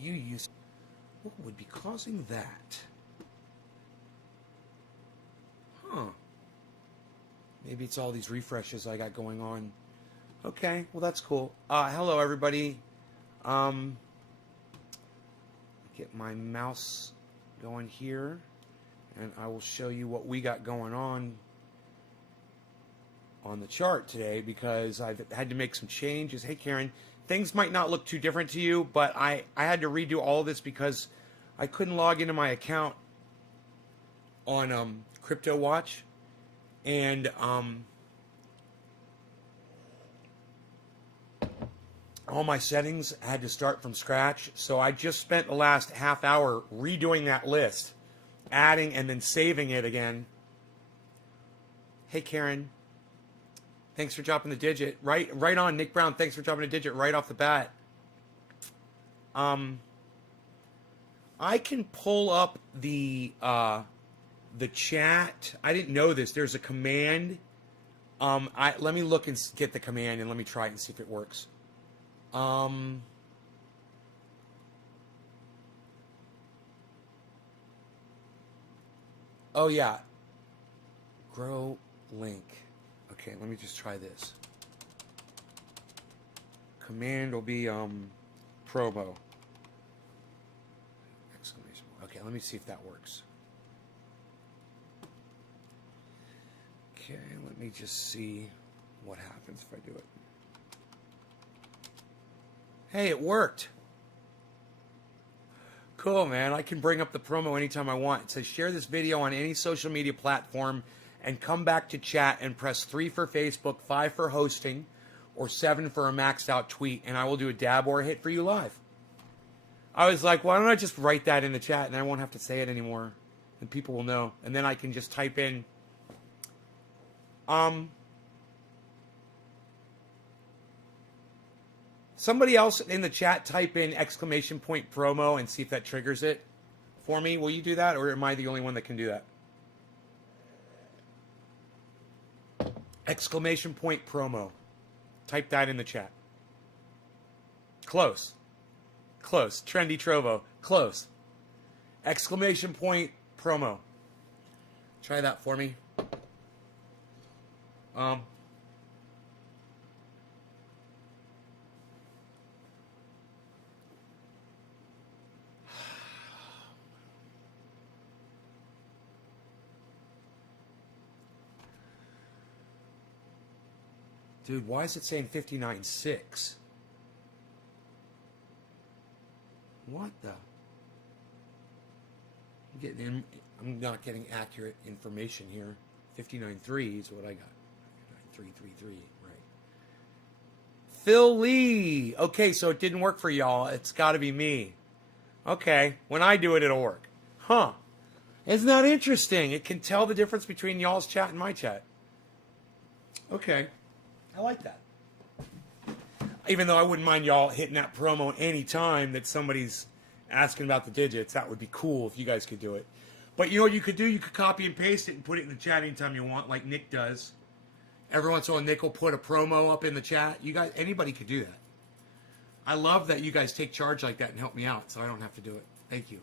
you use? What would be causing that? Huh. Maybe it's all these refreshes I got going on. Okay, well that's cool. Hello everybody. Get my mouse going here, and I will show you what we got going on the chart today, because I've had to make some changes. Hey Karen, things might not look too different to you, but I had to redo all of this because I couldn't log into my account on CryptoWatch, and all my settings had to start from scratch. So I just spent the last half hour redoing that list, adding and then saving it again. Hey Karen, thanks for dropping the digit. Right on, Nick Brown. Thanks for dropping a digit right off the bat. I can pull up the chat. I didn't know this. There's a command. Let me look and get the command, and let me try it and see if it works. Oh yeah. Grow link. Okay, let me just try this. Command will be promo. Exclamation. Okay, let me see if that works. Okay, let me just see what happens if I do it. Hey, it worked. Cool, man. I can bring up the promo anytime I want. It says share this video on any social media platform and come back to chat and press 3 for Facebook, 5 for hosting, or 7 for a maxed out tweet, and I will do a dab or a hit for you live. I was like, why don't I just write that in the chat and I won't have to say it anymore, and people will know. And then I can just type in somebody else in the chat type in exclamation point promo and see if that triggers it for me. Will you do that, or am I the only one that can do that? Exclamation point promo. Type that in the chat. Close. Close. Trendy Trovo. Close. Exclamation point promo. Try that for me. Dude, why is it saying 59.6? What the? I'm not getting accurate information here. 59.3 is what I got. 59.333, right. Phil Lee. Okay, so it didn't work for y'all. It's got to be me. Okay, when I do it, it'll work. Huh. Isn't that interesting? It can tell the difference between y'all's chat and my chat. Okay. I like that. Even though I wouldn't mind y'all hitting that promo any time that somebody's asking about the digits. That would be cool if you guys could do it. But you know what you could do? You could copy and paste it and put it in the chat anytime you want, like Nick does. Every once in a while, Nick will put a promo up in the chat. You guys, anybody could do that. I love that you guys take charge like that and help me out, so I don't have to do it. Thank you.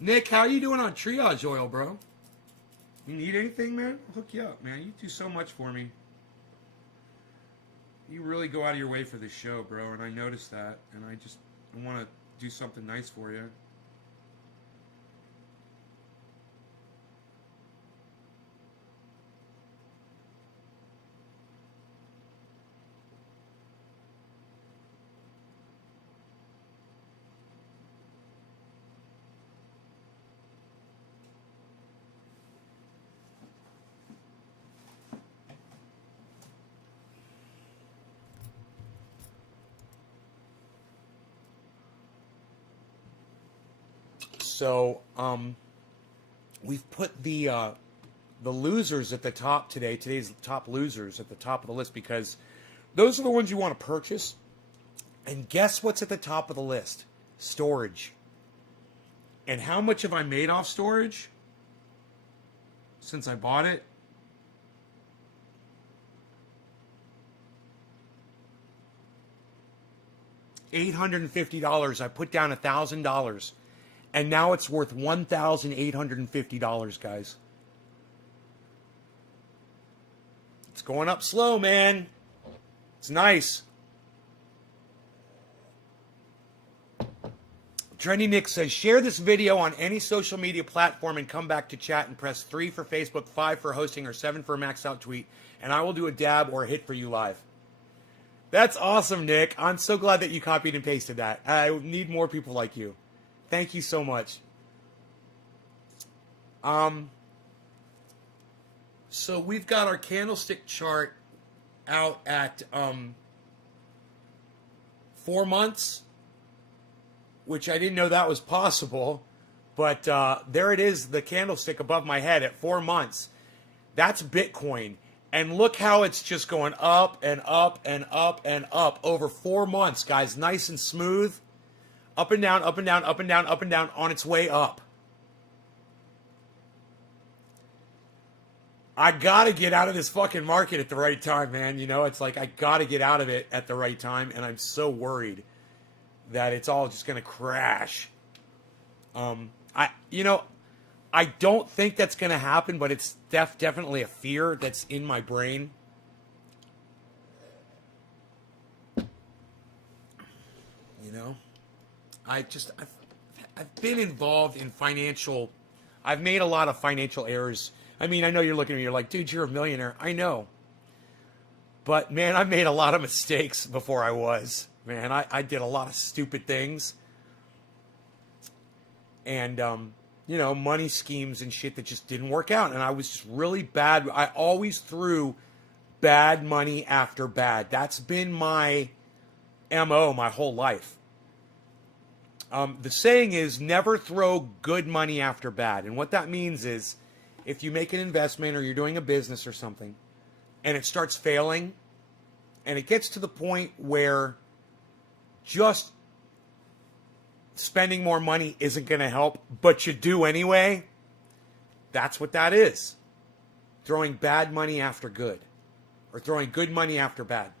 Nick, how are you doing on triage oil, bro? You need anything, man? I'll hook you up, man. You do so much for me. You really go out of your way for this show, bro, and I noticed that, and I want to do something nice for you. So, we've put the losers at the top today. Today's top losers at the top of the list, because those are the ones you want to purchase. And guess what's at the top of the list? Storage. And how much have I made off storage? since I bought it. $850. I put down $1,000, and now it's worth $1,850, guys. It's going up slow, man. It's nice. Trendy Nick says, share this video on any social media platform and come back to chat and press 3 for Facebook, 5 for hosting, or 7 for a maxed out tweet, and I will do a dab or a hit for you live. That's awesome, Nick. I'm so glad that you copied and pasted that. I need more people like you. Thank you so much. So we've got our candlestick chart out at 4 months, which I didn't know that was possible. But there it is, the candlestick above my head at 4 months. That's Bitcoin. And look how it's just going up and up and up and up over 4 months, guys. Nice and smooth. Up and down, up and down, up and down, up and down on its way up. I got to get out of this fucking market at the right time, man. You know, it's like I got to get out of it at the right time. And I'm so worried that it's all just going to crash. I don't think that's going to happen, but it's definitely a fear that's in my brain. You know, I've been involved in I've made a lot of financial errors. I mean, I know you're looking at me, you're like, dude, you're a millionaire. I know. But, man, I made a lot of mistakes before I was. Man, I did a lot of stupid things. And, money schemes and shit that just didn't work out. And I was just really bad. I always threw bad money after bad. That's been my MO my whole life. The saying is never throw good money after bad. And what that means is if you make an investment or you're doing a business or something and it starts failing and it gets to the point where just spending more money isn't going to help, but you do anyway, that's what that is. Throwing bad money after good. Or throwing good money after bad.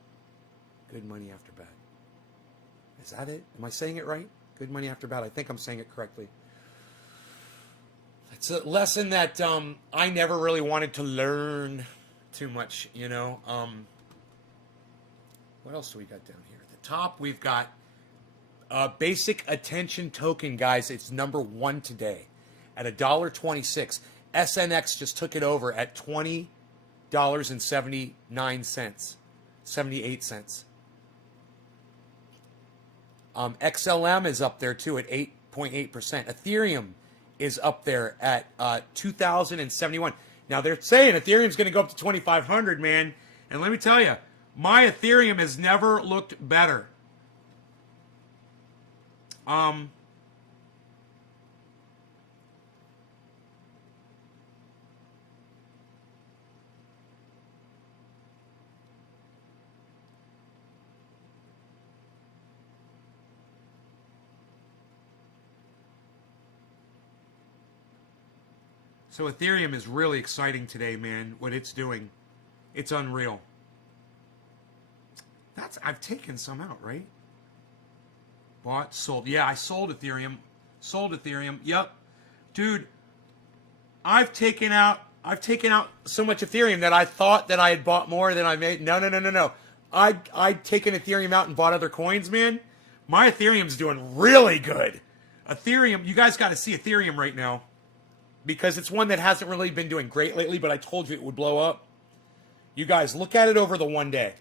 Good money after bad. Is that it? Am I saying it right? Good money after bad. I think I'm saying it correctly. It's a lesson that I never really wanted to learn too much, you know. What else do we got down here? At the top, we've got Basic Attention Token, guys. It's number 1 today at $1.26. SNX just took it over at $20.78. XLM is up there too at 8.8%. Ethereum is up there at 2,071. Now they're saying Ethereum's going to go up to 2,500, man. And let me tell you, my Ethereum has never looked better. So Ethereum is really exciting today, man. What it's doing, it's unreal. I've taken some out, right? Bought, sold. Yeah, I sold Ethereum. Sold Ethereum. Yep. Dude, I've taken out so much Ethereum that I thought that I had bought more than I made. No. I'd taken Ethereum out and bought other coins, man. My Ethereum's doing really good. Ethereum, you guys got to see Ethereum right now because it's one that hasn't really been doing great lately, but I told you it would blow up. You guys, look at it over the 1 day.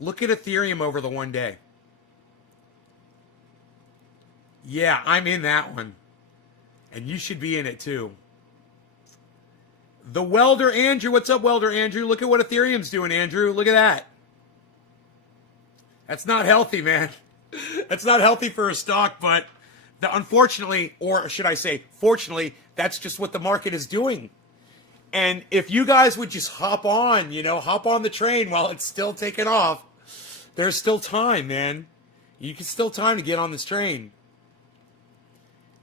Look at Ethereum over the 1 day. Yeah, I'm in that one. And you should be in it too. The Welder Andrew. What's up, Welder Andrew? Look at what Ethereum's doing, Andrew. Look at that. That's not healthy, man. That's not healthy for a stock, but unfortunately, or should I say, fortunately, that's just what the market is doing. And if you guys would just hop on the train while it's still taking off, there's still time, man. You can still time to get on this train.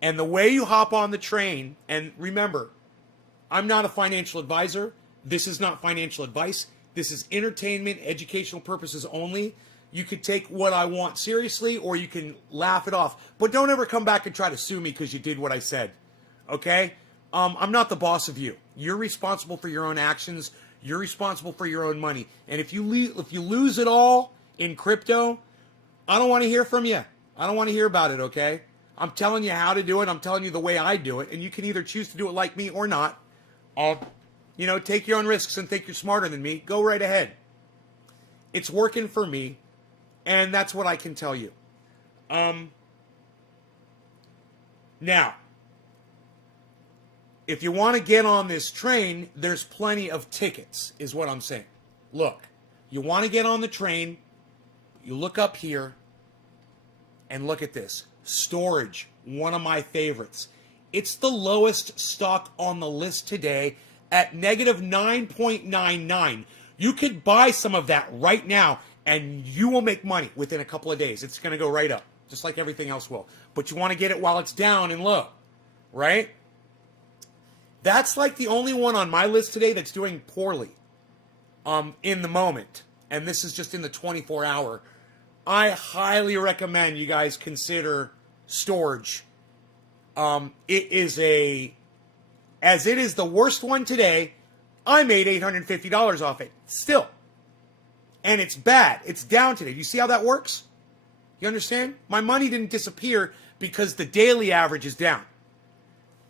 And the way you hop on the train, and remember, I'm not a financial advisor. This is not financial advice. This is entertainment, educational purposes only. You could take what I want seriously or you can laugh it off. But don't ever come back and try to sue me because you did what I said. Okay? I'm not the boss of you. You're responsible for your own actions. You're responsible for your own money. And if you lose it all in crypto, I don't want to hear from you. I don't want to hear about it, okay? I'm telling you how to do it. I'm telling you the way I do it. And you can either choose to do it like me or not. Take your own risks and think you're smarter than me. Go right ahead. It's working for me. And that's what I can tell you. Now, if you want to get on this train, there's plenty of tickets, is what I'm saying. Look, you want to get on the train, you look up here, and look at this. Storage, one of my favorites. It's the lowest stock on the list today at negative 9.99. You could buy some of that right now, and you will make money within a couple of days. It's going to go right up, just like everything else will. But you want to get it while it's down and low, right? That's like the only one on my list today that's doing poorly in the moment. And this is just in the 24-hour. I highly recommend you guys consider storage. As it is the worst one today, I made $850 off it. Still. And it's bad. It's down today. Do you see how that works? You understand? My money didn't disappear because the daily average is down.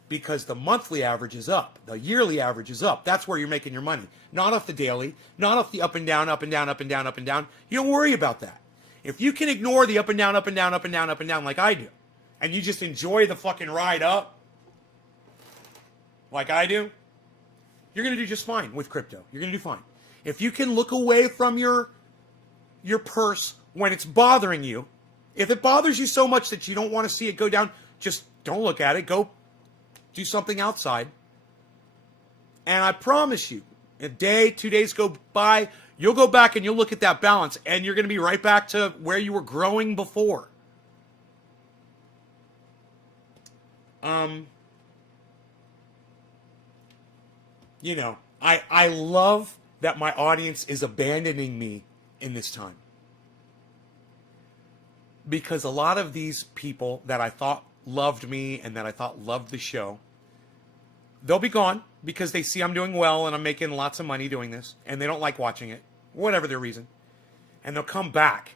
Because the monthly average is up. The yearly average is up. That's where you're making your money. Not off the daily. Not off the up and down, up and down, up and down, up and down. You don't worry about that. If you can ignore the up and down, up and down, up and down, up and down like I do, and you just enjoy the fucking ride up like I do, you're going to do just fine with crypto. You're going to do fine. If you can look away from your purse when it's bothering you, if it bothers you so much that you don't want to see it go down, just don't look at it. Go do something outside. And I promise you, a day, 2 days go by, you'll go back and you'll look at that balance and you're going to be right back to where you were growing before. I love that my audience is abandoning me in this time. Because a lot of these people that I thought loved me and that I thought loved the show, they'll be gone because they see I'm doing well and I'm making lots of money doing this and they don't like watching it, whatever their reason. And they'll come back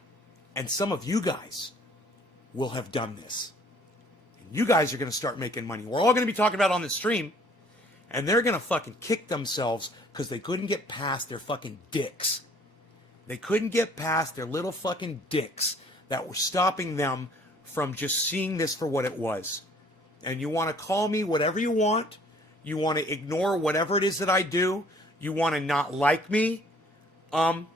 and some of you guys will have done this. And you guys are going to start making money. We're all going to be talking about it on this stream and they're going to fucking kick themselves because they couldn't get past their fucking dicks. They couldn't get past their little fucking dicks that were stopping them from just seeing this for what it was. And you want to call me whatever you want. You want to ignore whatever it is that I do. You want to not like me. I'm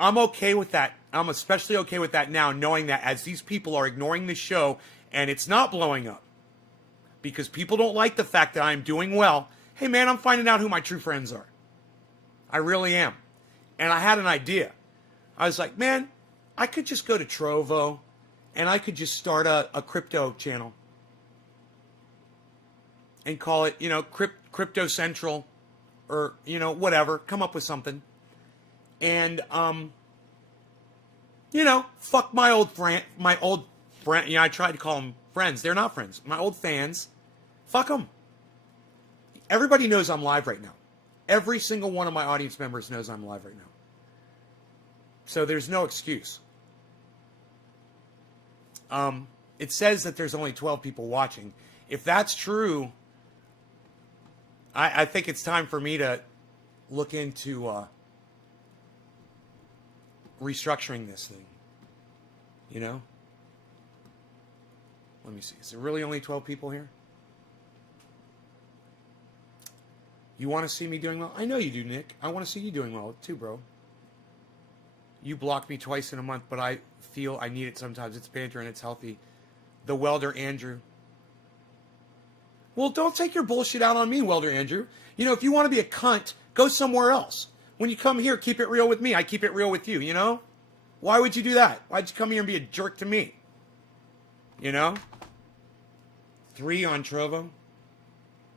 okay with that. I'm especially okay with that now, knowing that as these people are ignoring the show and it's not blowing up because people don't like the fact that I'm doing well. Hey man, I'm finding out who my true friends are. I really am. And I had an idea. I was like, man, I could just go to Trovo and I could just start a crypto channel and call it, Crypto Central or, whatever. Come up with something. And, fuck my old friend, I tried to call them friends. They're not friends. My old fans, fuck them. Everybody knows I'm live right now. Every single one of my audience members knows I'm live right now. So there's no excuse. It says that there's only 12 people watching. If that's true, I think it's time for me to look into restructuring this thing. Let me see. Is there really only 12 people here? You want to see me doing well? I know you do, Nick. I want to see you doing well too, bro. You block me twice in a month, but I feel I need it sometimes. It's banter and it's healthy. The welder Andrew. Well, don't take your bullshit out on me, welder Andrew. If you want to be a cunt, go somewhere else. When you come here, keep it real with me. I keep it real with you, Why would you do that? Why'd you come here and be a jerk to me? 3 on Trovo.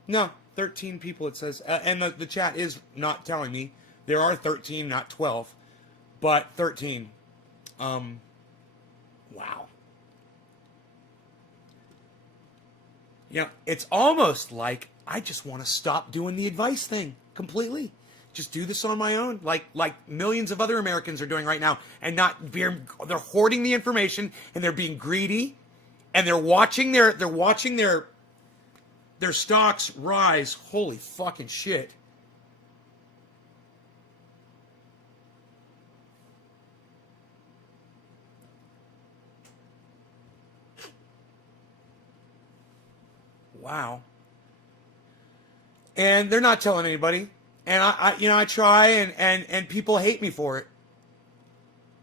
No, 13 people it says. And the chat is not telling me. There are 13, not 12. But 13. Wow. You know, it's almost like I just want to stop doing the advice thing completely. Just do this on my own, like millions of other Americans are doing right now, and they're hoarding the information, and they're being greedy, and they're watching their stocks rise. Holy fucking shit. Wow. And they're not telling anybody. And I try and people hate me for it.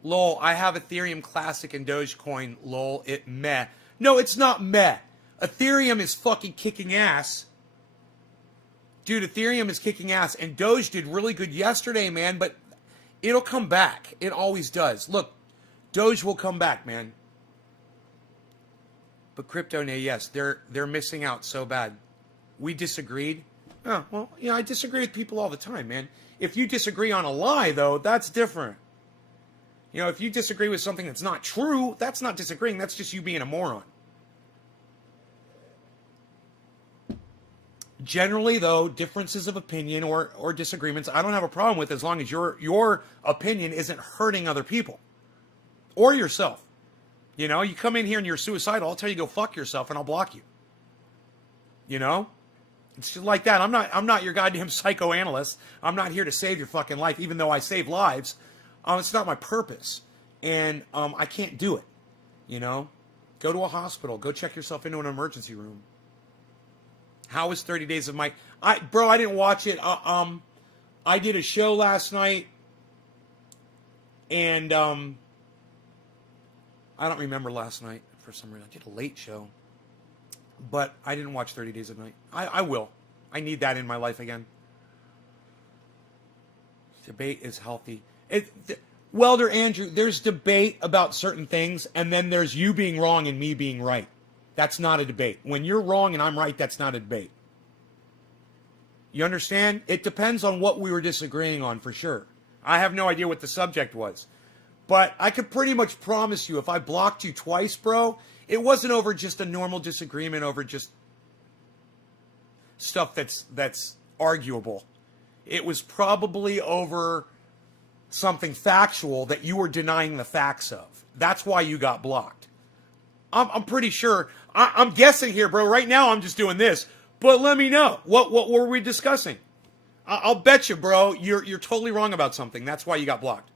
Lol, I have Ethereum Classic and Dogecoin. Lol, it meh. No, it's not meh. Ethereum is fucking kicking ass. Dude, Ethereum is kicking ass. And Doge did really good yesterday, man. But it'll come back. It always does. Look, Doge will come back, man. But crypto, yes, they're missing out so bad. We disagreed. Oh, well, you know, I disagree with people all the time, man. If you disagree on a lie, though, that's different. You know, if you disagree with something that's not true, that's not disagreeing. That's just you being a moron. Generally, though, differences of opinion or disagreements, I don't have a problem with as long as your opinion isn't hurting other people or yourself. You know, you come in here and you're suicidal, I'll tell you go fuck yourself and I'll block you. You know? It's just like that. I'm not your goddamn psychoanalyst. I'm not here to save your fucking life, even though I save lives. It's not my purpose. And I can't do it. You know? Go to a hospital. Go check yourself into an emergency room. How was 30 Days of Mike? Bro, I didn't watch it. I did a show last night. And I don't remember last night for some reason. I did a late show. But I didn't watch 30 Days of Night. I will. I need that in my life again. Debate is healthy. Welder Andrew, there's debate about certain things, and then there's you being wrong and me being right. That's not a debate. When you're wrong and I'm right, that's not a debate. You understand? It depends on what we were disagreeing on, for sure. I have no idea what the subject was. But I could pretty much promise you, if I blocked you twice, bro, it wasn't over just a normal disagreement over just stuff that's arguable. It was probably over something factual that you were denying the facts of. That's why you got blocked. I'm pretty sure. I'm guessing here, bro. Right now, I'm just doing this. But let me know. What were we discussing? I'll bet you, bro, you're totally wrong about something. That's why you got blocked.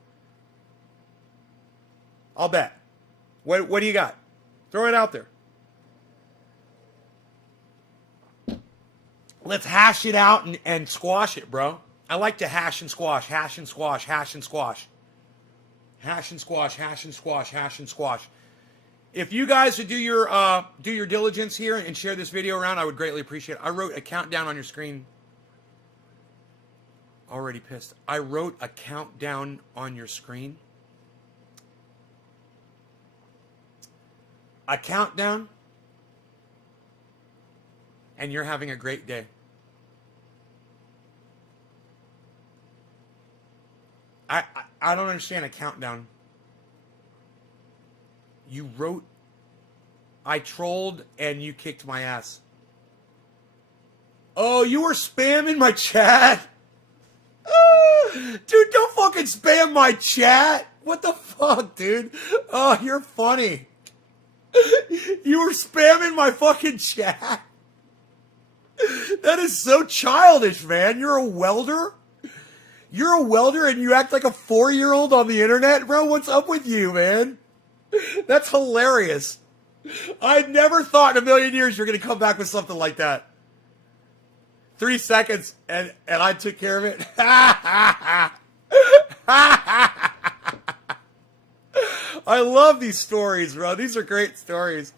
I'll bet. What do you got? Throw it out there. Let's hash it out and squash it, bro. I like to hash and squash, hash and squash, hash and squash. Hash and squash, hash and squash, hash and squash. If you guys would do your diligence here and share this video around, I would greatly appreciate it. I wrote a countdown on your screen. Already pissed. I wrote a countdown on your screen. A countdown, and you're having a great day. I don't understand a countdown. You wrote, I trolled and you kicked my ass. Oh, you were spamming my chat? Dude, don't fucking spam my chat. What the fuck, dude? Oh, you're funny. You were spamming my fucking chat? That is so childish, man. You're a welder? You're a welder and you act like a 4-year-old on the internet? Bro, what's up with you, man? That's hilarious. I never thought in a million years you're going to come back with something like that. 3 seconds and I took care of it. I love these stories, bro. These are great stories.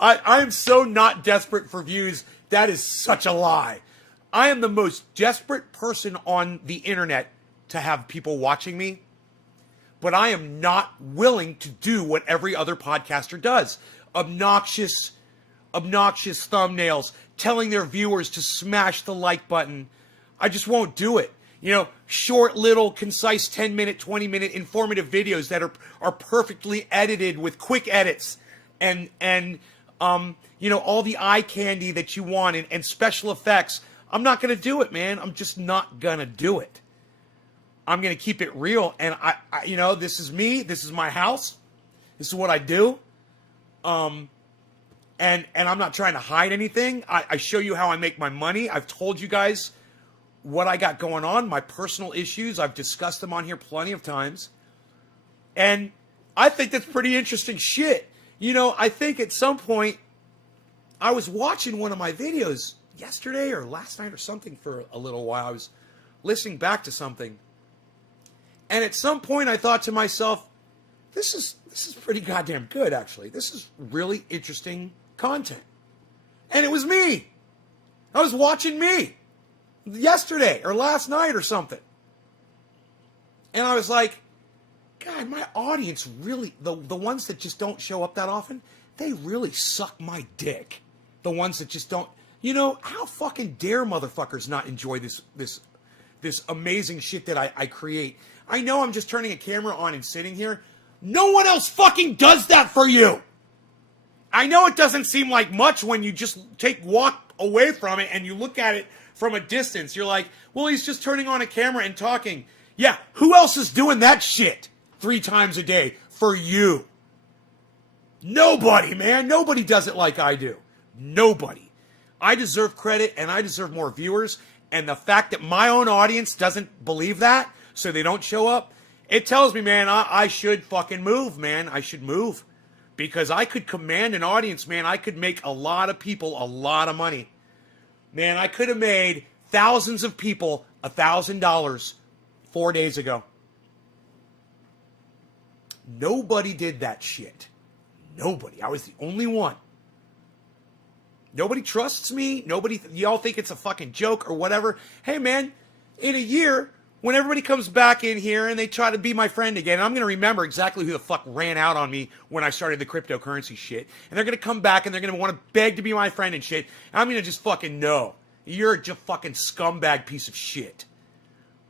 I'm so not desperate for views. That is such a lie. I am the most desperate person on the internet to have people watching me, but I am not willing to do what every other podcaster does. obnoxious thumbnails telling their viewers to smash the like button. I just won't do it. You know, short, little, concise 10-minute, 20-minute informative videos that are perfectly edited with quick edits and you know, all the eye candy that you want and special effects. I'm not going to do it, man. I'm just not going to do it. I'm going to keep it real. And I, you know, this is me. This is my house. This is what I do. And I'm not trying to hide anything. I show you how I make my money. I've told you guys what I got going on, my personal issues. I've discussed them on here plenty of times. And I think that's pretty interesting shit. You know, I think at some point, I was watching one of my videos yesterday or last night or something for a little while. I was listening back to something. And at some point I thought to myself, this is pretty goddamn good, actually. This is really interesting content. And it was me. I was watching me yesterday or last night or something. And I was like, God, my audience really, the ones that just don't show up that often, they really suck my dick. The ones that just don't, you know, how fucking dare motherfuckers not enjoy this amazing shit that I create. I know I'm just turning a camera on and sitting here. No one else fucking does that for you. I know it doesn't seem like much when you just walk away from it and you look at it from a distance. You're like, well, he's just turning on a camera and talking. Yeah, who else is doing that shit 3 times a day for you? Nobody, man. Nobody does it like I do. Nobody. I deserve credit and I deserve more viewers. And the fact that my own audience doesn't believe that, so they don't show up, it tells me, man, I should fucking move, man. I should move. Because I could command an audience, man. I could make a lot of people a lot of money. Man, I could have made thousands of people $1,000 4 days ago. Nobody did that shit. Nobody. I was the only one. Nobody trusts me. Nobody, y'all think it's a fucking joke or whatever. Hey, man, in a year, when everybody comes back in here and they try to be my friend again, I'm going to remember exactly who the fuck ran out on me when I started the cryptocurrency shit. And they're going to come back and they're going to want to beg to be my friend and shit. And I'm going to just fucking know. You're a just fucking scumbag piece of shit.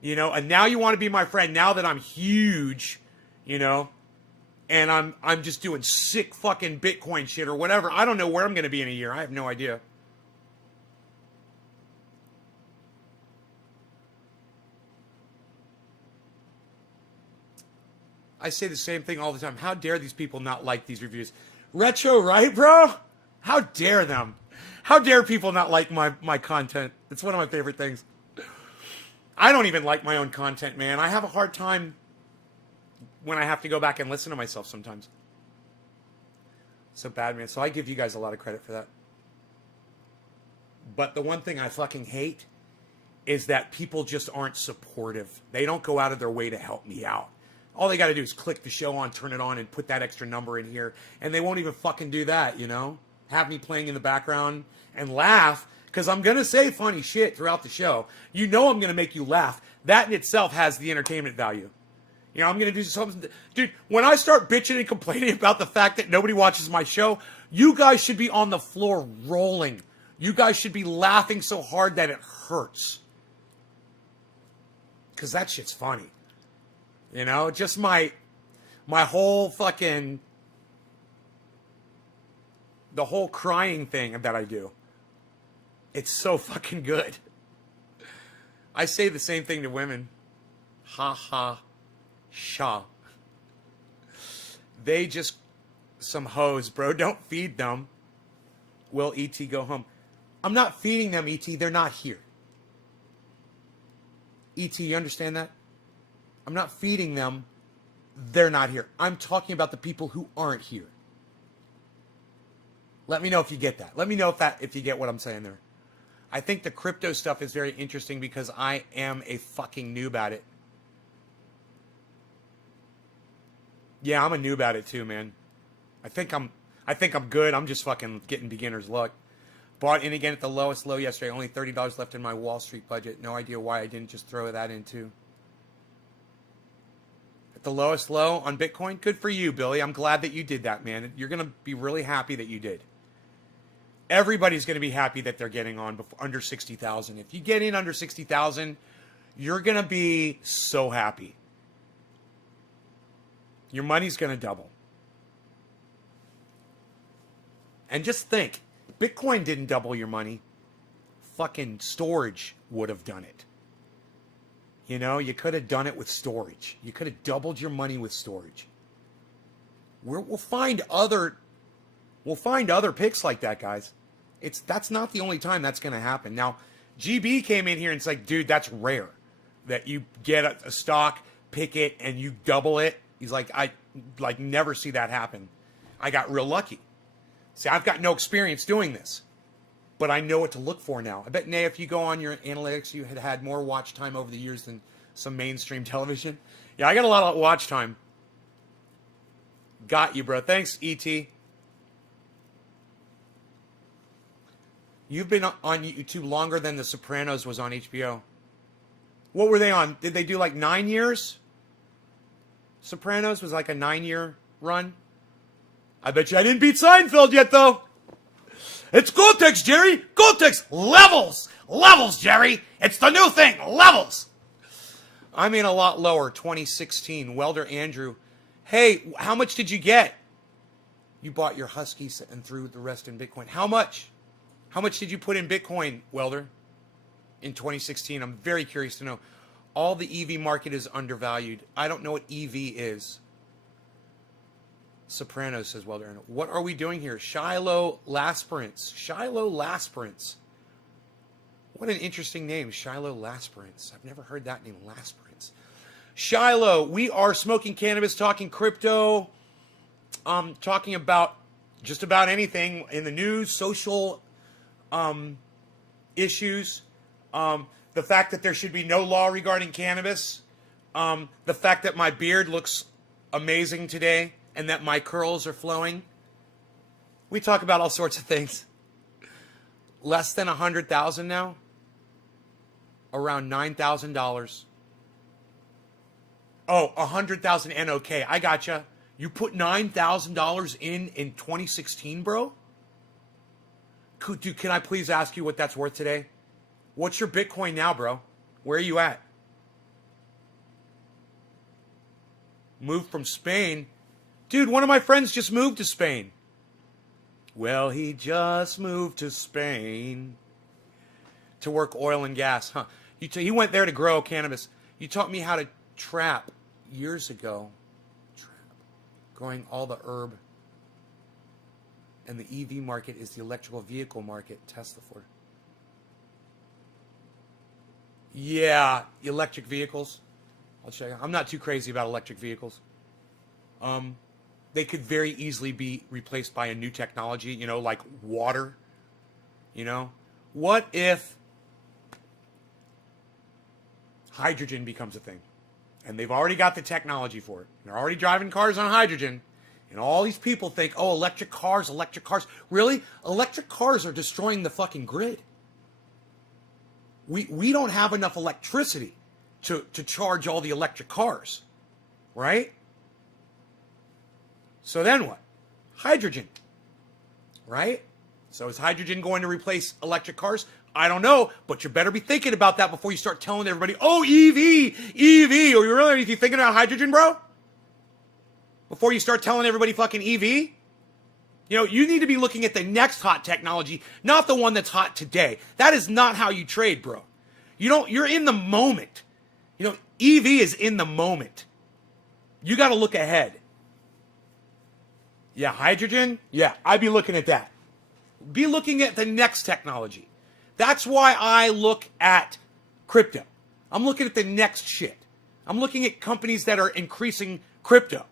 You know, and now you want to be my friend now that I'm huge, you know, and I'm just doing sick fucking Bitcoin shit or whatever. I don't know where I'm going to be in a year. I have no idea. I say the same thing all the time. How dare these people not like these reviews? Retro, right, bro? How dare them? How dare people not like my content? It's one of my favorite things. I don't even like my own content, man. I have a hard time when I have to go back and listen to myself sometimes. So bad, man. So I give you guys a lot of credit for that. But the one thing I fucking hate is that people just aren't supportive. They don't go out of their way to help me out. All they got to do is click the show on, turn it on, and put that extra number in here. And they won't even fucking do that, you know? Have me playing in the background and laugh, because I'm going to say funny shit throughout the show. You know I'm going to make you laugh. That in itself has the entertainment value. You know, I'm going to do something. Dude, when I start bitching and complaining about the fact that nobody watches my show, you guys should be on the floor rolling. You guys should be laughing so hard that it hurts. Because that shit's funny. You know, just my whole fucking, the whole crying thing that I do. It's so fucking good. I say the same thing to women. Ha ha, sha. They just some hoes, bro. Don't feed them. Will E.T. go home? I'm not feeding them, E.T. They're not here. E.T., you understand that? I'm not feeding them. They're not here. I'm talking about the people who aren't here. Let me know if you get that. Let me know if you get what I'm saying there. I think the crypto stuff is very interesting because I am a fucking noob at it. Yeah, I'm a noob at it too, man. I think I'm good. I'm just fucking getting beginner's luck. Bought in again at the lowest low yesterday. Only $30 left in my Wall Street budget. No idea why I didn't just throw that in too. at the lowest low on Bitcoin. Good for you, Billy. I'm glad that you did that, man. You're going to be really happy that you did. Everybody's going to be happy that they're getting on under 60,000. If you get in under 60,000, you're going to be so happy. Your money's going to double. And just think, Bitcoin didn't double your money. Fucking storage would have done it. You know, you could have done it with storage. You could have doubled your money with storage. We'll find other picks like that, guys. That's not the only time that's going to happen. Now, GB came in here and it's like, dude, that's rare that you get a stock, pick it, and you double it. He's like, I never see that happen. I got real lucky. See, I've got no experience doing this, but I know what to look for now. I bet, Nay, if you go on your analytics, you had more watch time over the years than some mainstream television. Yeah, I got a lot of watch time. Got you, bro. Thanks, E.T. You've been on YouTube longer than The Sopranos was on HBO. What were they on? Did they do like 9 years? Sopranos was like a 9-year run. I bet you I didn't beat Seinfeld yet, though. It's Gore-Tex, Jerry. Gore-Tex. Levels. Levels, Jerry. It's the new thing. Levels. I'm in a lot lower. 2016. Welder Andrew. Hey, how much did you get? You bought your Huskies and threw the rest in Bitcoin. How much? How much did you put in Bitcoin, Welder, in 2016? I'm very curious to know. All the EV market is undervalued. I don't know what EV is. Sopranos, says Welder. What are we doing here? Shiloh Lasperance. Shiloh Lasperance. What an interesting name, Shiloh Lasperance. I've never heard that name, Lasperance. Shiloh, we are smoking cannabis, talking crypto, talking about just about anything in the news, social issues, the fact that there should be no law regarding cannabis, the fact that my beard looks amazing today and that my curls are flowing. We talk about all sorts of things. Less than 100,000 now, around $9,000. Oh, 100,000 NOK. I gotcha. You put $9,000 in 2016, bro? Dude, can I please ask you what that's worth today? What's your Bitcoin now, bro? Where are you at? Moved from Spain? Dude, one of my friends just moved to Spain. Well, he just moved to Spain to work oil and gas, huh? He went there to grow cannabis. You taught me how to trap years ago. Growing all the herb. And the EV market is the electrical vehicle market. Tesla for. Yeah, electric vehicles. I'll check. I'm not too crazy about electric vehicles. They could very easily be replaced by a new technology, you know, like water. You know, what if hydrogen becomes a thing? And they've already got the technology for it. They're already driving cars on hydrogen. And all these people think, oh, electric cars, electric cars. Really? Electric cars are destroying the fucking grid. We don't have enough electricity to charge all the electric cars. Right? So then what? Hydrogen. Right? So is hydrogen going to replace electric cars? I don't know, but you better be thinking about that before you start telling everybody, oh, EV. Are you really thinking about hydrogen, bro? Before you start telling everybody fucking EV? You know, you need to be looking at the next hot technology, not the one that's hot today. That is not how you trade, bro. You're in the moment. You know, EV is in the moment. You got to look ahead. Yeah, hydrogen? Yeah, I'd be looking at that. Be looking at the next technology. That's why I look at crypto. I'm looking at the next shit. I'm looking at companies that are increasing crypto.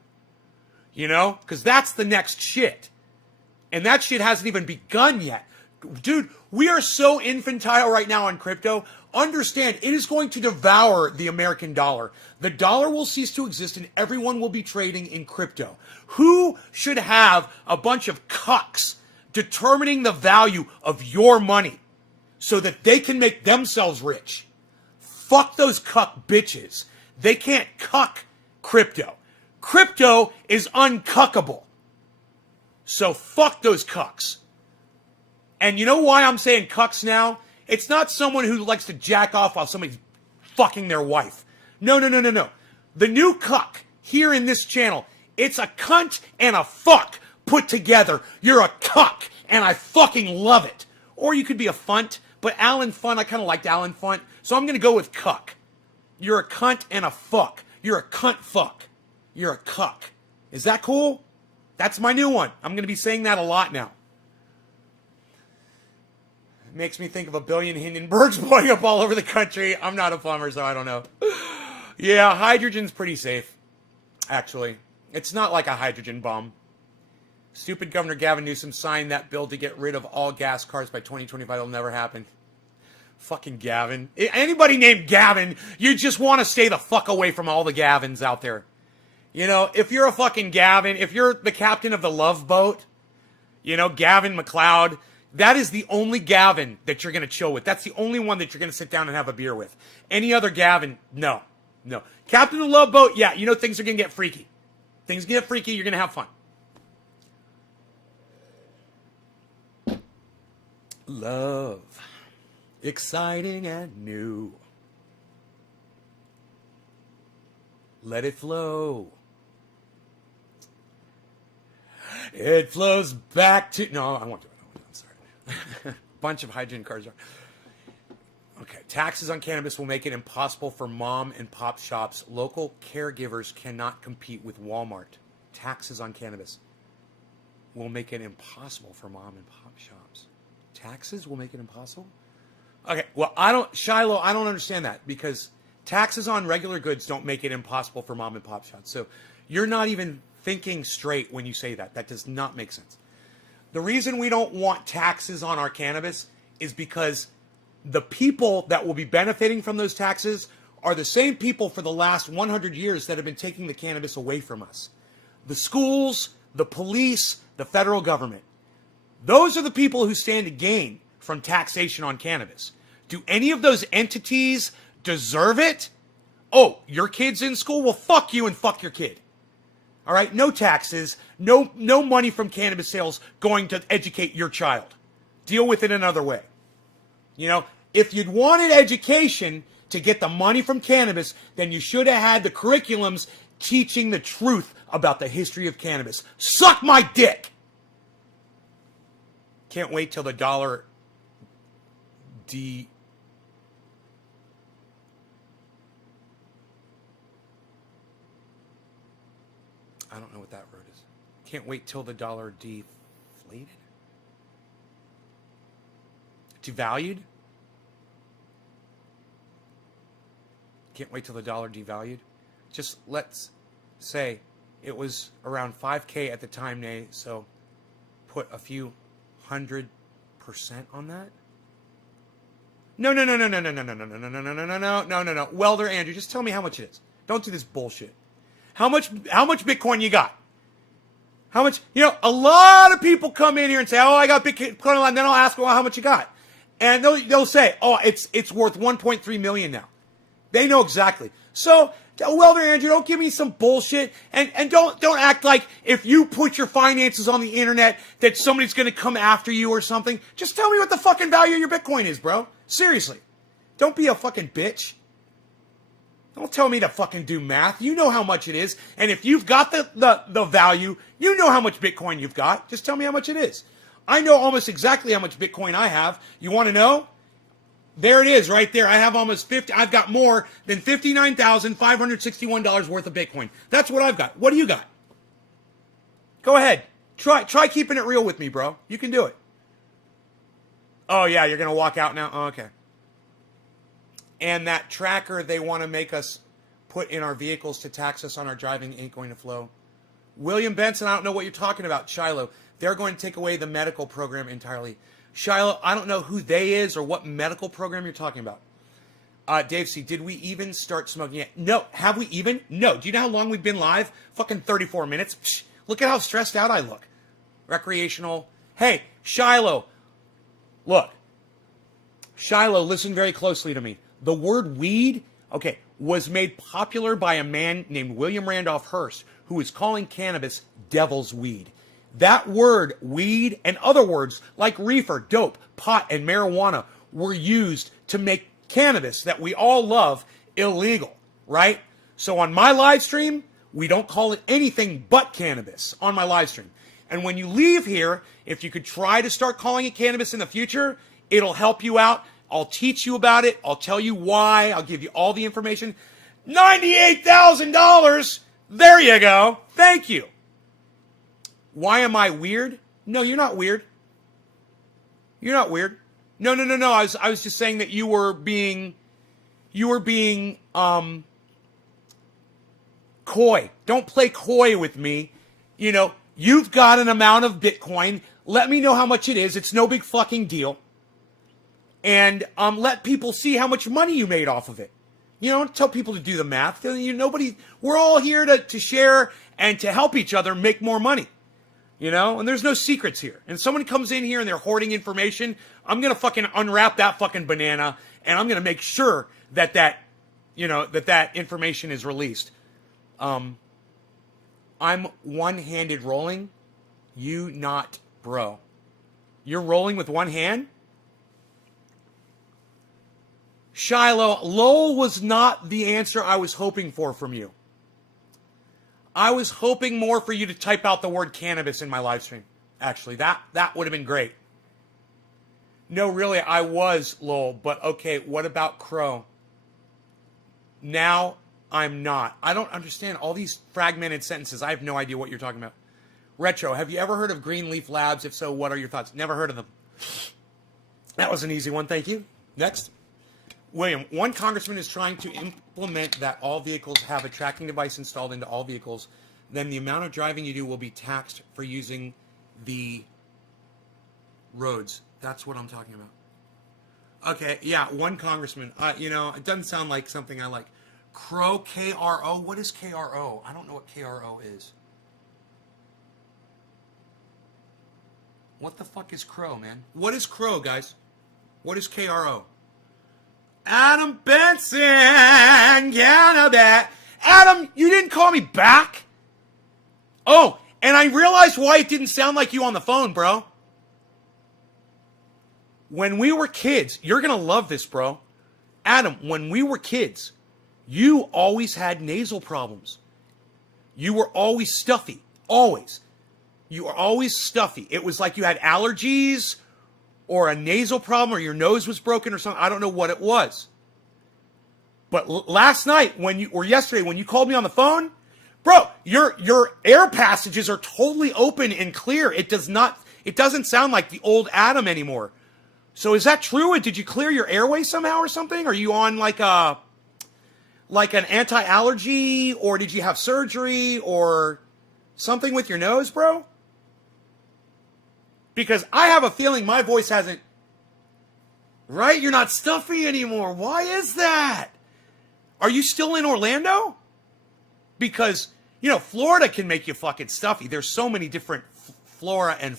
You know? Because that's the next shit. And that shit hasn't even begun yet. Dude, we are so infantile right now on crypto. Understand, it is going to devour the American dollar. The dollar will cease to exist and everyone will be trading in crypto. Who should have a bunch of cucks determining the value of your money so that they can make themselves rich? Fuck those cuck bitches. They can't cuck crypto. Crypto is uncuckable. So fuck those cucks. And you know why I'm saying cucks now? It's not someone who likes to jack off while somebody's fucking their wife. No. The new cuck here in this channel, it's a cunt and a fuck put together. You're a cuck, and I fucking love it. Or you could be a funt, but Alan Funt, I kind of liked Alan Funt, so I'm going to go with cuck. You're a cunt and a fuck. You're a cunt fuck. You're a cuck. Is that cool? That's my new one. I'm going to be saying that a lot now. It makes me think of a billion Hindenburgs blowing up all over the country. I'm not a plumber, so I don't know. Yeah, hydrogen's pretty safe, actually. It's not like a hydrogen bomb. Stupid Governor Gavin Newsom signed that bill to get rid of all gas cars by 2025. It'll never happen. Fucking Gavin. Anybody named Gavin, you just want to stay the fuck away from all the Gavins out there. You know, if you're a fucking Gavin, if you're the captain of the Love Boat, you know, Gavin McLeod, that is the only Gavin that you're going to chill with. That's the only one that you're going to sit down and have a beer with. Any other Gavin, no. Captain of the Love Boat, yeah, you know things are going to get freaky. Things get freaky, you're going to have fun. Love. Exciting and new. Let it flow. It flows back to... No, I won't do it. I'm sorry. Bunch of hydrogen cars. Okay. Taxes on cannabis will make it impossible for mom and pop shops. Local caregivers cannot compete with Walmart. Taxes on cannabis will make it impossible for mom and pop shops. Taxes will make it impossible? Okay, well, Shiloh, I don't understand that, because taxes on regular goods don't make it impossible for mom and pop shops. So you're not even thinking straight when you say that. That does not make sense. The reason we don't want taxes on our cannabis is because the people that will be benefiting from those taxes are the same people for the last 100 years that have been taking the cannabis away from us. The schools, the police, the federal government. Those are the people who stand to gain from taxation on cannabis. Do any of those entities deserve it? Oh, your kid's in school? Well, fuck you and fuck your kid. All right? No taxes, no money from cannabis sales going to educate your child. Deal with it another way. You know, if you'd wanted education to get the money from cannabis, then you should have had the curriculums teaching the truth about the history of cannabis. Suck my dick! Can't wait till the dollar I don't know what that word is. Can't wait till the dollar deflated? Devalued? Can't wait till the dollar devalued? Just let's say it was around 5K at the time, Nay, so put a few 100% on that? No. Welder Andrew, just tell me how much it is. Don't do this bullshit. How much Bitcoin you got? How much, you know, a lot of people come in here and say, oh, I got Bitcoin, and then I'll ask, well, how much you got? And they'll say, oh, it's worth 1.3 million now. They know exactly. So, Welder Andrew, don't give me some bullshit, and don't act like if you put your finances on the internet that somebody's going to come after you or something. Just tell me what the fucking value of your Bitcoin is, bro. Seriously. Don't be a fucking bitch. Don't tell me to fucking do math. You know how much it is. And if you've got the value, you know how much Bitcoin you've got. Just tell me how much it is. I know almost exactly how much Bitcoin I have. You want to know? There it is right there. I have almost 50. I've got more than $59,561 worth of Bitcoin. That's what I've got. What do you got? Go ahead. Try keeping it real with me, bro. You can do it. Oh, yeah, you're going to walk out now? Oh, okay. And that tracker they want to make us put in our vehicles to tax us on our driving ain't going to flow. William Benson, I don't know what you're talking about. Shiloh, they're going to take away the medical program entirely. Shiloh, I don't know who they is or what medical program you're talking about. Dave C., did we even start smoking yet? No. Have we even? No. Do you know how long we've been live? Fucking 34 minutes. Psh, look at how stressed out I look. Recreational. Hey, Shiloh. Look. Shiloh, listen very closely to me. The word weed, okay, was made popular by a man named William Randolph Hearst, who was calling cannabis devil's weed. That word, weed, and other words like reefer, dope, pot, and marijuana were used to make cannabis that we all love illegal, right? So on my live stream, we don't call it anything but cannabis on my live stream. And when you leave here, if you could try to start calling it cannabis in the future, it'll help you out. I'll teach you about it. I'll tell you why. I'll give you all the information. $98,000. There you go. Thank you. Why am I weird? No, you're not weird. You're not weird. No. I was just saying that you were being coy. Don't play coy with me. You know, you've got an amount of Bitcoin. Let me know how much it is. It's no big fucking deal. And let people see how much money you made off of it. You know, tell people to do the math. We're all here to share and to help each other make more money. You know, and there's no secrets here. And if someone comes in here and they're hoarding information, I'm going to fucking unwrap that fucking banana and I'm going to make sure that information is released. I'm one-handed rolling. You not, bro. You're rolling with one hand? Shiloh, lol was not the answer I was hoping for from you. I was hoping more for you to type out the word cannabis in my live stream. Actually, that would have been great. No, really, I was, lol. But okay, what about Crow? Now I'm not. I don't understand all these fragmented sentences. I have no idea what you're talking about. Retro, have you ever heard of Greenleaf Labs? If so, what are your thoughts? Never heard of them. That was an easy one, thank you. Next. William, one congressman is trying to implement that all vehicles have a tracking device installed into all vehicles. Then the amount of driving you do will be taxed for using the roads. That's what I'm talking about. Okay, yeah, one congressman. It doesn't sound like something I like. Crow, KRO. What is KRO? I don't know what KRO is. What the fuck is Crow, man? What is Crow, guys? What is KRO? Adam Benson, that. Adam, you didn't call me back? Oh, and I realized why it didn't sound like you on the phone, bro. When we were kids, you're going to love this, bro. Adam, when we were kids, you always had nasal problems. You were always stuffy. Always. You were always stuffy. It was like you had allergies or a nasal problem or your nose was broken or something. I don't know what it was. But last night or yesterday when you called me on the phone, bro, your air passages are totally open and clear. It doesn't sound like the old Adam anymore. So is that true? And did you clear your airway somehow or something? Are you on like an anti-allergy, or did you have surgery or something with your nose, bro? Because I have a feeling my voice hasn't... Right? You're not stuffy anymore. Why is that? Are you still in Orlando? Because, Florida can make you fucking stuffy. There's so many different flora and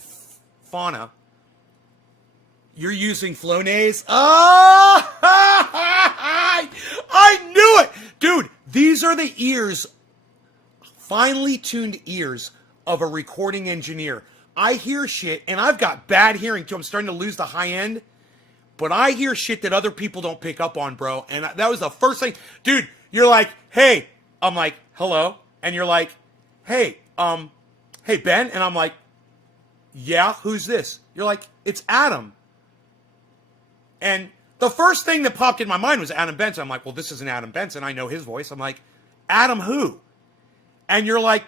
fauna. You're using Flonase? Oh! I knew it! Dude, these are the ears, finely tuned ears of a recording engineer. I hear shit, and I've got bad hearing too. I'm starting to lose the high end. But I hear shit that other people don't pick up on, bro. And that was the first thing. Dude, you're like, hey. I'm like, hello. And you're like, hey, hey, Ben. And I'm like, yeah, who's this? You're like, it's Adam. And the first thing that popped in my mind was Adam Benson. I'm like, well, this isn't Adam Benson. I know his voice. I'm like, Adam who? And you're like,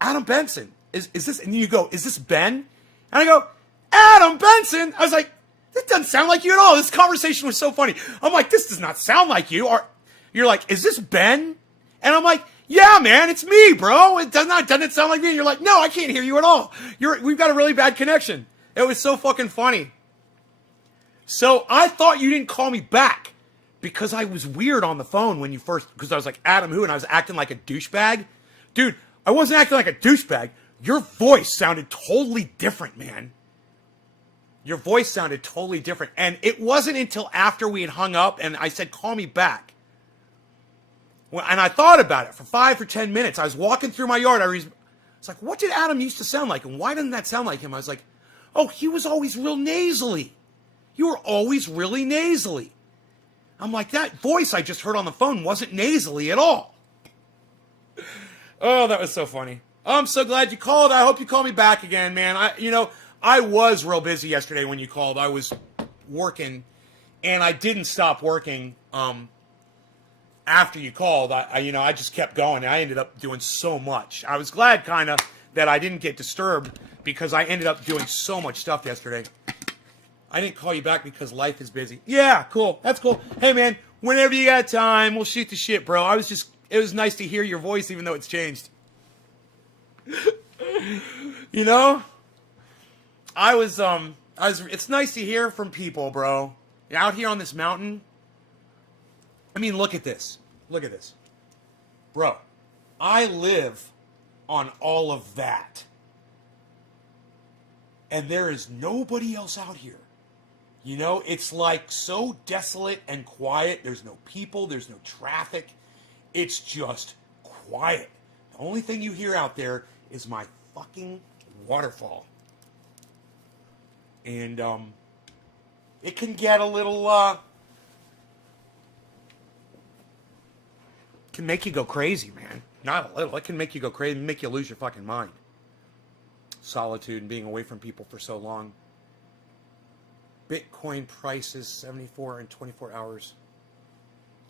Adam Benson. Is this? And you go, is this Ben? And I go, Adam Benson. I was like, this doesn't sound like you at all. This conversation was so funny. I'm like, this does not sound like you. Or you're like, is this Ben? And I'm like, yeah, man, it's me, bro. Doesn't it sound like me? And you're like, no, I can't hear you at all. We've got a really bad connection. It was so fucking funny. So I thought you didn't call me back because I was weird on the phone when you first, because I was like, Adam who? And I was acting like a douchebag. Dude, I wasn't acting like a douchebag. Your voice sounded totally different, man. Your voice sounded totally different. And it wasn't until after we had hung up and I said, call me back. And I thought about it for 5 or 10 minutes. I was walking through my yard. It's like, what did Adam used to sound like? And why doesn't that sound like him? I was like, oh, he was always real nasally. You were always really nasally. I'm like, that voice I just heard on the phone wasn't nasally at all. Oh, that was so funny. I'm so glad you called. I hope you call me back again, man. I was real busy yesterday when you called. I was working, and I didn't stop working after you called. I just kept going. I ended up doing so much. I was glad, kind of, that I didn't get disturbed because I ended up doing so much stuff yesterday. I didn't call you back because life is busy. Yeah, cool. That's cool. Hey, man, whenever you got time, we'll shoot the shit, bro. It was nice to hear your voice, even though it's changed. You know? It's nice to hear from people, bro. Out here on this mountain. I mean, look at this. Look at this. Bro, I live on all of that. And there is nobody else out here. You know, it's like so desolate and quiet. There's no people. There's no traffic. It's just quiet. The only thing you hear out there is my fucking waterfall. And it can get a little can make you go crazy, man. Not a little. It can make you go crazy, make you lose your fucking mind. Solitude and being away from people for so long. Bitcoin prices 74 in 24 hours.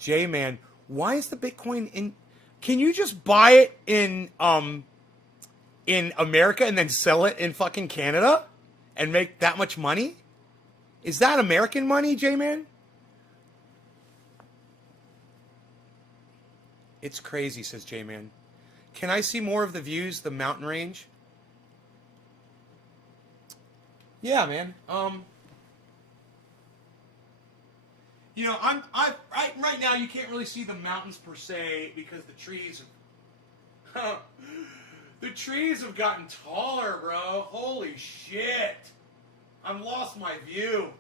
J-Man, why is the Bitcoin in... Can you just buy it in America and then sell it in fucking Canada and make that much money? Is that American money, J-Man? It's crazy, says J-Man. Can I see more of the views, the mountain range? Yeah, man. You know, right now you can't really see the mountains per se because the trees have gotten taller, bro. Holy shit. I've lost my view.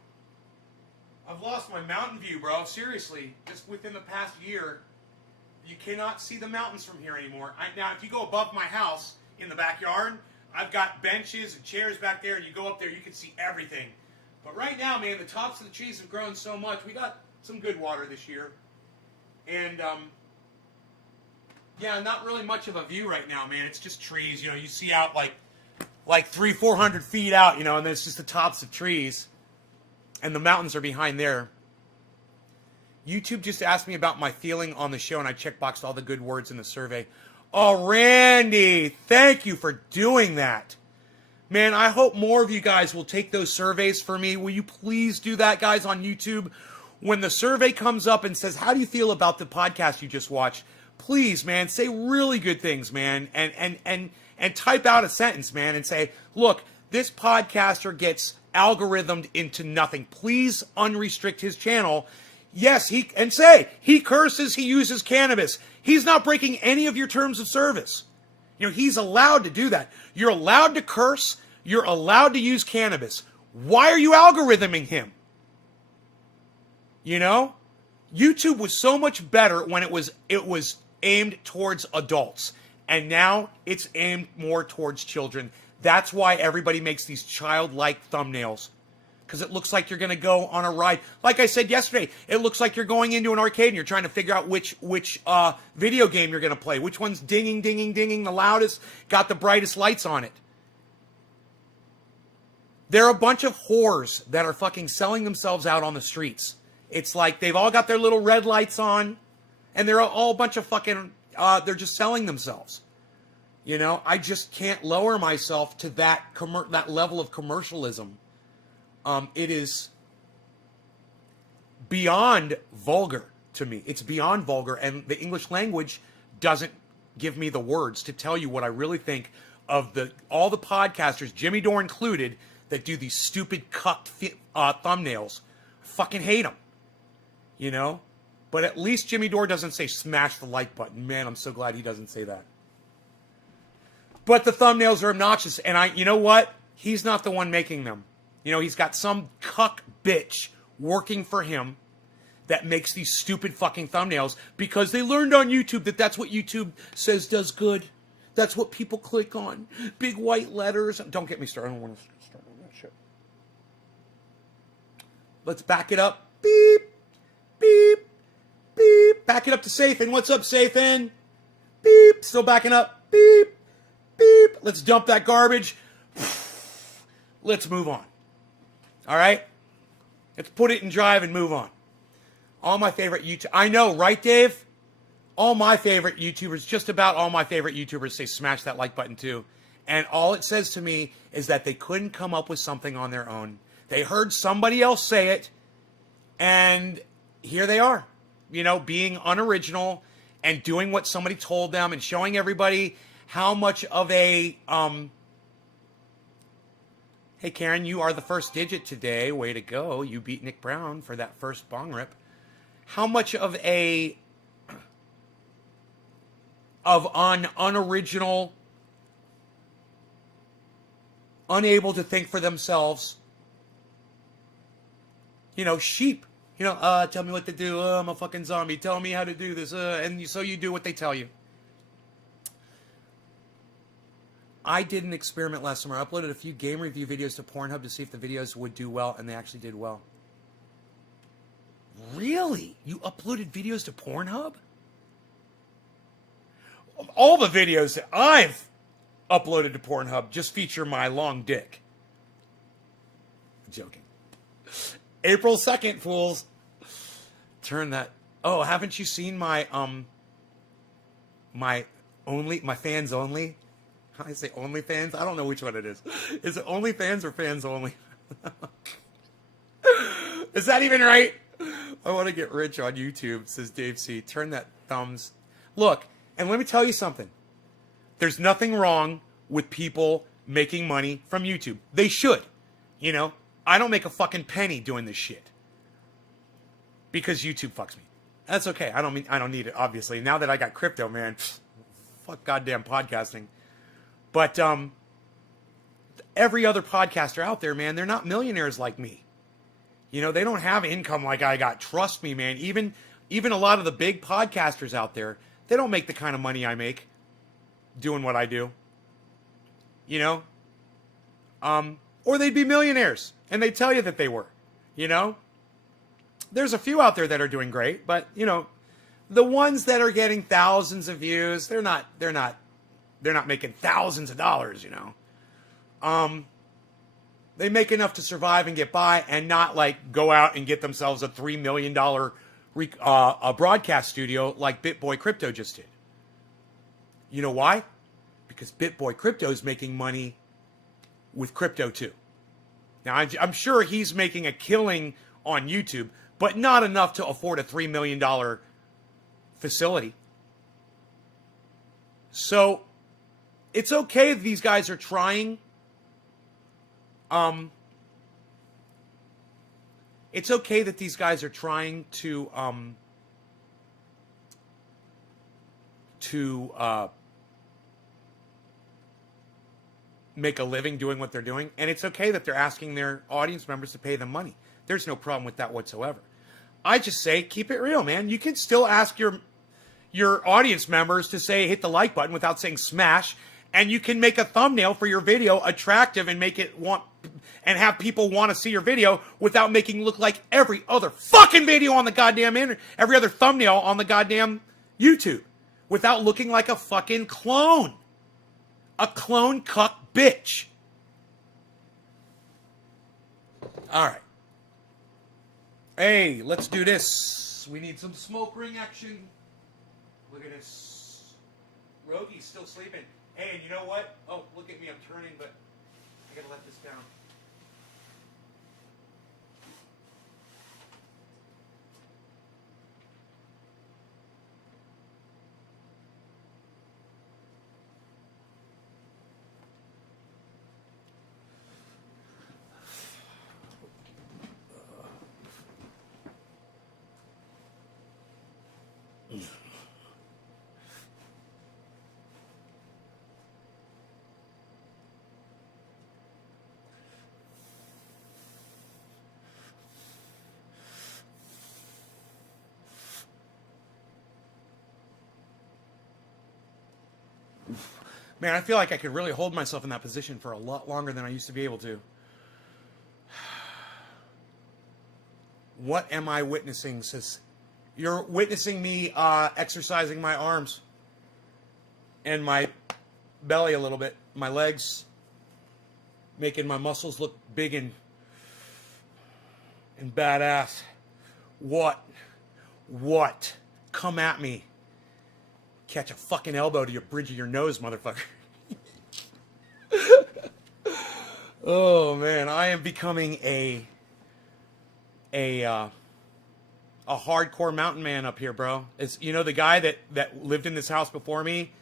I've lost my mountain view, bro. Seriously, just within the past year, you cannot see the mountains from here anymore. Now, if you go above my house in the backyard, I've got benches and chairs back there, and you go up there, you can see everything. But right now, man, the tops of the trees have grown so much. We got some good water this year. And, yeah, not really much of a view right now, man. It's just trees. You know, you see out like 300-400 feet out, you know, and then it's just the tops of trees. And the mountains are behind there. YouTube just asked me about my feeling on the show, and I checkboxed all the good words in the survey. Oh, Randy, thank you for doing that. Man, I hope more of you guys will take those surveys for me. Will you please do that, guys, on YouTube? When the survey comes up and says, how do you feel about the podcast you just watched? Please, man, say really good things, man, and type out a sentence, man, and say, look, this podcaster gets algorithmed into nothing. Please unrestrict his channel. Yes, he curses, he uses cannabis. He's not breaking any of your terms of service. You know, he's allowed to do that. You're allowed to curse. You're allowed to use cannabis. Why are you algorithming him? You know? YouTube was so much better when it was aimed towards adults. And now it's aimed more towards children. That's why everybody makes these childlike thumbnails. Because it looks like you're going to go on a ride. Like I said yesterday, it looks like you're going into an arcade and you're trying to figure out which video game you're going to play. Which one's dinging, dinging, dinging the loudest, got the brightest lights on it. They're a bunch of whores that are fucking selling themselves out on the streets. It's like they've all got their little red lights on, and they're all a bunch of fucking, they're just selling themselves. You know, I just can't lower myself to that level of commercialism. It is beyond vulgar to me. It's beyond vulgar, and the English language doesn't give me the words to tell you what I really think of all the podcasters, Jimmy Dore included, that do these stupid cucked thumbnails. I fucking hate them, you know? But at least Jimmy Dore doesn't say smash the like button. Man, I'm so glad he doesn't say that. But the thumbnails are obnoxious, and you know what? He's not the one making them. You know, he's got some cuck bitch working for him that makes these stupid fucking thumbnails because they learned on YouTube that that's what YouTube says does good. That's what people click on. Big white letters. Don't get me started. I don't want to start on that shit. Let's back it up. Beep, beep, beep. Back it up to Sathan. What's up, Sathan? Beep. Still backing up. Beep, beep. Let's dump that garbage. Let's move on. All right? Let's put it in drive and move on. All my favorite YouTube... I know, right, Dave? All my favorite YouTubers, just about all my favorite YouTubers say smash that like button too. And all it says to me is that they couldn't come up with something on their own. They heard somebody else say it, and here they are. You know, being unoriginal and doing what somebody told them and showing everybody how much of a... Hey, Karen, you are the first digit today. Way to go. You beat Nick Brown for that first bong rip. How much of a... unoriginal, unable to think for themselves, you know, sheep. You know, tell me what to do. I'm a fucking zombie. Tell me how to do this. So you do what they tell you. I did an experiment last summer. I uploaded a few game review videos to Pornhub to see if the videos would do well, and they actually did well. Really? You uploaded videos to Pornhub? All the videos that I've uploaded to Pornhub just feature my long dick. I'm joking. April 2nd, fools. Turn that... Oh, haven't you seen my my fans only? How do I say OnlyFans? I don't know which one it is. Is it OnlyFans or fans only? Is that even right? I want to get rich on YouTube, says Dave C. Turn that thumbs. Look, and let me tell you something. There's nothing wrong with people making money from YouTube. They should. You know, I don't make a fucking penny doing this shit. Because YouTube fucks me. That's okay. I don't need it, obviously. Now that I got crypto, man, fuck goddamn podcasting. But every other podcaster out there, man, they're not millionaires like me. You know, they don't have income like I got. Trust me, man. Even a lot of the big podcasters out there, they don't make the kind of money I make doing what I do. You know? Or they'd be millionaires, and they tell you that they were. You know? There's a few out there that are doing great, but, you know, the ones that are getting thousands of views, they're not making thousands of dollars, you know. They make enough to survive and get by and not, like, go out and get themselves a $3 million a broadcast studio like BitBoy Crypto just did. You know why? Because BitBoy Crypto is making money with crypto too. Now, I'm sure he's making a killing on YouTube, but not enough to afford a $3 million facility. So, it's okay that these guys are trying. It's okay that these guys are trying to make a living doing what they're doing, and it's okay that they're asking their audience members to pay them money. There's no problem with that whatsoever. I just say keep it real, man. You can still ask your audience members to say hit the like button without saying smash, and you can make a thumbnail for your video attractive and make it and have people want to see your video without making it look like every other fucking video on the goddamn internet, every other thumbnail on the goddamn YouTube, without looking like a fucking clone. A clone cuck bitch. All right. Hey, let's do this. We need some smoke ring action. Look at this. Rogie's still sleeping. Hey, and you know what? Oh, look at me. I'm turning, but I gotta let this down. Man, I feel like I could really hold myself in that position for a lot longer than I used to be able to. What am I witnessing, sis? You're witnessing me exercising my arms and my belly a little bit, my legs, making my muscles look big and badass. What? Come at me. Catch a fucking elbow to your bridge of your nose, motherfucker. Oh man, I am becoming a hardcore mountain man up here, bro. It's, you know, the guy that lived in this house before me.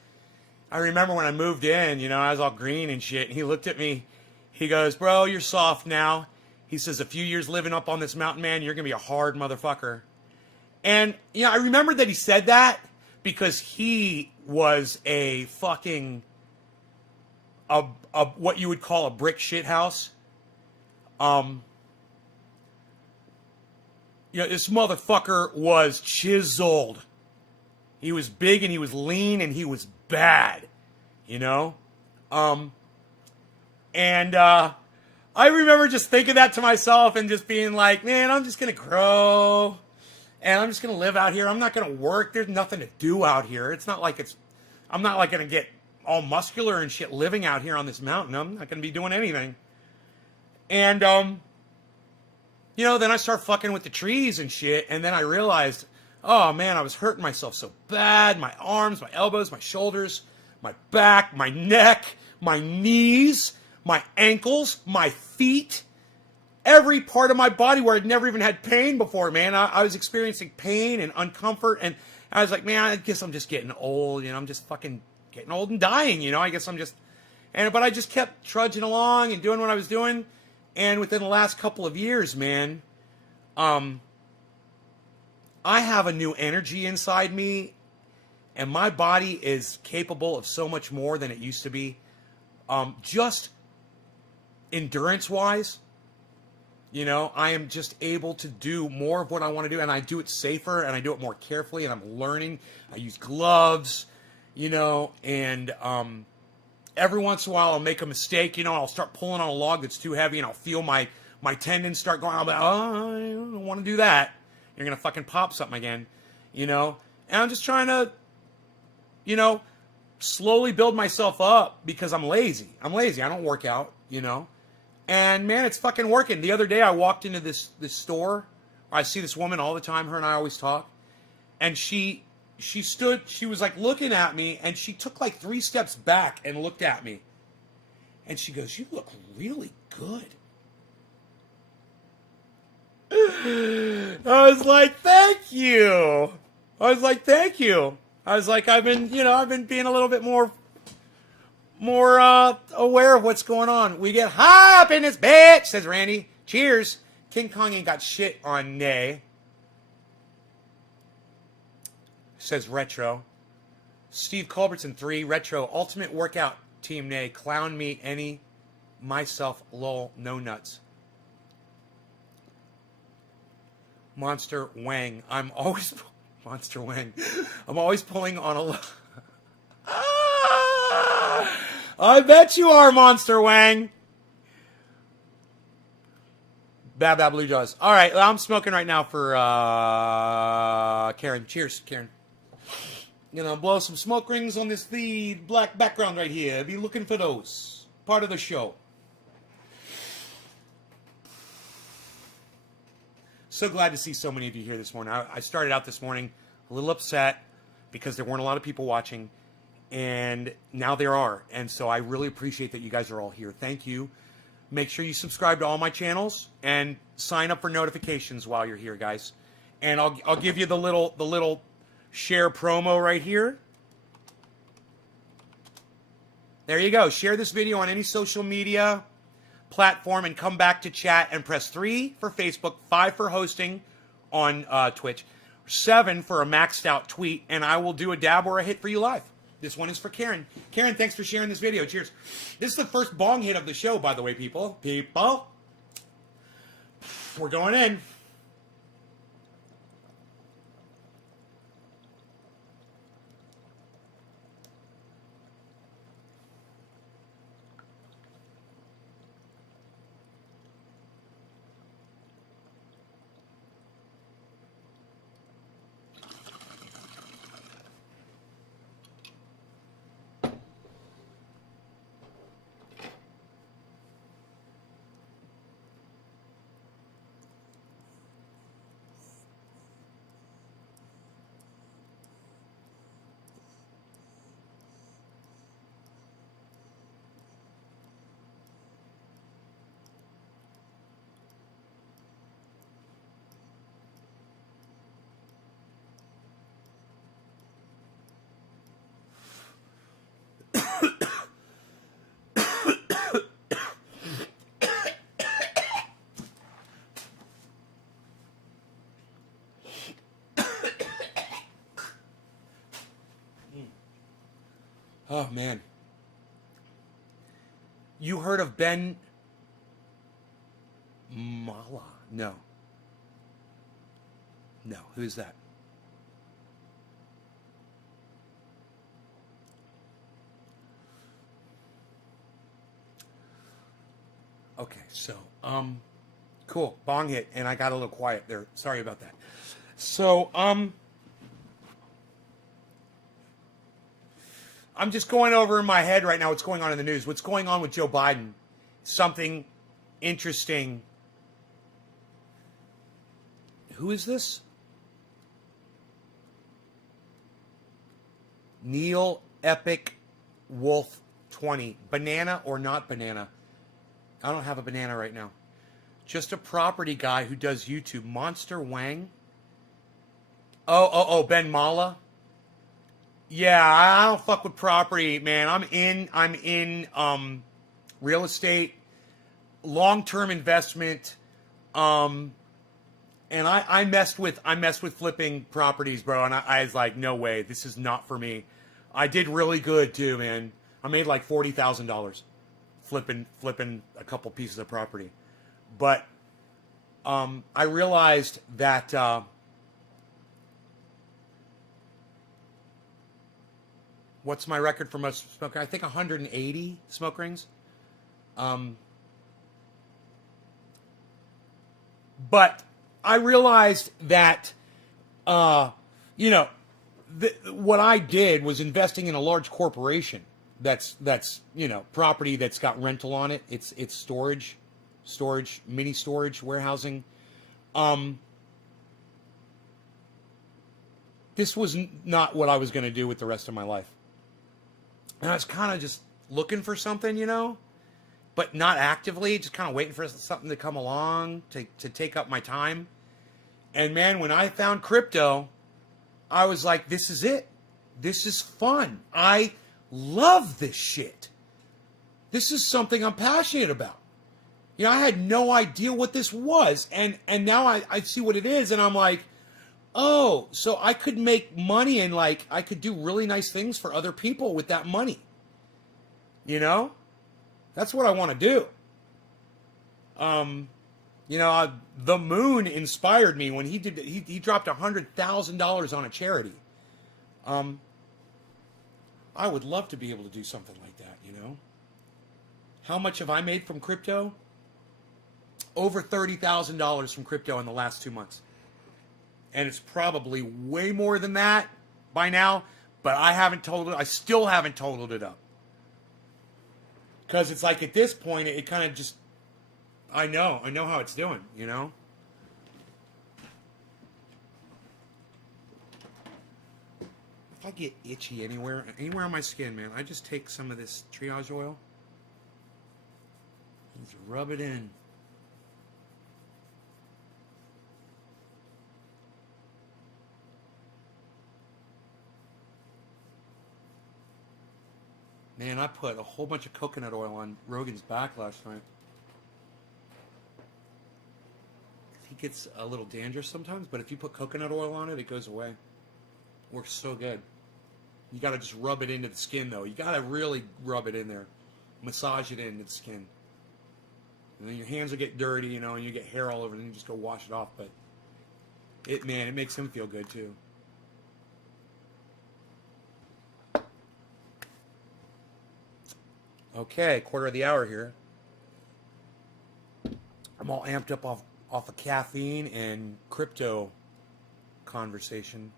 I remember when I moved in, you know, I was all green and shit. And he looked at me. He goes, "Bro, you're soft now." He says, "A few years living up on this mountain, man, you're gonna be a hard motherfucker." And you know, I remember that he said that because he was a fucking what you would call a brick shit house. You know, this motherfucker was chiseled. He was big and he was lean and he was bad, you know? I remember just thinking that to myself and just being like, man, I'm just going to grow and I'm just going to live out here. I'm not going to work. There's nothing to do out here. It's not like I'm not like going to get all muscular and shit living out here on this mountain. I'm not going to be doing anything. And, you know, then I start fucking with the trees and shit. And then I realized, oh man, I was hurting myself so bad. My arms, my elbows, my shoulders, my back, my neck, my knees, my ankles, my feet, every part of my body where I'd never even had pain before, man. I was experiencing pain and uncomfort. And I was like, man, I guess I'm just getting old. You know, I'm just fucking getting old and dying. You know, I guess I'm just, but I just kept trudging along and doing what I was doing. And within the last couple of years, man, I have a new energy inside me, and my body is capable of so much more than it used to be. Just endurance-wise, you know, I am just able to do more of what I want to do, and I do it safer, and I do it more carefully, and I'm learning. I use gloves, you know, and every once in a while I'll make a mistake, you know, I'll start pulling on a log that's too heavy, and I'll feel my tendons start going. I'll be like, oh, I don't want to do that. You're going to fucking pop something again, you know? And I'm just trying to, you know, slowly build myself up because I'm lazy. I'm lazy. I don't work out, you know? And, man, it's fucking working. The other day I walked into this store. I see this woman all the time. Her and I always talk. And she stood, she was, like, looking at me, and she took, like, 3 steps back and looked at me. And she goes, "You look really good." I was like, thank you. I was like, I've been being a little bit more aware of what's going on. We get high up in this bitch, says Randy. Cheers. King Kong ain't got shit on Nay, says Retro. Steve Culbertson 3, Retro, Ultimate Workout Team Nay, Clown Meat, any, myself, lol, no nuts. Monster Wang. Monster Wang. I'm always pulling on a... I bet you are, Monster Wang. Bad Blue Jaws. All right, I'm smoking right now for Karen. Cheers, Karen. You know, blow some smoke rings on this black background right here. Be looking for those. Part of the show. So glad to see so many of you here this morning. I started out this morning a little upset because there weren't a lot of people watching, and now there are. And so I really appreciate that you guys are all here. Thank you. Make sure you subscribe to all my channels and sign up for notifications while you're here, guys. And I'll give you the little share promo right here. There you go. Share this video on any social media platform and come back to chat and press 3 for Facebook, 5 for hosting on Twitch, 7 for a maxed out tweet, and I will do a dab or a hit for you live. This one is for Karen. Karen, thanks for sharing this video. Cheers. This is the first bong hit of the show, by the way, people. We're going in. Oh, man. You heard of Ben Mala? No. No. Who's that? Okay, so, cool. Bong hit, and I got a little quiet there. Sorry about that. So, I'm just going over in my head right now what's going on in the news. What's going on with Joe Biden? Something interesting. Who is this? Neil Epic Wolf 20. Banana or not banana? I don't have a banana right now. Just a property guy who does YouTube. Monster Wang? Oh, Ben Mala? Yeah, I don't fuck with property, man. I'm in real estate, long-term investment, and I messed with flipping properties, bro, and I was like, no way, this is not for me. I did really good too, man. I made like $40,000 flipping a couple pieces of property. But I realized that what's my record for most smoke? I think 180 smoke rings. But I realized that, you know, what I did was investing in a large corporation that's you know, property that's got rental on it. It's storage, mini storage, warehousing. This was not what I was going to do with the rest of my life. And I was kind of just looking for something, you know, but not actively, just kind of waiting for something to come along to take up my time. And man, when I found crypto, I was like, this is it. This is fun. I love this shit. This is something I'm passionate about. You know, I had no idea what this was. And now I see what it is. And I'm like, oh, so I could make money and like I could do really nice things for other people with that money. You know? That's what I want to do. You know, the moon inspired me when he dropped $100,000 on a charity. I would love to be able to do something like that, you know? How much have I made from crypto? Over $30,000 from crypto in the last 2 months. And it's probably way more than that by now, but I still haven't totaled it up. Because it's like at this point, it kind of just, I know how it's doing, you know? If I get itchy anywhere on my skin, man, I just take some of this triage oil and just rub it in. Man, I put a whole bunch of coconut oil on Rogan's back last night. He gets a little dandruff sometimes, but if you put coconut oil on it, it goes away. Works so good. You got to just rub it into the skin, though. You got to really rub it in there. Massage it into the skin. And then your hands will get dirty, you know, and you get hair all over, and then you just go wash it off. But it makes him feel good, too. Okay, quarter of the hour here. I'm all amped up off of caffeine and crypto conversation.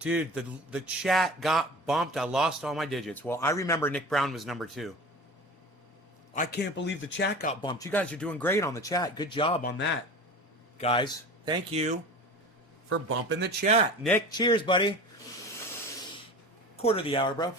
Dude, the chat got bumped. I lost all my digits. Well, I remember Nick Brown was number 2. I can't believe the chat got bumped. You guys are doing great on the chat. Good job on that, guys. Thank you for bumping the chat. Nick, cheers, buddy. Quarter of the hour, bro.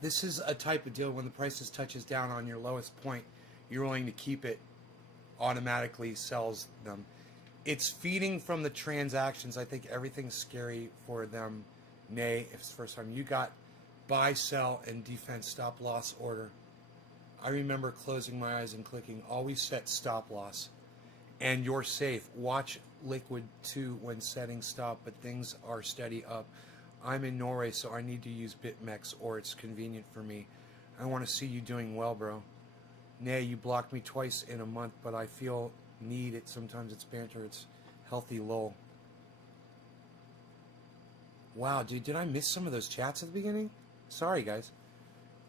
This is a type of deal when the prices touches down on your lowest point, you're willing to keep it, automatically sells them. It's feeding from the transactions. I think everything's scary for them. Nay, if it's the first time you got buy, sell, and defense stop loss order. I remember closing my eyes and clicking, always set stop loss. And you're safe. Watch liquid too when setting stop, but things are steady up. I'm in Norway, so I need to use BitMEX or it's convenient for me. I want to see you doing well, bro. Nay, you blocked me twice in a month, but I feel need it. Sometimes it's banter. It's healthy lol. Wow, dude, did I miss some of those chats at the beginning? Sorry, guys.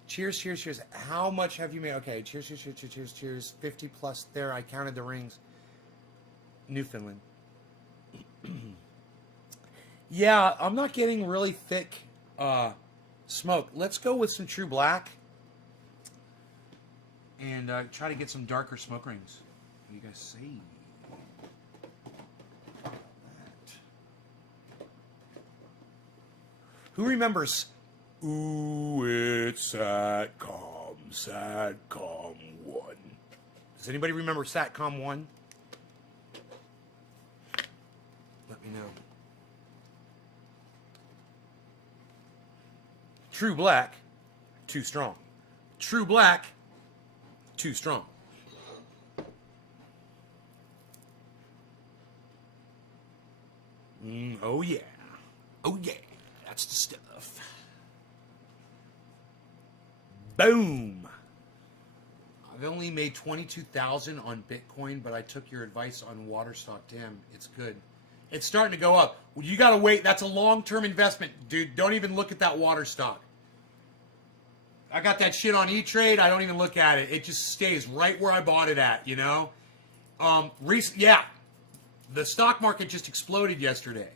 Cheers, cheers, cheers. How much have you made? Okay, cheers, cheers, cheers, cheers, cheers, cheers. 50 plus there. I counted the rings. Newfoundland. Yeah, I'm not getting really thick smoke. Let's go with some True Black. And try to get some darker smoke rings. What do you guys say? Who remembers? Ooh, it's Satcom 1. Does anybody remember Satcom 1? Let me know. True Black, too strong. True Black, too strong. Oh yeah. Oh yeah. That's the stuff. Boom. I've only made 22,000 on Bitcoin, but I took your advice on Waterstock. Damn, it's good. It's starting to go up. Well, you got to wait. That's a long-term investment, dude. Don't even look at that Waterstock. I got that shit on E-Trade. I don't even look at it. It just stays right where I bought it at, you know? Yeah. The stock market just exploded yesterday.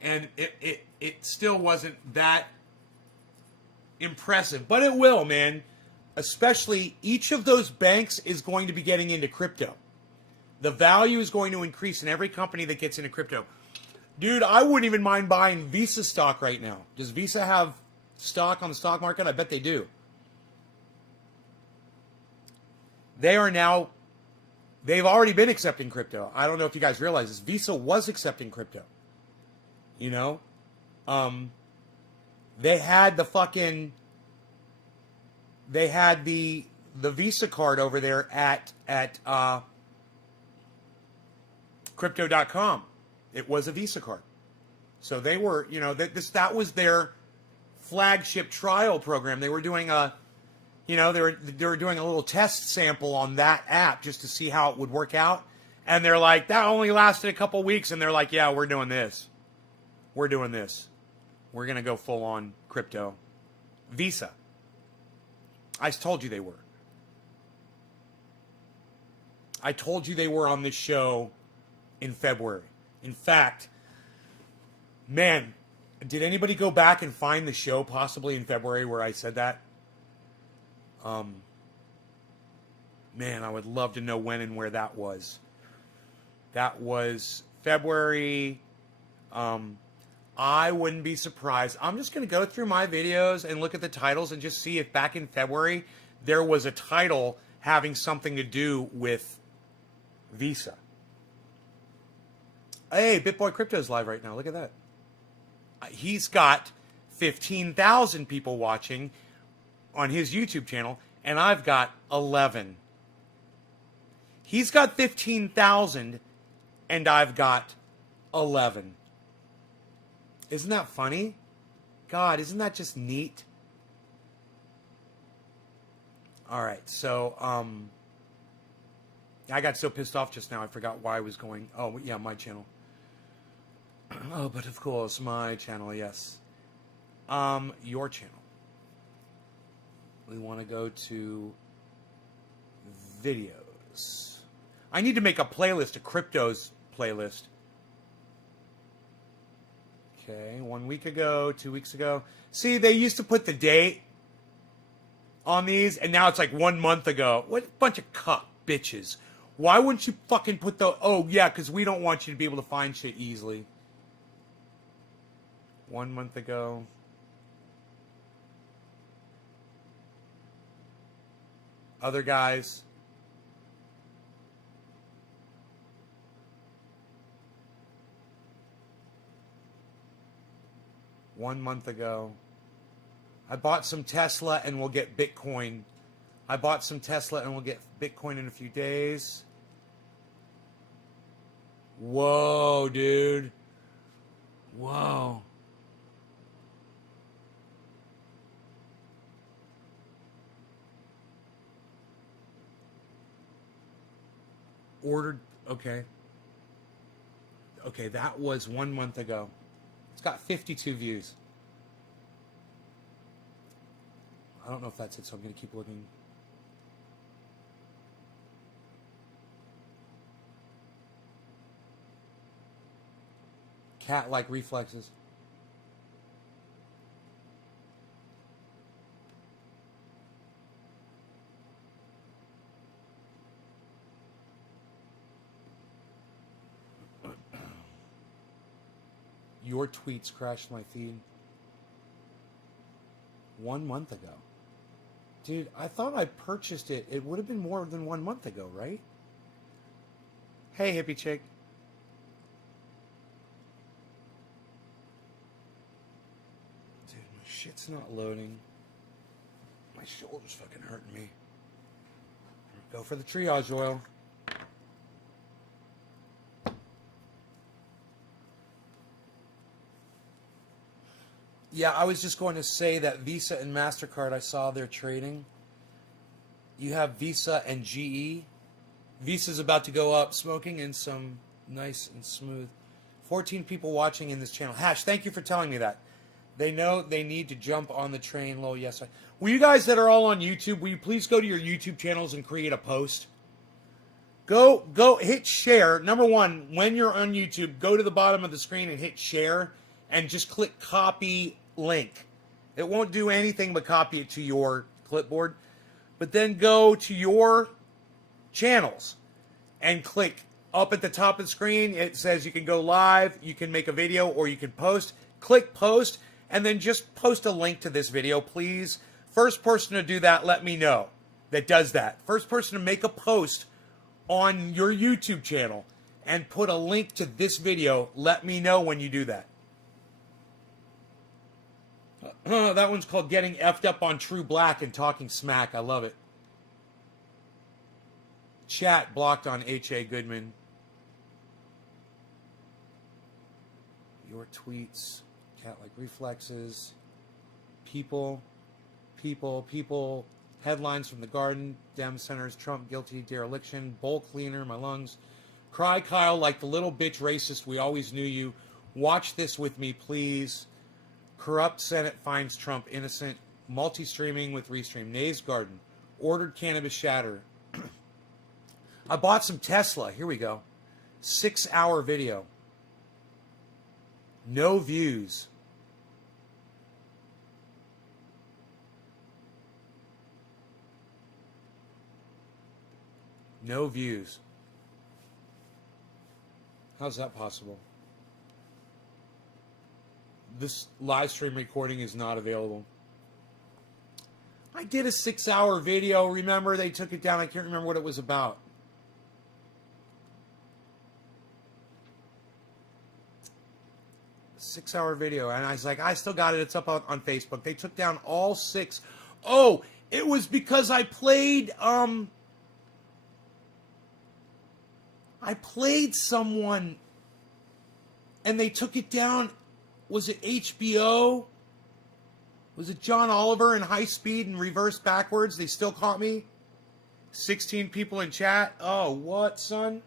And it still wasn't that impressive. But it will, man. Especially each of those banks is going to be getting into crypto. The value is going to increase in every company that gets into crypto. Dude, I wouldn't even mind buying Visa stock right now. Does Visa have stock on the stock market? I bet they do. They've already been accepting crypto. I don't know if you guys realize this. Visa was accepting crypto. You know? They had the Visa card over there at crypto.com. It was a Visa card. So they were, you know, that was their flagship trial program. They were doing they were doing a little test sample on that app just to see how it would work out. And they're like, that only lasted a couple weeks. And they're like, yeah, we're doing this. We're doing this. We're going to go full on crypto. Visa. I told you they were. I told you they were on this show in February. In fact, man, did anybody go back and find the show possibly in February where I said that? Man, I would love to know when and where that was. That was February. I wouldn't be surprised. I'm just going to go through my videos and look at the titles and just see if back in February there was a title having something to do with Visa. Hey, BitBoy Crypto is live right now. Look at that. He's got 15,000 people watching on his YouTube channel, and I've got 11. He's got 15,000, and I've got 11. Isn't that funny? God, isn't that just neat? All right, so I got so pissed off just now, I forgot why I was going. Oh, yeah, my channel. Oh, but of course, my channel, yes. Your channel. We want to go to videos. I need to make a playlist, a cryptos playlist. Okay, 1 week ago, 2 weeks ago. See, they used to put the date on these, and now it's like 1 month ago. What a bunch of cuck bitches. Why wouldn't you fucking put the... Oh, yeah, because we don't want you to be able to find shit easily. 1 month ago. Other guys. One month ago. I bought some Tesla and we'll get Bitcoin. I bought some Tesla and we'll get Bitcoin in a few days. Whoa, dude. Whoa. Ordered, okay. Okay, that was 1 month ago. It's got 52 views. I don't know if that's it, so I'm going to keep looking. Cat-like reflexes. Your tweets crashed my feed 1 month ago. Dude, I thought I purchased it. It would have been more than 1 month ago, right? Hey, hippie chick. Dude, my shit's not loading. My shoulder's fucking hurting me. Go for the triage oil. Yeah, I was just going to say that Visa and MasterCard, I saw they're trading. You have Visa and GE. Visa's about to go up, smoking in some nice and smooth. 14 people watching in this channel. Hash, thank you for telling me that. They know they need to jump on the train low. Yes, will you guys that are all on YouTube, will you please go to your YouTube channels and create a post? Go hit share. Number one, when you're on YouTube, go to the bottom of the screen and hit share and just click copy link. It won't do anything but copy it to your clipboard. But then go to your channels and click up at the top of the screen. It says you can go live, you can make a video, or you can post. Click post, and then just post a link to this video, please. First person to do that, let me know that does that. First person to make a post on your YouTube channel and put a link to this video, let me know when you do that. That one's called Getting Effed Up on True Black and Talking Smack. I love it. Chat blocked on H.A. Goodman. Your tweets. Cat-like reflexes. People. Headlines from the Garden. Dem centers. Trump guilty dereliction. Bowl cleaner. My lungs. Cry Kyle like the little bitch racist. We always knew you. Watch this with me, please. Corrupt Senate finds Trump innocent. Multi-streaming with Restream. Nays Garden. Ordered cannabis shatter. I bought some Tesla. Here we go. 6-hour video. No views. No views. How's that possible? This live stream recording is not available. I did a 6-hour video. Remember, they took it down. I can't remember what it was about. Six-hour video. And I was like, I still got it. It's up on Facebook. They took down all 6. Oh, it was because I played someone and they took it down. Was it HBO? Was it John Oliver in high speed and reverse backwards? They still caught me. 16 people in chat. Oh, what, son?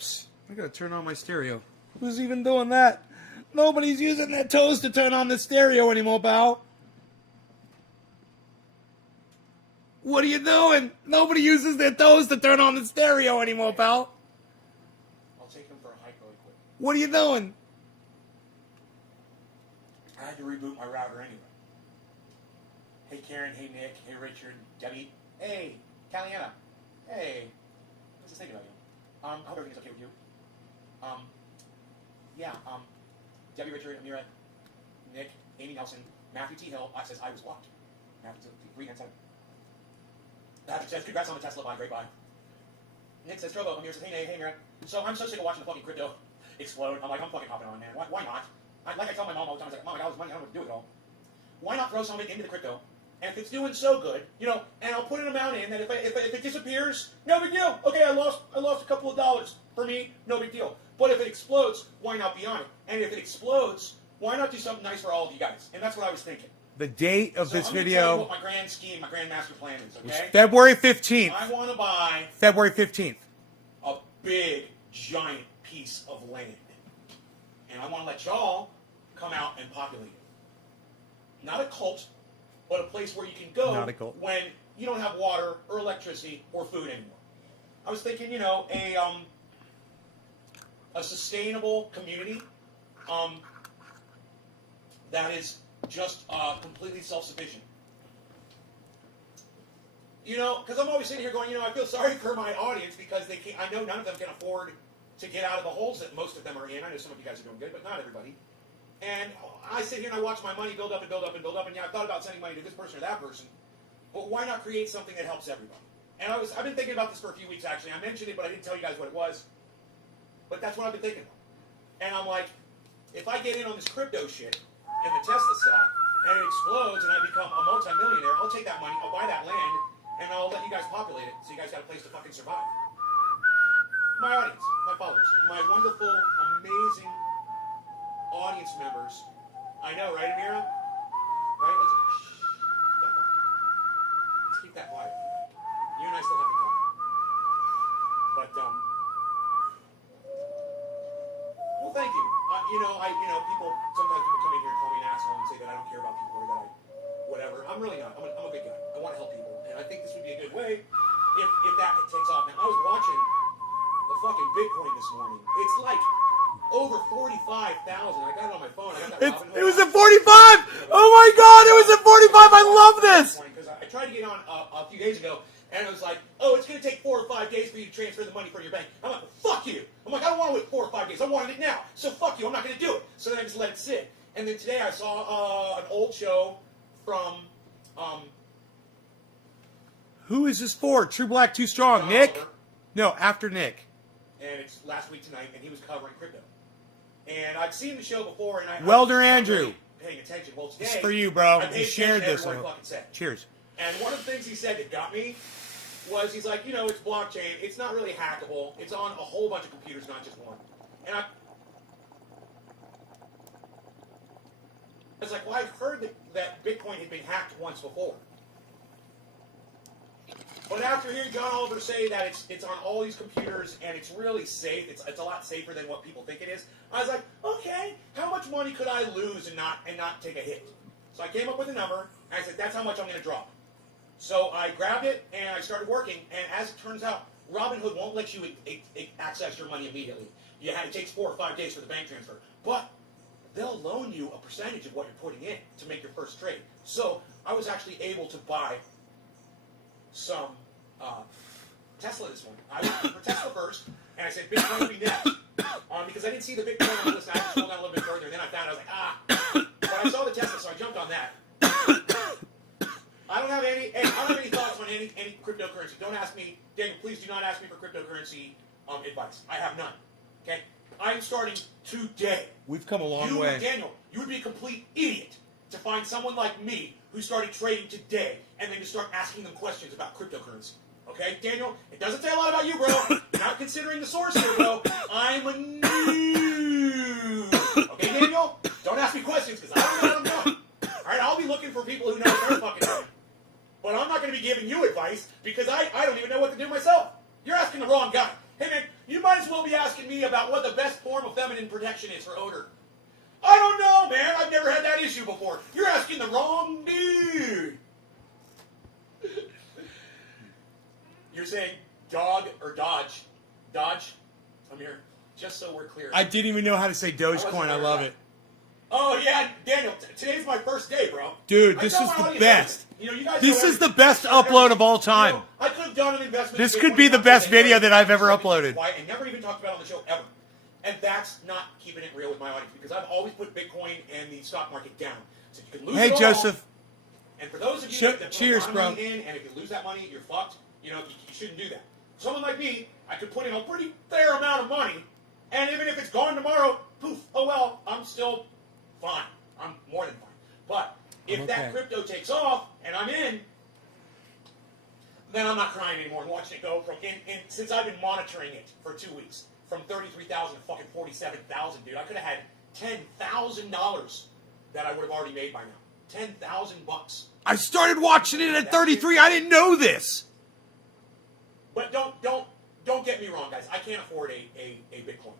Psst, I gotta turn on my stereo. Who's even doing that? Nobody's using their toes to turn on the stereo anymore, pal. What are you doing? Nobody uses their toes to turn on the stereo anymore, pal. I'll take him for a hike really quick. What are you doing? I had to reboot my router anyway. Hey Karen, hey Nick, hey Richard, Debbie, hey Caliana, hey. What's this thing about you? I hope everything's okay with you. Debbie, Richard, Amira, Nick, Amy Nelson, Matthew T. Hill says I was blocked. Matthew 3 and 7. Patrick says, congrats on the Tesla buy, great buy. Nick says, Trovo, I'm here. Says, hey, Mira. So I'm so sick of watching the fucking crypto explode. I'm like, I'm fucking hopping on, man. Why not? Like I tell my mom all the time, I was like, Mom, I got all this money, I don't know what to do with it all. Why not throw some of it into the crypto? And if it's doing so good, you know, and I'll put an amount in that if it disappears, no big deal. Okay, I lost a couple of dollars. For me, no big deal. But if it explodes, why not be on it? And if it explodes, why not do something nice for all of you guys? And that's what I was thinking. The date of this I'm gonna tell video you what my grand scheme, my grand master plan is, okay? February 15th. I want to buy February 15th. a big, giant piece of land. And I want to let y'all come out and populate it. Not a cult, but a place where you can go Not a cult. when you don't have water or electricity or food anymore. I was thinking, you know, a sustainable community that is just completely self-sufficient. You know, because I'm always sitting here going, you know, I feel sorry for my audience because they can't, I know none of them can afford to get out of the holes that most of them are in. I know some of you guys are doing good, but not everybody. And I sit here and I watch my money build up and build up and build up, and yeah, I thought about sending money to this person or that person, but why not create something that helps everybody? And I've been thinking about this for a few weeks, actually. I mentioned it, but I didn't tell you guys what it was. But that's what I've been thinking about. And I'm like, if I get in on this crypto shit and the Tesla stuff, and it explodes and I become a multi-millionaire, I'll take that money, I'll buy that land, and I'll let you guys populate it so you guys got a place to fucking survive. My audience, my followers, my wonderful, amazing audience members. I know, right, Amira? Right? Let's keep that quiet. You and I still have to talk. But, well, thank you. Sometimes people come in here and call me an asshole and say that I don't care about people or that I, whatever. I'm really not. I'm a good guy. I want to help people. And I think this would be a good way if that takes off. Now, I was watching the fucking Bitcoin this morning. It's like over 45,000. I got it on my phone. I got that Robinhood. It was at 45! Oh my god, it was at 45! I love this! Because I tried to get on a few days ago, and it was like, oh, it's going to take 4 or 5 days for you to transfer the money from your bank. I'm like, well, fuck you. I'm like, I don't want to wait 4 or 5 days. I wanted it now. So fuck you. I'm not going to do it. So then I just let it sit. And then today I saw an old show from... Who is this for? True Black Too Strong. John Nick? Oliver. No, after Nick. And it's last week tonight, and he was covering crypto. And I've seen the show before, and I Welder was Andrew. really paying attention. Well, today, This is for you, bro. I paid You shared attention to this. every word he fucking said. Cheers. And one of the things he said that got me was he's like, you know, it's blockchain. It's not really hackable. It's on a whole bunch of computers, not just one. And I was like, well, I've heard that Bitcoin had been hacked once before. But after hearing John Oliver say that it's on all these computers and it's really safe, it's a lot safer than what people think it is, I was like, okay, how much money could I lose and not take a hit? So I came up with a number, and I said, that's how much I'm going to drop. So I grabbed it, and I started working, and as it turns out, Robinhood won't let you access your money immediately. It takes 4 or 5 days for the bank transfer. But they'll loan you a percentage of what you're putting in to make your first trade. So I was actually able to buy some Tesla this morning. I went for Tesla first, and I said Bitcoin would be next. Because I didn't see the Bitcoin on the list, I had to scroll down a little bit further, and then I found it, I was like, But I saw the Tesla, so I jumped on that. I don't have any thoughts on any cryptocurrency. Don't ask me, Daniel, please do not ask me for cryptocurrency advice. I have none. Okay? I'm starting today. We've come a long way. Daniel, you would be a complete idiot to find someone like me who started trading today and then to start asking them questions about cryptocurrency. Okay, Daniel, it doesn't say a lot about you, bro. Not considering the source here, bro. I'm a noob. Okay, Daniel? Don't ask me questions because I don't know what I'm doing. All right, I'll be looking for people who know what they're fucking doing. But I'm not going to be giving you advice because I don't even know what to do myself. You're asking the wrong guy. Hey, man, you might as well be asking me about what the best form of feminine protection is for odor. I don't know, man. I've never had that issue before. You're asking the wrong dude. You're saying dog or dodge? Dodge? I'm here. Just so we're clear. I didn't even know how to say Dogecoin. I love it. Oh, yeah, Daniel, today's my first day, bro. Dude, this is the best. You guys This is the best upload of all time. I could have done an investment. This could be the best video that I've ever uploaded. I never even talked about it on the show, ever. And that's not keeping it real with my audience because I've always put Bitcoin and the stock market down. So you can lose Hey, it all. Joseph. And for those of you that put Cheers, a lot bro. of money in, and if you lose that money, you're fucked. You know, you shouldn't do that. Someone like me, I could put in a pretty fair amount of money, and even if it's gone tomorrow, poof, oh well, I'm still fine. I'm more than fine. But if that crypto takes off and I'm in, then I'm not crying anymore and watching it go from. And since I've been monitoring it for 2 weeks, from 33,000 to fucking 47,000, dude, I could have had $10,000 that I would have already made by now. $10,000. I started watching it at 33. I didn't know this. But don't get me wrong, guys. I can't afford a Bitcoin,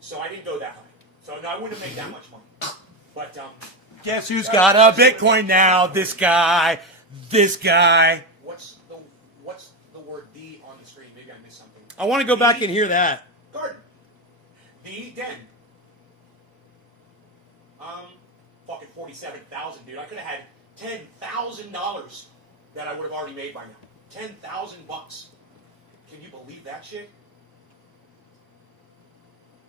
so I didn't go that high. So no, I wouldn't have made that much money. But Guess who's got a Bitcoin now? This guy. This guy. what's the word "the" on the screen? Maybe I missed something. I want to go back and hear that. Garden. The den. Fucking 47,000, dude. I could have had $10,000 that I would have already made by now. $10,000. Can you believe that shit?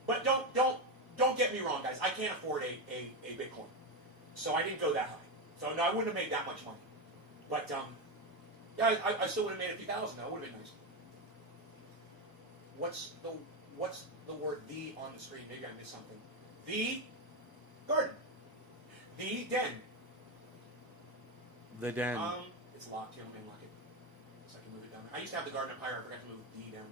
But don't get me wrong, guys. I can't afford a Bitcoin, so I didn't go that high. So no, I wouldn't have made that much money. But yeah, I still would have made a few thousand. That would have been nice. What's the word "the" on the screen? Maybe I missed something. The garden. The den. The den. It's locked. Here, let me unlock it. So I can move it down. I used to have the garden up higher. I forgot to move the down.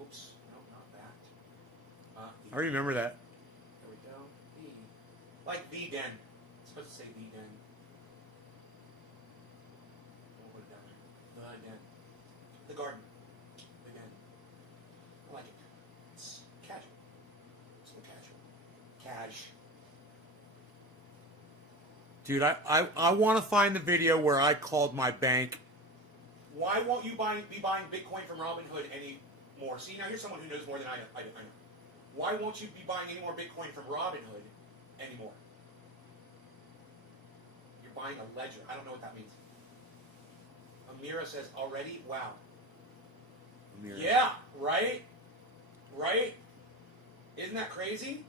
Oops. No, not that. I remember that. There we go. The. Like the den. It's supposed to say the den. We'll put it down there. The den. The garden. The den. I like it. It's casual. It's a little casual. Cash. Dude, I want to find the video where I called my bank. Why won't you be buying Bitcoin from Robinhood anymore? See, now here's someone who knows more than I know. Why won't you be buying any more Bitcoin from Robinhood anymore? You're buying a ledger. I don't know what that means. Amira says, already? Wow. Amira. Yeah, right? Right? Isn't that crazy?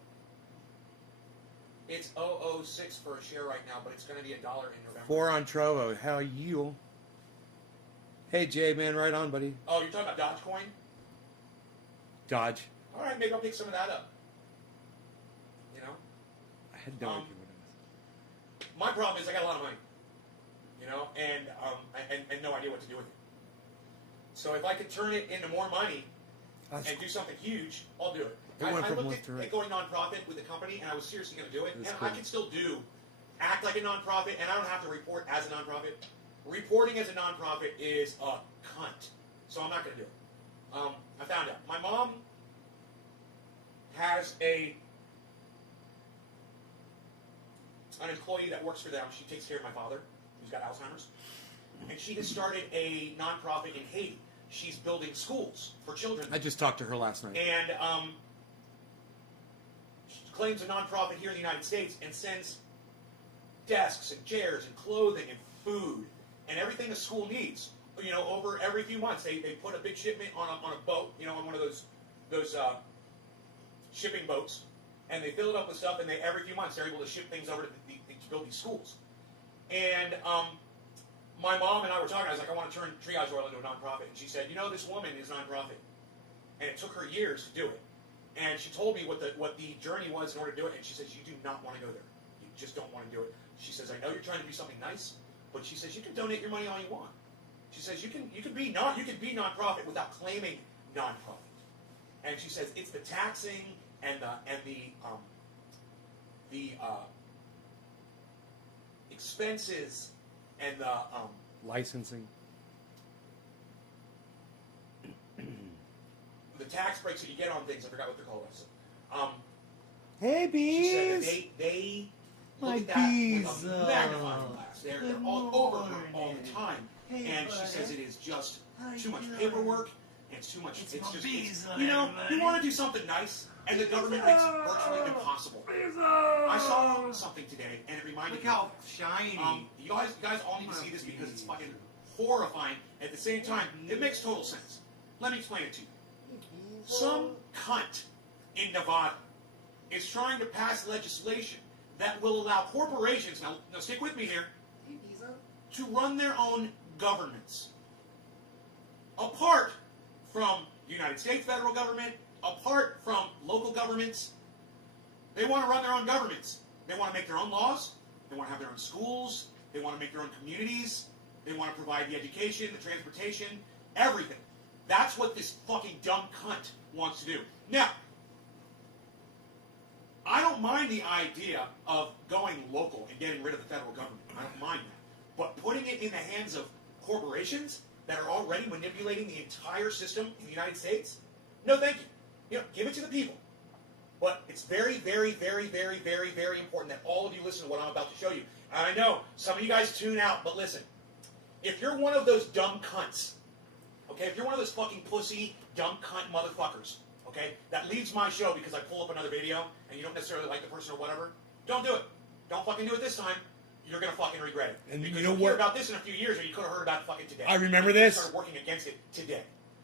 It's 006 for a share right now, but it's going to be $1 in November. 4 on Trovo. How you? Hey, Jay, man, right on, buddy. Oh, you're talking about Dogecoin? Dodge. All right, maybe I'll pick some of that up. You know? I had no idea what it was. My problem is I got a lot of money. You know, and no idea what to do with it. So if I could turn it into more money and do something huge, I'll do it. It went I from looked left to right. at going nonprofit with the company, and I was seriously going to do it. That's And cool. I can still act like a nonprofit, and I don't have to report as a nonprofit. Reporting as a nonprofit is a cunt. So I'm not going to do it. I found out. My mom has an employee that works for them. She takes care of my father, who's got Alzheimer's. And she has started a nonprofit in Haiti. She's building schools for children. I just talked to her last night. And she claims a nonprofit here in the United States and sends desks and chairs and clothing and food and everything a school needs. You know, over every few months, they put a big shipment on a boat, you know, on one of those shipping boats, and they fill it up with stuff. And every few months they're able to ship things over to build these schools. And my mom and I were talking. I was like, I want to turn Triage Oil into a nonprofit. And she said, you know, this woman is a nonprofit. And it took her years to do it. And she told me what the journey was in order to do it. And she says, you do not want to go there. You just don't want to do it. She says, I know you're trying to do something nice, but she says, you can donate your money all you want. She says, you can be nonprofit without claiming nonprofit. And she says, it's the taxing and the expenses and the Licensing. the tax breaks that you get on things. I forgot what they're called. Hey, She said bees. that they My look at that bees. with a magnifying glass. They're Good all over her all morning. the time. Hey, And she buddy. says it is just How too you much doing? paperwork. It's too much. It's It's my just, bees, you know, everybody. you want to do something nice, and the government makes it virtually impossible. I saw something today, and it reminded Look me. how shiny. You guys all need to see this because it's fucking horrifying. At the same time, it makes total sense. Let me explain it to you. Some cunt in Nevada is trying to pass legislation that will allow corporations, now stick with me here, to run their own governments. Apart from the United States federal government, apart from local governments, they want to run their own governments. They want to make their own laws. They want to have their own schools. They want to make their own communities. They want to provide the education, the transportation, everything. That's what this fucking dumb cunt wants to do. Now, I don't mind the idea of going local and getting rid of the federal government. I don't mind that. But putting it in the hands of corporations that are already manipulating the entire system in the United States, no thank you. You know, give it to the people. But it's very, very, very, very, very, very important that all of you listen to what I'm about to show you. And I know some of you guys tune out, but listen. If you're one of those dumb cunts, okay, if you're one of those fucking pussy, dumb cunt motherfuckers, okay, that leaves my show because I pull up another video and you don't necessarily like the person or whatever, don't do it. Don't fucking do it this time. You're going to fucking regret it. And because you know you'll hear what? about this in a few years, or you could have heard about it fucking today. I remember You this. started working against it today.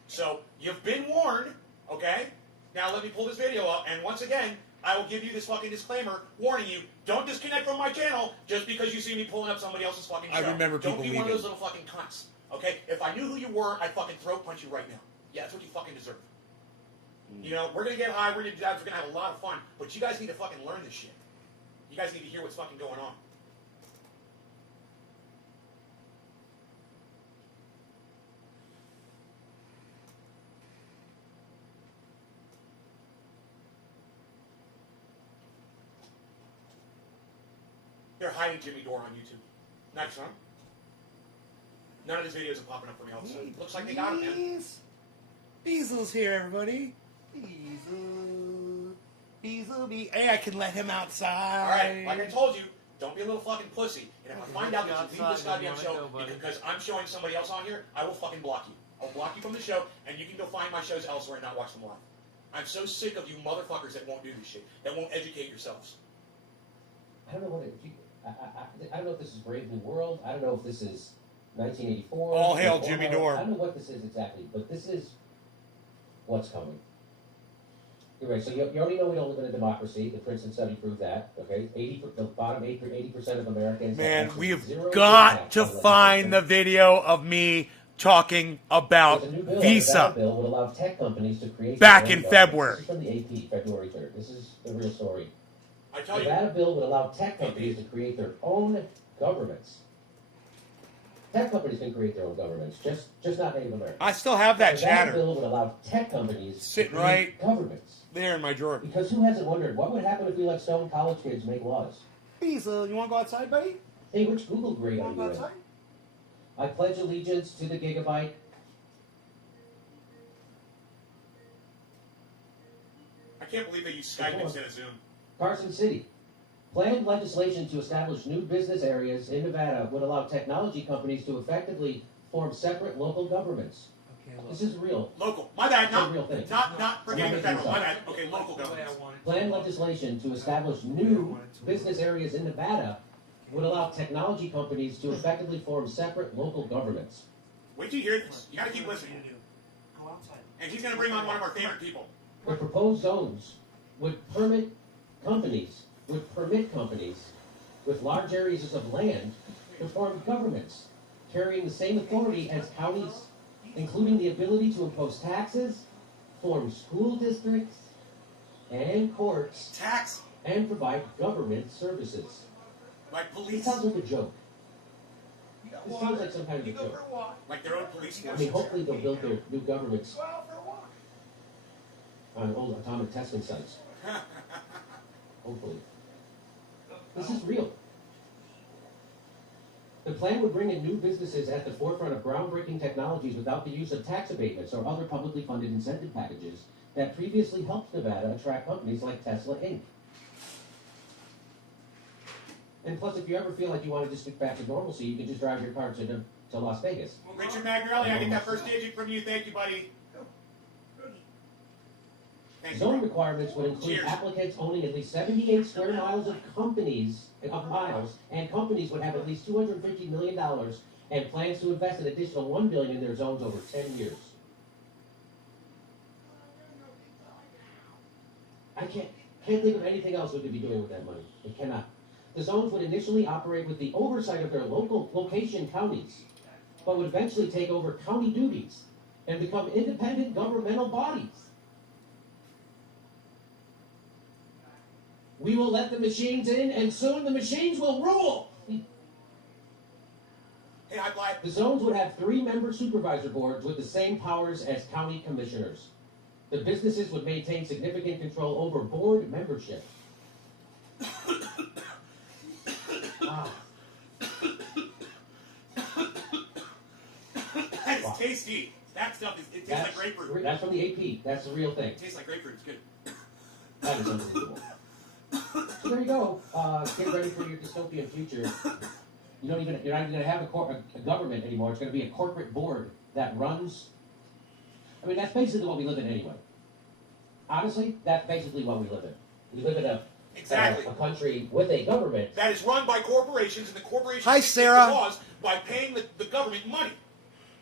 So, you've been warned, okay? Now let me pull this video up, and once again, I will give you this fucking disclaimer warning you, don't disconnect from my channel just because you see me pulling up somebody else's fucking show. I remember Don't people be one of leaving. those little fucking cunts, okay? If I knew who you were, I'd fucking throat punch you right now. Yeah, that's what you fucking deserve. You know, we're going to get high, we're going to have a lot of fun, but you guys need to fucking learn this shit. You guys need to hear what's fucking going on. They're hiding Jimmy Dore on YouTube. Nice, huh? None of his videos are popping up for me all of a sudden. Looks like they got him, man. Beasel's here, everybody. Beazle. Hey, I can let him outside. All right, like I told you, don't be a little fucking pussy. And if I find out that you leave this goddamn show because I'm showing somebody else on here, I will fucking block you. I'll block you from the show, and you can go find my shows elsewhere and not watch them live. I'm so sick of you motherfuckers that won't do this shit, that won't educate yourselves. I don't know what I don't know if this is Brave New World. I don't know if this is 1984. All hail or Jimmy I Dore. don't know what this is exactly, but this is what's coming. You're right. So you already know we don't live in a democracy. The Princeton study proved that. Okay, the bottom 80% of Americans. Man, have we have zero got impact to on find the legislation. video of me talking about There's a new bill. The Visa. Nevada bill would allow tech companies to create Back their own in governments. February. This is from the AP, February 3rd. This is the real story. I The tell you, Nevada bill would allow tech companies to create their own governments. Tech companies can create their own governments, just not Native Americans. I still have that The Nevada chatter bill would allow tech companies Sitting to create right governments. there in my drawer. Because who hasn't wondered what would happen if we let stone college kids make laws? Beazle, you want to go outside, buddy? Hey, which Google grade You are want to you go in? outside? I pledge allegiance to the gigabyte. I can't believe they use Skype instead of Zoom. Carson City. Planned legislation to establish new business areas in Nevada would allow technology companies to effectively form separate local governments. This is real. Local. My bad. It's a real thing. Not forgetting the I'm not federal. My making bad. Okay, local governments. Planned legislation to establish new business areas in Nevada would allow technology companies to effectively form separate local governments. Wait till you hear this. You gotta keep listening. Go outside. And he's gonna bring on one of our favorite people. The proposed zones would permit companies with large areas of land to form governments, carrying the same authority as counties, including the ability to impose taxes, form school districts and courts, Tax, and provide government services. like It police, sounds like a joke. You got This water. sounds like some kind of You a go joke. for a walk. like their own police I force. mean, hopefully they'll build their new governments Go out for a walk. on old atomic testing sites. Hopefully. This is real. The plan would bring in new businesses at the forefront of groundbreaking technologies without the use of tax abatements or other publicly funded incentive packages that previously helped Nevada attract companies like Tesla Inc. And plus, if you ever feel like you want to just get back to normalcy, you can just drive your car to Las Vegas. Richard Magnarelli, I get that first digit from you. Thank you, buddy. Thank Zone you. requirements would include Cheers. applicants owning at least 78 square miles of miles, and companies would have at least $250 million and plans to invest an additional $1 billion in their zones over 10 years. I can't think of anything else we could be doing with that money. We cannot. The zones would initially operate with the oversight of their local location counties, but would eventually take over county duties and become independent governmental bodies. We will let the machines in, and soon the machines will rule. Hey, High Fly. The zones would have 3-member supervisor boards with the same powers as county commissioners. The businesses would maintain significant control over board membership. That's tasty. That stuff it tastes like grapefruit. That's from the AP. That's the real thing. It tastes like grapefruit. It's good. That is unbelievable. So there you go. Get ready for your dystopian future. You're not even going to have a government anymore. It's going to be a corporate board that runs. I mean, that's basically what we live in anyway. Honestly, that's basically what we live in. We live in Exactly. a country with a government That is run by corporations, and the corporations Hi, make Sarah. the laws by paying the government money.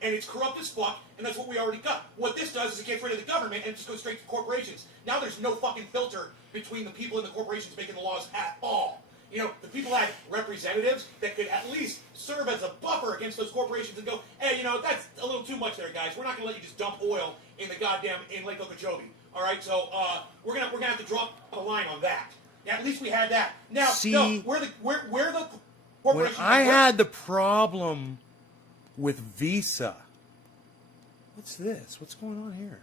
And it's corrupt as fuck, and that's what we already got. What this does is it gets rid of the government and it just goes straight to corporations. Now there's no fucking filter between the people and the corporations making the laws at all. You know, the people had representatives that could at least serve as a buffer against those corporations and go, hey, you know, that's a little too much there, guys. We're not going to let you just dump oil in the goddamn, in Lake Okeechobee. All right, so we're gonna have to drop the line on that. Yeah, at least we had that. Now, See, no, we're the When corporations. I had the problem with Visa, what's this? What's going on here?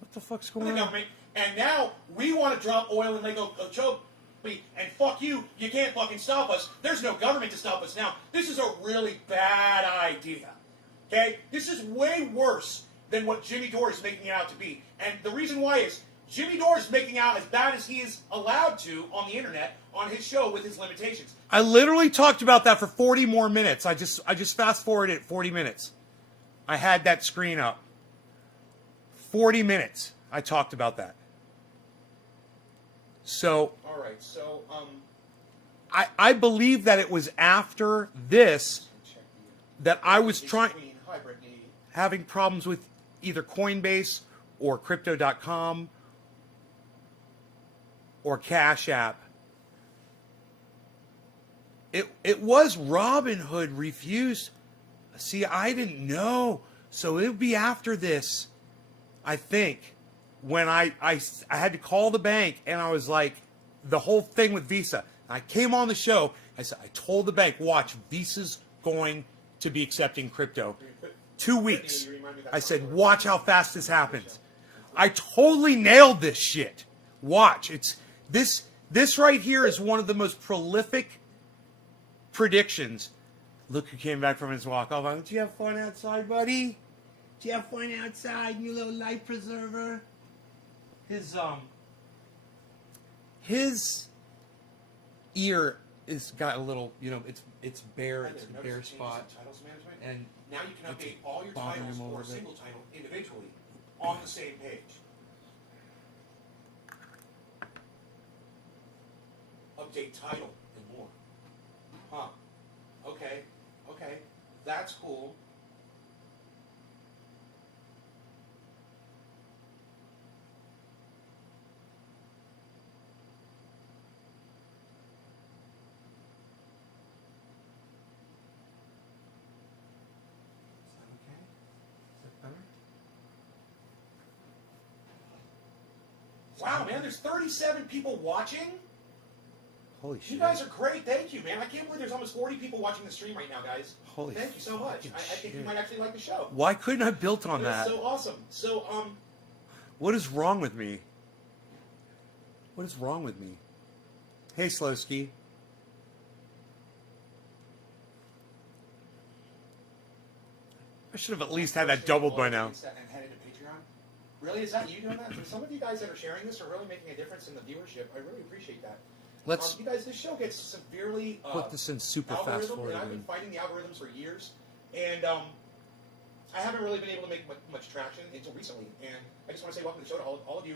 What the fuck's the going on? government, and now we want to drop oil in Lake Okeechobee, and fuck you, you can't fucking stop us. There's no government to stop us now. This is a really bad idea. Okay? This is way worse than what Jimmy Dore is making it out to be. And the reason why is Jimmy Dore is making out as bad as he is allowed to on the internet on his show with his limitations. I literally talked about that for 40 more minutes. I just fast forwarded it 40 minutes. I had that screen up. 40 minutes I talked about that. So All right, so I believe that it was after this check that I was the trying Queen. Hi, Brittany. having problems with either Coinbase or Crypto.com or Cash App. It was Robinhood refused. See, I didn't know. So it would be after this, I think, when I had to call the bank and I was like, the whole thing with Visa. I came on the show. I said, I told the bank, watch, Visa's going to be accepting crypto. 2 weeks. I said, watch how fast this happens. I totally nailed this shit. Watch. It's this right here is one of the most prolific predictions. Look who came back from his walk. Oh, did you have fun outside, buddy? Did you have fun outside, you little life preserver? His ear is got a little, it's bare. Hi It's there. a Notice bare the changes spot. in Titles management? And Now you can it's update all your bothering titles him a or a little bit. single title individually on the same page. Update title and more. Huh. Okay. Okay. That's cool. Wow, man, there's 37 people watching. Holy shit. You guys are great. Thank you, man. I can't believe there's almost 40 people watching the stream right now, guys. Holy Thank you so much. fucking I think you shit. might actually like the show. Why couldn't I have built on That's that? so awesome. So, What is wrong with me? What is wrong with me? Hey, Slowski. I should have at least had that doubled by now. And headed to Patreon. Really? Is that you doing that? For some of you guys that are sharing this are really making a difference in the viewership. I really appreciate that. Let's you guys, this show gets severely put this in super fast algorithm, forward and I've been again. fighting the algorithms for years, and I haven't really been able to make much traction until recently. And I just want to say welcome to the show to all of you.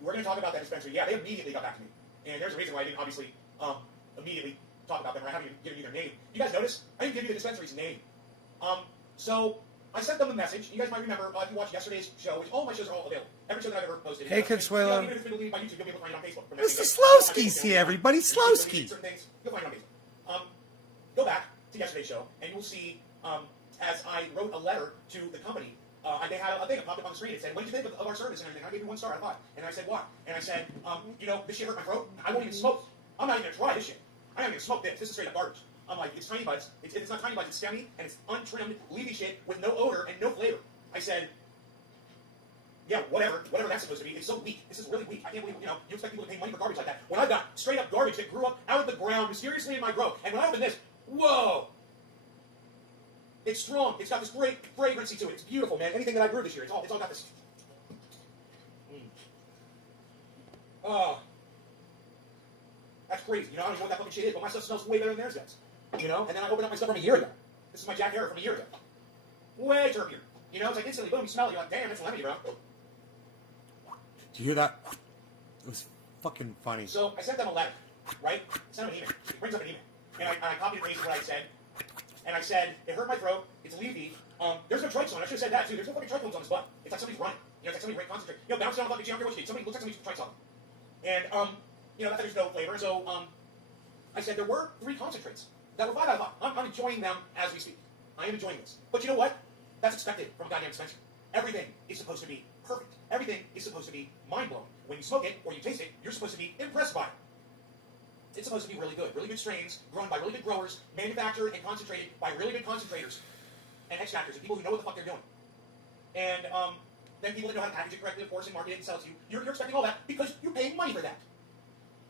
We're going to talk about that dispensary. Yeah, they immediately got back to me, and there's a reason why I didn't obviously immediately talk about them. Or I haven't even given you their name. You guys notice? I didn't give you the dispensary's name. So I sent them a message. You guys might remember if you watched yesterday's show, which all my shows are all available. Every show that I've ever posted. Hey, Consuelo. Even if it's been deleted by YouTube, you'll be able to find it on Facebook. Mr. Slowski's here, everybody. Slowski. Certain things, you'll find it on Facebook. Go back to yesterday's show, and you will see, as I wrote a letter to the company, they had a thing that popped up on the screen. It said, "What did you think of our service and everything?" I gave you 1 star out of 5. And I said, "What?" And I said, "This shit hurt my throat. I won't even smoke. I'm not even gonna try this shit. I'm not even gonna smoke this. This is straight up garbage." I'm like, "It's tiny buds. It's not tiny buds. It's stemmy and it's untrimmed, leafy shit with no odor and no flavor." I said, "Yeah, whatever that's supposed to be. It's so weak. This is really weak. I can't believe you expect people to pay money for garbage like that. When I've got straight up garbage that grew up out of the ground mysteriously in my grow. And when I open this, whoa." It's strong. It's got this great fragrancy to it. It's beautiful, man. Anything that I grew this year, it's all got this. Oh, that's crazy. I don't even know what that fucking shit is, but my stuff smells way better than theirs does. And then I opened up my stuff from a year ago. This is my Jack Harrow from a year ago. Way terpier. It's like instantly, boom, you smell it. You're like, damn, it's lemony, bro. Did you hear that? It was fucking funny. So I sent them a letter, right? I sent them an email. It brings up an email. And I copied and pasted what I said. And I said, "It hurt my throat. It's leafy. There's no trike zone." I should have said that too. There's no fucking trike zones on his butt. It's like somebody's running. It's like somebody right concentrate. Bounce down on fucking geometry. What you need. Somebody looks like somebody's trike zone. And that's there's no flavor. So I said there were 3 concentrates that were 5 out of 5. I'm enjoying them as we speak. I am enjoying this. But you know what? That's expected from a goddamn dispenser. Everything is supposed to be perfect. Everything is supposed to be mind blowing. When you smoke it or you taste it, you're supposed to be impressed by it. It's supposed to be really good. Really good strains, grown by really good growers, manufactured and concentrated by really good concentrators and extractors and people who know what the fuck they're doing. And then people that know how to package it correctly, of course, and market it and sell it to you. You're expecting all that because you're paying money for that.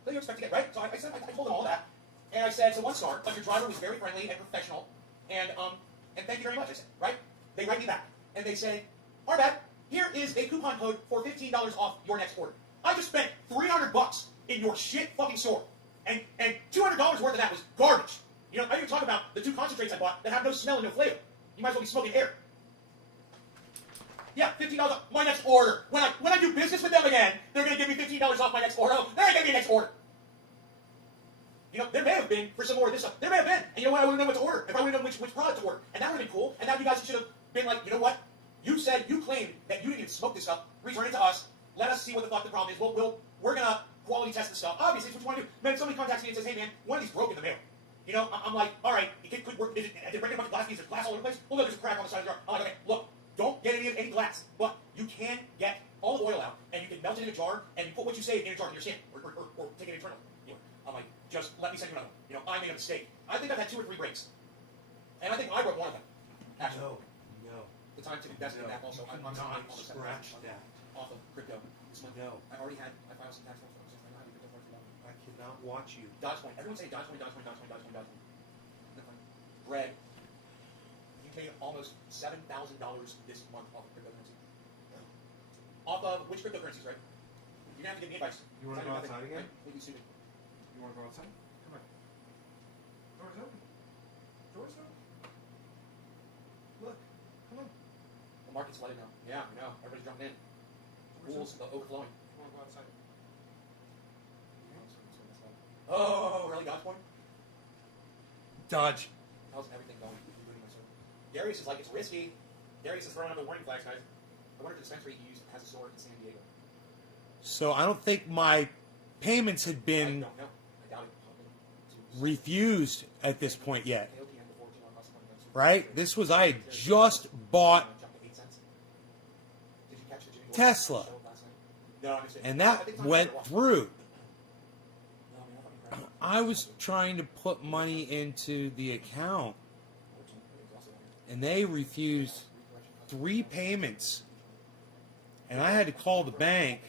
So you expect to get, right? So I told them all that. And I said, "It's a 1 star, but your driver was very friendly and professional. And thank you very much," I said, right? They write me back. And they say, "Our bad. Here is a coupon code for $15 off your next order." I just spent $300 in your shit fucking store. And $200 worth of that was garbage. I even talk about the 2 concentrates I bought that have no smell and no flavor. You might as well be smoking air. Yeah, $15 off my next order. When I do business with them again, they're going to give me $15 off my next order. Oh, they're going to give me a next order. There may have been, for some more of this stuff, there may have been. And you know what? I wouldn't know what to order. If I would have known which product to order. And that would have been cool. And now you guys should have been like, "You know what? You claimed that you didn't even smoke this stuff. Return it to us. Let us see what the fuck the problem is. We're going to quality test the stuff." Obviously, it's what you want to do. Man, somebody contacts me and says, "Hey, man, one of these broke in the mail." I'm like, "All right, it could work. Did it break a bunch of glass pieces? There's glass all over the place? Well, look, there's a crack on the side of the jar." I'm like, "Okay, look, don't get any glass, but you can get all the oil out, and you can melt it in a jar, and you put what you save in a jar in your skin, or take it internally." I'm like, "Just let me send you another one. I made a mistake. I think I've had 2 or 3 breaks. And I think I broke one of them. Actually. No. The time to invest in that also. I'm Not almost scratch that. off of crypto this month. No. I filed some tax forms. I know how to do crypto forms. I cannot watch you. Dogecoin. Everyone's saying Dogecoin. Greg, you made almost $7,000 this month off of cryptocurrency. Off of which cryptocurrencies, right? You're going to have to give me advice. You wanna go outside again? Maybe sue me. You want to go outside? Come on. Door's open. Door's open. Look. Come on. The market's flooded now. Yeah, I know. Everybody's jumping in. Pools overflowing. You want to go outside? Oh, really? Dogecoin? Dodge. How's everything going? Darius is like, "It's risky." Darius is throwing up the warning flags, guys. I wonder if the dispensary he used has a store in San Diego. So I don't think my payments had I been don't know. I doubt it. refused at this point yet, AOPM before 2 on cost of money. right? This was, I had just bought Jumped to 8 cents. Did you catch the Jimmy Dore Tesla. show last night? No, I missed it. and I that think it's on went Twitter. through. No, man, I fucking cried. I was trying to put money into the account, and they refused 3 payments. And I had to call the bank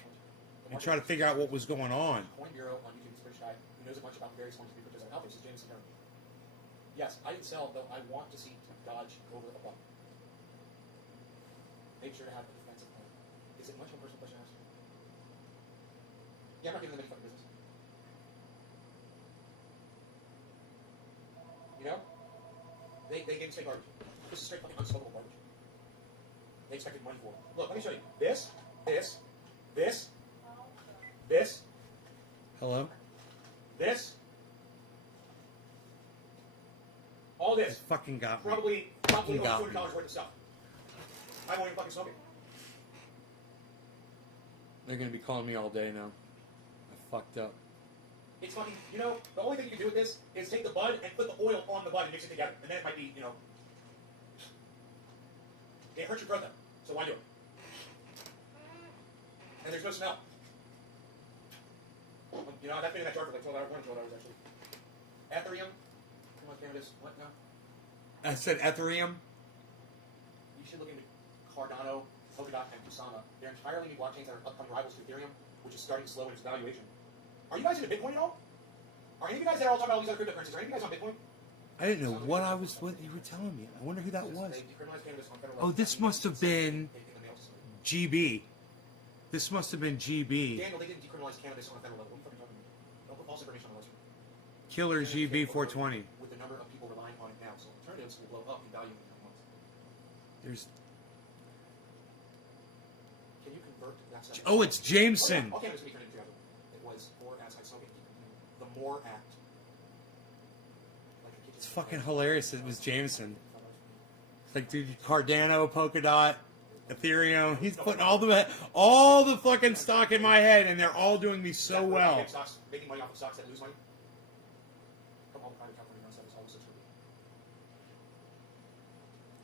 and try to figure out what was going on. Coin Bureau on YouTube, this British guy who knows a bunch about various forms of cryptos. Out there, this is Jameson Terry. Yes, I didn't sell, though I want to see Dodge over a buck. Make sure to have a defensive plan. Is it much of a personal question to ask? Yeah, I'm not giving them any fucking business. They gave me straight garbage. This is straight fucking unsmokable garbage. They expected money for it. Look, let me show you. This. Hello? This. All It this. fucking got me. Probably Fucking over got $200 worth of stuff. I won't even fucking smoke it. They're gonna be calling me all day now. I fucked up. It's fucking, you know, the only thing you can do with this is take the bud and put the oil on the bud and mix it together. And then it might be, you know, it hurts your throat though. So why do it? And there's no smell. You know, I've been in that jar for like 12 hours, 12 hours actually. Ethereum, come on, cannabis, what now? I said Ethereum. You should look into Cardano, Polkadot, and Kusama. They're entirely new blockchains that are upcoming rivals to Ethereum, which is starting slow in its valuation. Are you guys into Bitcoin at all? Are any of you guys that are all talking about all these other cryptocurrencies? Are any of you guys on Bitcoin? I didn't know what you were telling me. I wonder who that was. They decriminalized cannabis on federal Oh, level. this must have been In the mail system. GB. This must have been GB. Daniel, they didn't decriminalize cannabis on a federal level. What are you fucking talking about? Don't put false information on the website. Killer GB 420. With the number of people relying on it now, so alternatives will blow up in value in the coming months. There's. Can you convert that stuff? Oh, it's Jameson. All cannabis can be turned into other. It was for as I smoke it. The More Act. Like a kitchen- It's fucking hilarious. It was Jameson. It's like, dude, Cardano, Polkadot, Ethereum. He's putting all the fucking stock in my head, and they're all doing me so well. Stocks, making money off of stocks that lose money. Come on, private company runs that. It's all such a-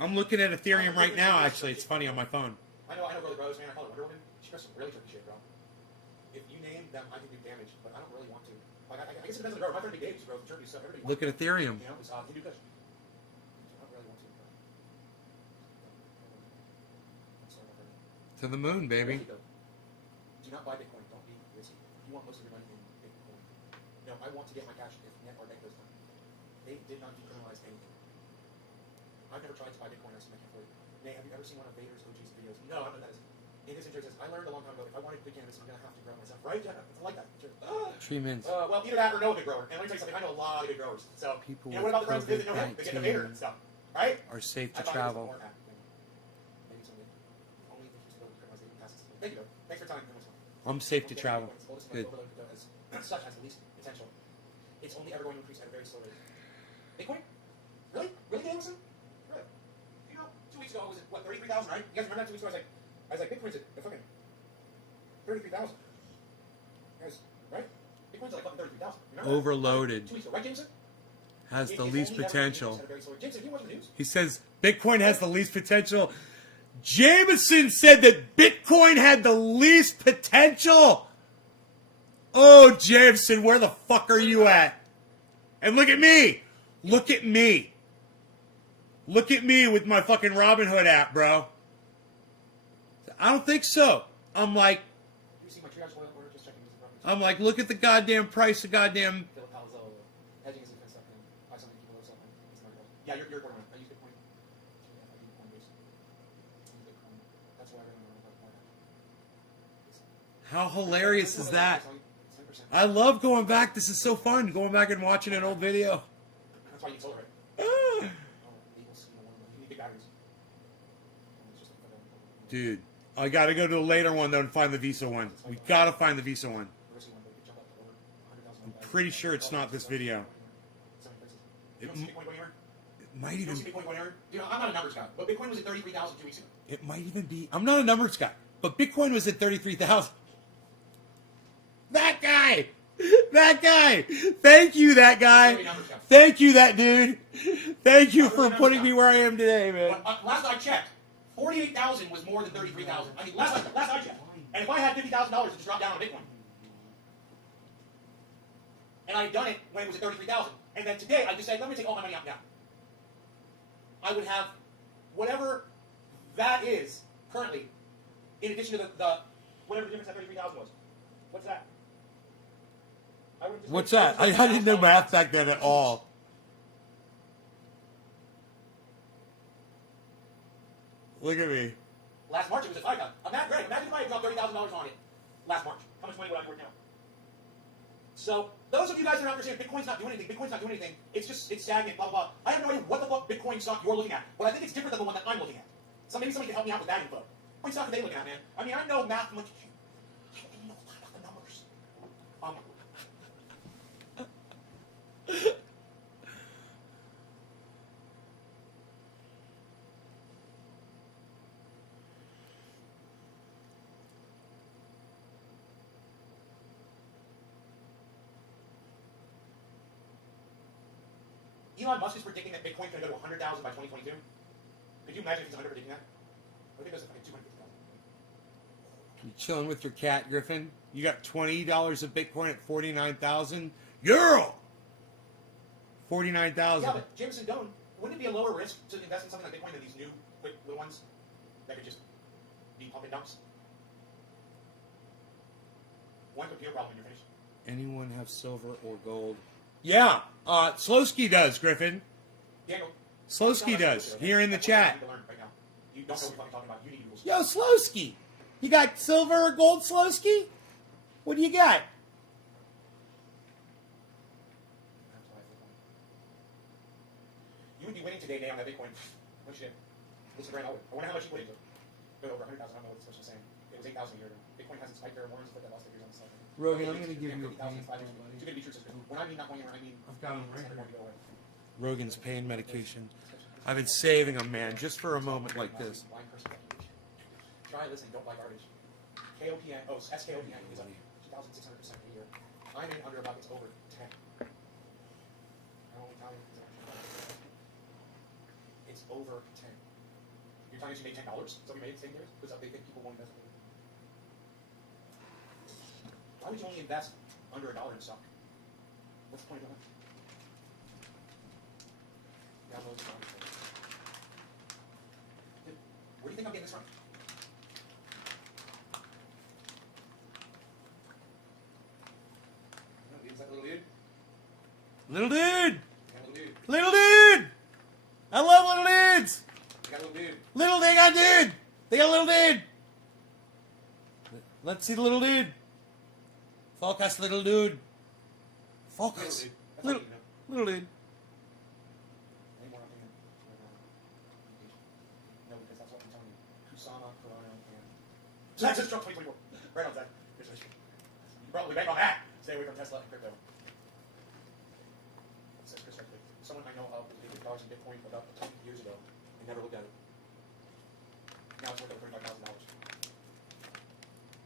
I'm looking at Ethereum right now. Actually, it's funny on my phone. I know Girly Rose, man. I call her Wonder Woman. She does some really tricky shit, bro. If you name them, I can do damage, but I don't really want to. Like, I guess it depends on the grower. My friend Big Dave grows turkey stuff. Everybody Look at Ethereum. You know, it's Hindu Kush. I don't really want to. I'm sorry, my friend. To the moon, baby. Really, though, do not buy Bitcoin. Don't be risky. You want most of your money in Bitcoin. You know, I want to get my cash if net or bank goes down. They did not decriminalize anything. I've never tried to buy Bitcoin. I see my can't afford it. Nate, have you ever seen one of Vader's OG's videos? No, I don't know what that is. In his intro, it says, I learned a long time ago if I wanted big cannabis, I'm going to have to grow it myself. Right? Yeah, it's like that. Sure. Treatments. Well, either that or know a good grower. And let me tell you something, I know a lot of good growers. So, People you know, what about the friends with that know him? They get the COVID-19 Vader and stuff. Right? Are safe I to thought it was travel. more act, you know. Maybe someday. Only if you still criminalize it, pass it. Thank you, though. Thanks for your time. I'm safe to travel. Good. Such has the least potential. It's only ever going to increase at a very slow rate. Bitcoin? Really? Really, Danielson? Really? You know, 2 weeks ago, was it, what, 33,000, right? You guys remember that 2 weeks ago? I was like, Bitcoin's at fucking 33,000. Guys, right? Bitcoin's at like fucking 33,000. Remember that? Overloaded. 2 weeks ago, right, Jameson? Has the It's least only ever going to potential. increase at a very slow rate. Jameson, you watching the news? He says Bitcoin has the least potential. Jameson said that Bitcoin had the least potential. Oh, Jameson, where the fuck are you at? And look at me. Look at me. Look at me with my fucking Robinhood app, bro. I don't think so. I'm like, You see my triage oil order? Just checking this. I'm like, look at the goddamn price of goddamn. Philip Palazzolo, hedging is expensive and buy something to keep a low sell. It's not good. Yeah, you're born. I use Bitcoin. Yeah, I use Coinbase. I use Bitcoin. That's why I really want to talk How about hilarious is that? 10%. I love going back. This is so fun. Going back and watching an old video. That's why you need solar, right? Ah. Oh, Eagles, you need big batteries. It's just like Dude, I gotta go to the later one though and find the Visa one. We gotta find the Visa one. a risky one, but it could jump up to over 100,000. I'm pretty sure it's not this video. You don't see Bitcoin going anywhere? It might You don't even. see Bitcoin going anywhere? Dude, I'm not a numbers guy, but Bitcoin was at 33,000 2 weeks ago. It might even be. I'm not a numbers guy, but Bitcoin was at 33,000. That guy. That guy. Thank you, that guy. Thank you, that dude. Thank you for putting me where I am today, man. But, last I checked, 48,000 was more than 33,000. I mean, last I checked. And if I had $50,000 to just drop down on Bitcoin, and I had done it when it was at 33,000, and then today I just said, let me take all my money out now, I would have whatever that is currently, in addition to the whatever the difference at 33,000 was. What's that? I would've just What's made- that? I didn't know math back then at all. Look at me. Last March it was at 5,000. Imagine if I had dropped $30,000 on it last March. How much money would I be worth now? So, those of you guys that don't understand, Bitcoin's not doing anything. Bitcoin's not doing anything. It's stagnant, blah, blah, blah. I have no idea what the fuck Bitcoin stock you're looking at, but I think it's different than the one that I'm looking at. So maybe somebody can help me out with that info. What stock are they looking at, man? I mean, I know math much. I know a lot about the numbers. Elon Musk is predicting that Bitcoin's going to go to 100,000 by 2022. Could you imagine if he's under predicting that? I think it was like 250,000. You chilling with your cat, Griffin? You got $20 of Bitcoin at 49,000. Girl, 49,000. Yeah, but Jameson Doan, wouldn't it be a lower risk to invest in something like Bitcoin than these new, quick little ones that could just be pump and dumps? One computer problem and you're finished. Anyone have silver or gold? Yeah, Slowski does, Griffin. Daniel. Slowski does, here in the chat. You don't know what you're fucking talking about. You need Google's. Yo, Slowski, you got silver or gold, Slowski? What do you got? You would be winning today, Nay, on that Bitcoin. No shit. Listen, Brian, I wonder how much you put into it. Go over 100,000. I don't know what this person's saying. It was 8,000 a year ago. Bitcoin has its spike there. Warren's put that lost figures on the side. Rogan, I'm going to give you a 50,000, pain. 5,000. Too good to be true, sister. When I mean not going anywhere, I mean I've got 'em right it's here. going to go away. Rogan's pain medication. I've been saving them, man, just for a moment like this. Blind person recognition. Try listening. Don't buy garbage. KOPN. Oh, SKOPN is up 2,600% a year. I'm in under about it's over 10. How Italian is it actually? It's over 10. You're telling us you made $10? So we made it 10 years? Because they think people won't invest in it. Why would you only invest under $1 in stock? What's the point of that? Download the stock. Where do you think I'm getting this from? Is that little dude? Little dude! Yeah, little dude. Little dude! I love little dudes! You got a little dude. Little, they got dude! They got little dude! Let's see the little dude. Focus, little dude. Focus. Little dude. That's all Little, you know. little dude. Any more opinion? No, because that's what I'm telling you. Kusama, Corona, and... Zach just dropped 2024. Right on, Zach. You probably bank on that. Stay away from Tesla and crypto. It says Chris Redfield. Someone I know of was $8 in Bitcoin about 10 years ago and never looked at it. Now it's worth over $35,000.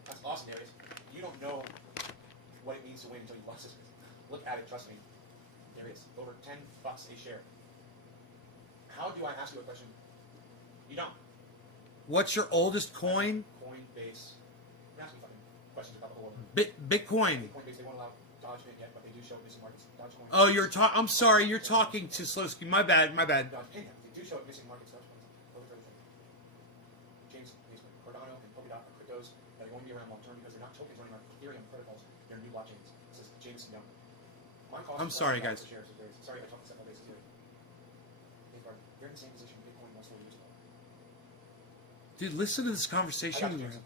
That's awesome, Darius. You don't know what it means to win until you lost this. Look at it, trust me. There it is. Over $10 a share. How do I ask you a question? You don't. What's your oldest coin? Coinbase. You're asking fucking questions about the whole world. Bitcoin. Coinbase, they won't allow Dodge Mint yet, but they do show missing markets. Dogecoin. Oh, I'm sorry, you're talking to Slowski. My bad, my bad. Dodge Mint, they do show missing markets. Dogecoin. Over everything. James, Cardano and Polkadot are cryptos that are going to be around long term because they're not tokens running on Ethereum protocols. They're new blockchains. This is James Young. I'm sorry, guys. Sorry, I talked to several bases here. You're in the same position Bitcoin was 4 years ago. Dude, listen to this I got conversation. you, James.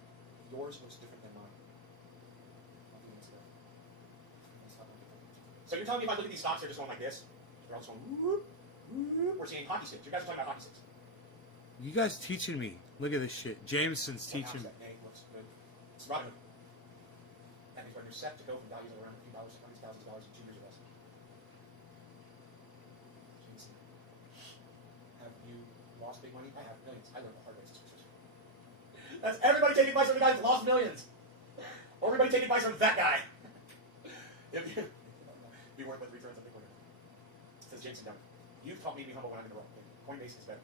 Yours looks different than mine. I'll do this there. So you're telling me if I look at these stocks, they're just going like this? They're all just going whoop, whoop. We're seeing hockey sticks. You guys are talking about hockey sticks. You guys teaching me. Look at this shit. Jameson's teaching me. That name looks good. It's Robinhood. That means when you're set to go from values of around a few dollars to hundreds of thousands of dollars in 2 years or less. Jameson. Have you lost big money? I have millions. I learned the hard way. That's everybody taking advice from the guy that lost millions. Or everybody taking advice from that guy. If you be worth with returns on Bitcoin. Says Jameson Down. You've taught me to be humble when I'm in the wrong. Coinbase is better.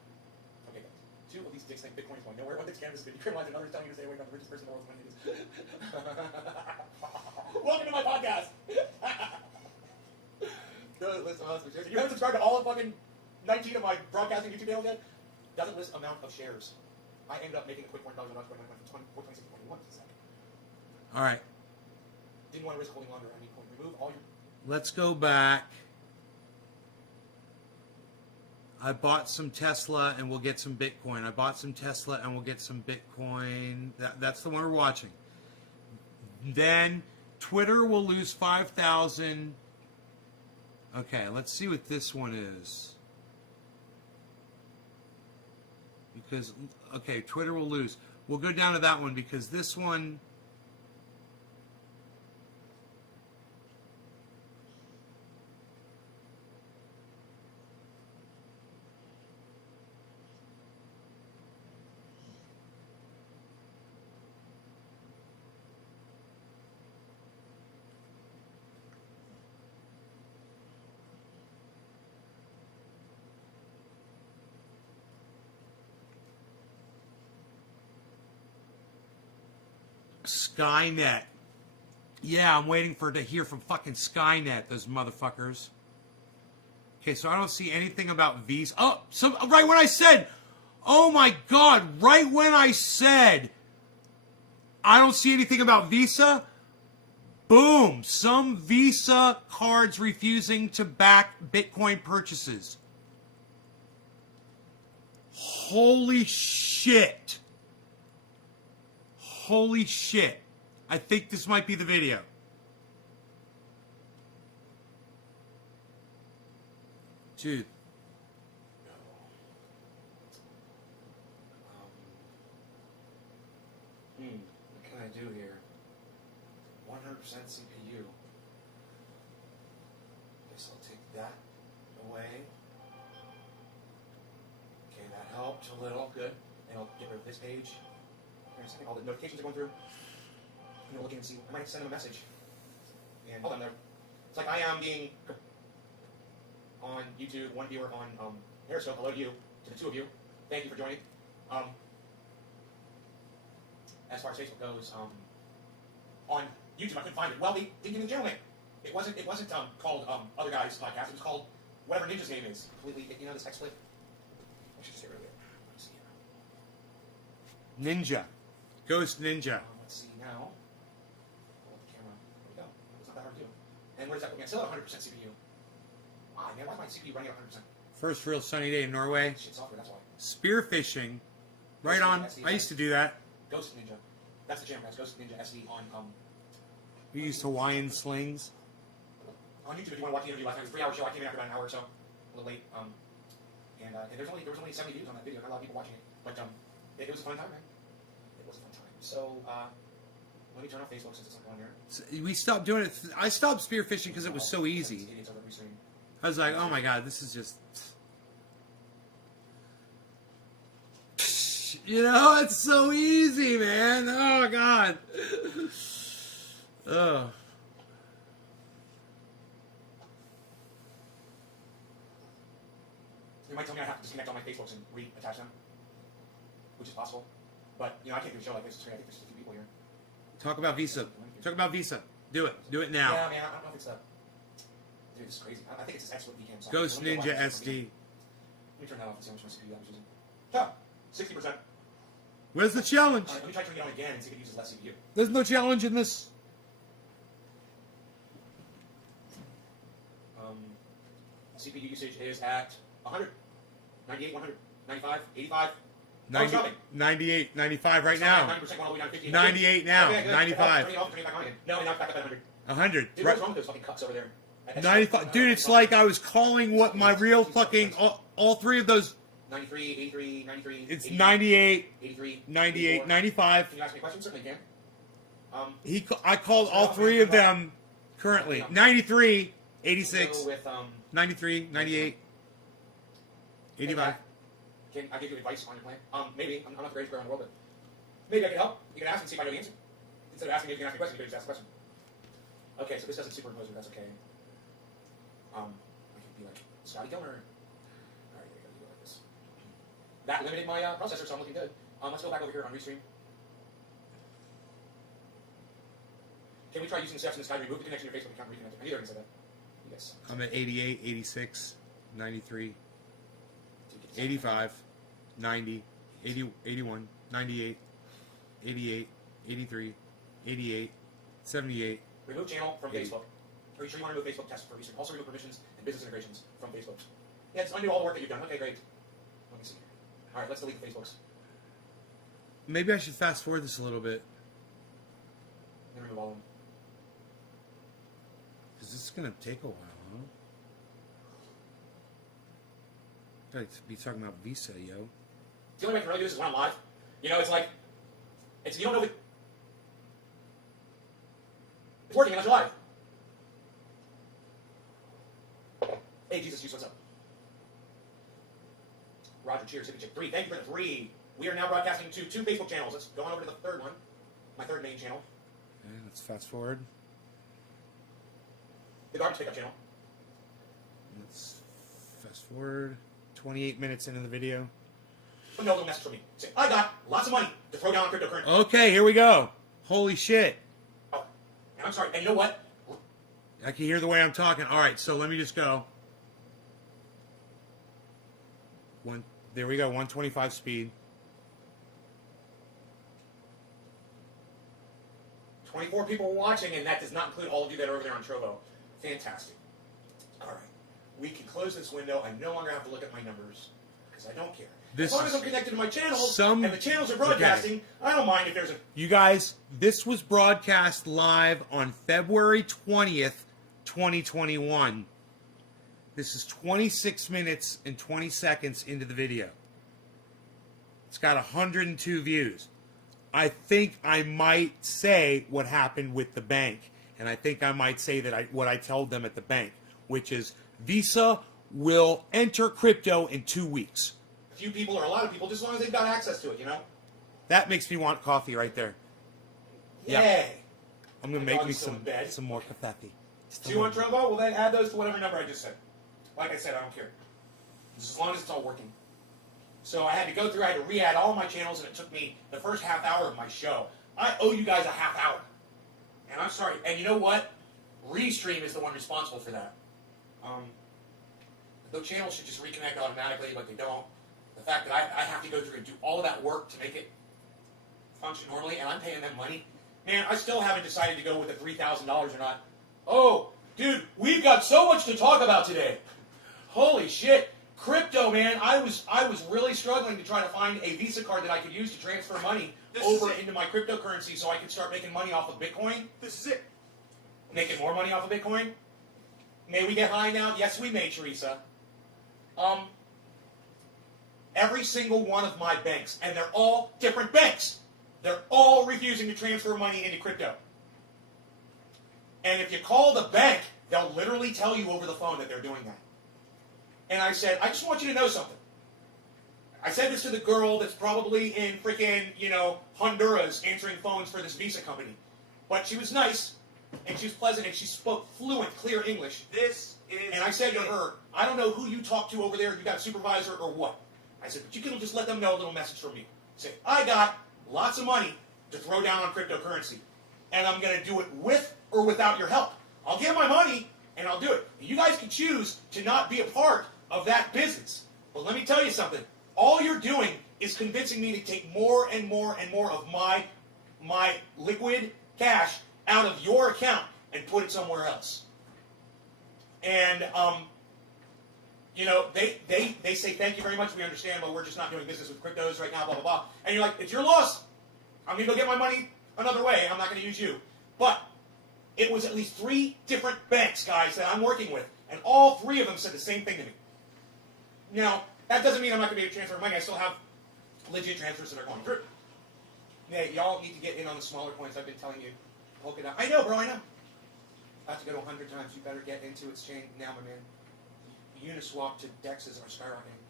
Okay, guys. 2 of these dicks think Bitcoin is going nowhere. One think's cannabis is good. You criminalize another, telling you to stay away from the richest person in the world's money is. Welcome to my podcast. Good, list of shares. You haven't subscribed to all of fucking 19 of my broadcasting YouTube channels yet? Doesn't list amount of shares. I ended up making a quick $1 on Dogecoin when I went from 426 to 21. All right, Didn't want to risk holding longer. I mean, remove all your. let's go back. I bought some Tesla and we'll get some Bitcoin. I bought some Tesla and we'll get some Bitcoin. That's the one we're watching. Then Twitter will lose 5,000. Okay, let's see what this one is. Because, okay, Twitter will lose. We'll go down to that one because this one... Skynet. Yeah, I'm waiting to hear from fucking Skynet, those motherfuckers. Okay, so I don't see anything about Visa. Oh, right when I said, oh my God, right when I said, I don't see anything about Visa. Boom, some Visa cards refusing to back Bitcoin purchases. Holy shit. Holy shit. I think this might be the video. Dude. What can I do here? 100% CPU. Guess I'll take that away. Okay, that helped a little. Good. And I'll get rid of this page. Here in a second, all the notifications are going through. I'm looking and see. I might send them a message. And hold on there. It's like I am being on YouTube, one viewer on Periscope. Hello to you, to the two of you. Thank you for joining. As far as Facebook goes, on YouTube I couldn't find it. Well, they didn't give me the channel name. It wasn't called Other Guys Podcast. It was called whatever Ninja's name is. Completely, you know, this XSplit. I should just get rid of it. Let's see. Ninja. Ghost Ninja. Let's see now. Hold the camera. There we go. It's not that hard to do. And where does that put me? I'm still at 100% CPU. Ah, man, why is my CPU running at 100%? First real sunny day in Norway. Shit software, that's why. Spearfishing. Right on. I used to do that. Ghost Ninja. That's the channel, guys. Ghost Ninja SD on We used Hawaiian slings. on YouTube. If you want to watch the interview last night, it was a 3-hour show. I came in after about an hour or so, a little late. And there was only 70 views on that video. Not a lot of people watching it, but it was a fun time, man. It was a fun time. So let me turn off Facebook since it's not on here. We stopped doing it. I stopped spearfishing because it was so easy. Idiots over restream. I was like, oh my God, this is just... You know, it's so easy, man. Oh, God. Ugh. You might tell me I have to disconnect all my Facebooks and reattach them, which is possible. But, you know, I can't do a show like this. I think there's just a few people here. Talk about Visa. Talk about Visa. Do it. Do it now. Yeah, man, I don't know if it's a... Dude, this is crazy. I think it's this XSplit VCAM. Ghost Let me go Ninja watch this SD. Let me turn that off and see how much CPU I was using. Yeah, 60%. Where's the challenge? Let me try turning it on again and see if it uses less CPU. There's no challenge in this. CPU usage is at 100, 98, 100, 95, 85. 90, 98, 95 right now. 90% going all the way down to 50. 98 now. Okay, good. 95. Turn it off, turn it back on again. No, and now it's back up at 100. 100. Dude, Right. what's wrong with those fucking cups over there? 95. Dude, it's like I was calling what my real fucking... All three of those... 93, 83, 93. It's 80, 98, 83, 98, 84. 95. Can you ask me a question? Certainly can. I called all three of them currently. 93, 86, Go with, 93, 98, 85. Can I give you advice on your plan? Maybe. I'm not the greatest girl in the world, but maybe I can help. You can ask and see if I know the answer. Instead of asking me if you can ask me a question, you could just ask a question. Okay, so this doesn't superimpose, but that's okay. I could be like, Scotty Kilmer. Alright, there you go, like this. That limited my processor, so I'm looking good. Let's go back over here on Restream. Can we try using steps in the sky to remove the connection to your Facebook account and reconnect it? I knew they were going to say that. You guys. I'm at 88, 86, 93, 85, 90, 80, 81, 98, 88, 83, 88, 78. Remove channel from 80. Facebook. Are you sure you want to remove Facebook test for Restream? Also remove permissions and business integrations from Facebook. Yeah, just undo all the work that you've done. Okay, great. Let me see here. Alright, let's delete the Facebooks. Maybe I should fast forward this a little bit. Then remove all of them. Because this is going to take a while, huh? Gotta be talking about Visa, yo. The only way I can really do this is when I'm live. You know, it's like, you don't know if it's working unless you're live. Hey, Jesus Juice, what's up? Roger, cheers, Hippie Chick 3. Thank you for the 3. We are now broadcasting to 2 Facebook channels. Let's go on over to the third one. My third main channel. Okay, let's fast forward. The garbage pickup channel. Let's fast forward. 28 minutes into the video. No little message from me. Say, I got lots of money to throw down on cryptocurrency. Okay, here we go. Holy shit. Oh, and I'm sorry. And you know what? I can hear the way I'm talking. All right, so let me just go. There we go, 125 speed. 24 people watching, and that does not include all of you that are over there on Trovo. Fantastic. All right. We can close this window. I no longer have to look at my numbers because I don't care. This as long as is I'm connected to my channels some- and the channels are broadcasting, I don't mind if there's a... You guys, this was broadcast live on February 20th, 2021. This is 26 minutes and 20 seconds into the video. It's got 102 views. I think I might say what happened with the bank, and I think I might say that what I told them at the bank, which is Visa will enter crypto in 2 weeks. A few people or a lot of people, just as long as they've got access to it, you know? That makes me want coffee right there. Yeah. Yay. I'm gonna My make dog me is still in bed. some more coffee. Do you want Trovo? Well, then add those to whatever number I just said. Like I said, I don't care. Just as long as it's all working. So I had to go through, I had to re-add all my channels, and it took me the first half hour of my show. I owe you guys a half hour. And I'm sorry. And you know what? Restream is the one responsible for that. The channels should just reconnect automatically, but they don't. The fact that I have to go through and do all of that work to make it function normally, and I'm paying them money. Man, I still haven't decided to go with the $3,000 or not. Oh, dude, we've got so much to talk about today. Holy shit. Crypto, man. I was really struggling to try to find a Visa card that I could use to transfer money over into my cryptocurrency so I could start making money off of Bitcoin. This is it. Making more money off of Bitcoin. May we get high now? Yes, we may, Teresa. Every single one of my banks, and they're all different banks, they're all refusing to transfer money into crypto. And if you call the bank, they'll literally tell you over the phone that they're doing that. And I said, I just want you to know something. I said this to the girl that's probably in freaking, Honduras answering phones for this Visa company. But she was nice, and she was pleasant, and she spoke fluent, clear English. This is And I said to her, I don't know who you talk to over there, if you got a supervisor or what. I said, but you can just let them know a little message from me. Say, I got lots of money to throw down on cryptocurrency. And I'm going to do it with or without your help. I'll give my money, and I'll do it. You guys can choose to not be a part of that business. But let me tell you something. All you're doing is convincing me to take more and more and more of my liquid cash out of your account and put it somewhere else. And, they say, thank you very much, we understand, but we're just not doing business with cryptos right now, blah, blah, blah. And you're like, it's your loss. I'm going to go get my money another way. I'm not going to use you. But it was at least 3 different banks, guys, that I'm working with. And all 3 of them said the same thing to me. Now, that doesn't mean I'm not going to be able to transfer money. I still have legit transfers that are going through. Hey, y'all need to get in on the smaller coins. I've been telling you. Polkadot. I know, bro, I know. I have to go to 100 times. You better get into exchange now, my man. Uniswap to DEXs are skyrocketing.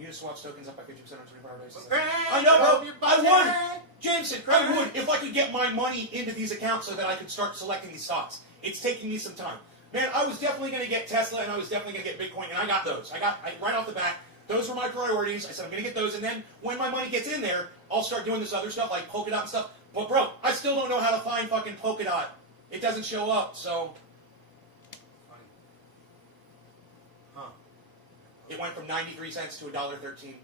Uniswap's tokens up by 50% on 24-hour basis. I know, bro. I would. Jameson, I would if I could get my money into these accounts so that I could start selecting these stocks. It's taking me some time. Man, I was definitely going to get Tesla and I was definitely going to get Bitcoin, and I got those. Right off the bat, those were my priorities. I said, I'm going to get those, and then when my money gets in there, I'll start doing this other stuff like Polkadot and stuff. But, bro, I still don't know how to find fucking Polkadot. It doesn't show up, so... Funny. Huh. It went from 93 cents to $1.13.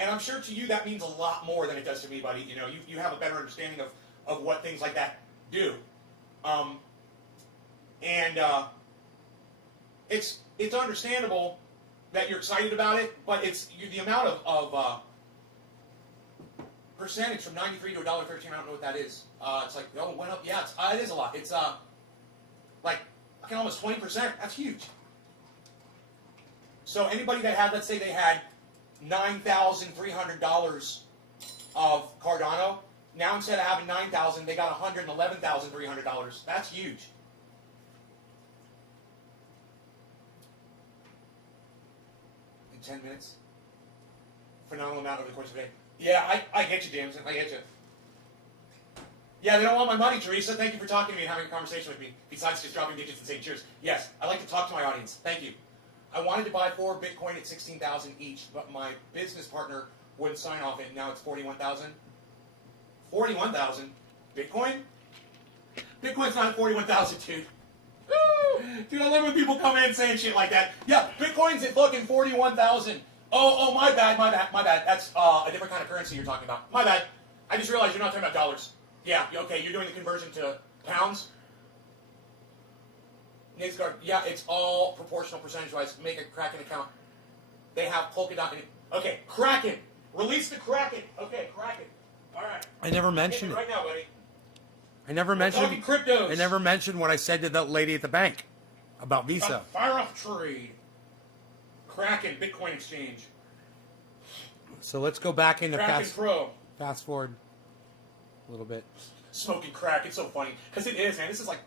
And I'm sure to you that means a lot more than it does to me, buddy. You have a better understanding of what things like that do. It's understandable that you're excited about it, but it's the amount of percentage from 93 to $1.13. I don't know what that is. It's like, oh, it went up. Yeah, it is a lot. It's like fucking almost 20%. That's huge. So anybody that had, let's say they had $9,300 of Cardano, now instead of having $9,000, they got $111,300. That's huge. In 10 minutes. Phenomenal amount over the course of a day. Yeah, I get you, Jameson. I get you. Yeah, they don't want my money, Teresa. Thank you for talking to me and having a conversation with me, besides just dropping digits and saying cheers. Yes, I like to talk to my audience. Thank you. I wanted to buy 4 Bitcoin at $16,000 each, but my business partner wouldn't sign off it. Now it's $41,000. $41,000? Bitcoin? Bitcoin's not at 41,000, dude. Dude, I love when people come in saying shit like that. Yeah, Bitcoin's at fucking 41,000. Oh, my bad. That's a different kind of currency you're talking about. My bad. I just realized you're not talking about dollars. Yeah, okay, you're doing the conversion to pounds. Nizgard, yeah, it's all proportional percentage-wise. Make a Kraken account. They have Polkadot in it. Okay, Kraken. Release the Kraken. Okay, Kraken. All right. I never mentioned it it. right now, buddy. I never mentioned. Talking cryptos. I never mentioned what I said to that lady at the bank about Visa. Fire off trade. Kraken Bitcoin exchange. So let's go back into Kraken Pro. fast forward a little bit. Smoking crack. It's so funny because it is, man. This is like,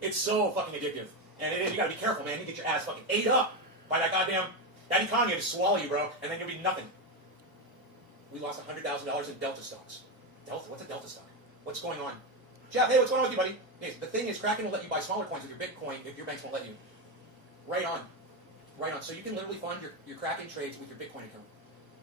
it's so fucking addictive, and it is. You gotta be careful, man. You get your ass fucking ate up by that economy will just swallow you, bro, and then you'll be nothing. We lost $100,000 in Delta stocks. Delta? What's a Delta stock? What's going on? Jeff, hey, what's going on with you, buddy? Hey, the thing is, Kraken will let you buy smaller coins with your Bitcoin if your banks won't let you. Right on. Right on. So you can literally fund your Kraken trades with your Bitcoin account.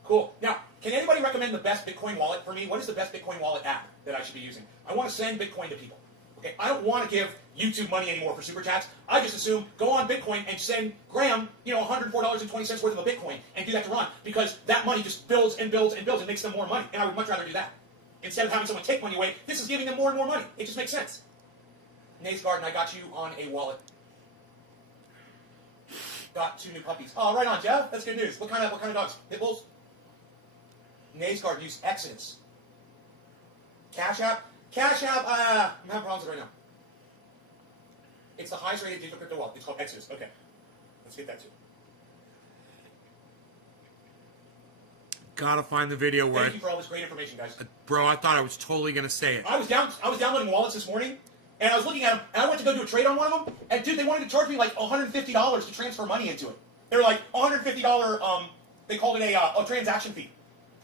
Cool. Now, can anybody recommend the best Bitcoin wallet for me? What is the best Bitcoin wallet app that I should be using? I want to send Bitcoin to people. Okay, I don't want to give YouTube money anymore for super chats. I just assume go on Bitcoin and send Graham, $104.20 worth of a Bitcoin and do that to Ron because that money just builds and builds and builds and makes them more money. And I would much rather do that. Instead of having someone take money away, this is giving them more and more money. It just makes sense. Naze Garden, I got you on a wallet. Got 2 new puppies. Oh, right on, Jeff. That's good news. What kind of dogs? Pit bulls? Naze Guard use Exodus. Cash App? Cash App, I'm having problems with it right now. It's the highest rated digital crypto wallet. It's called Exodus. Okay. Let's get that too. Gotta find the video where Thank you for all this great information, guys. bro, I thought I was totally gonna say it. I was downloading wallets this morning, and I was looking at them, and I went to go do a trade on one of them, and dude, they wanted to charge me like $150 to transfer money into it. They were like $150, they called it a transaction fee.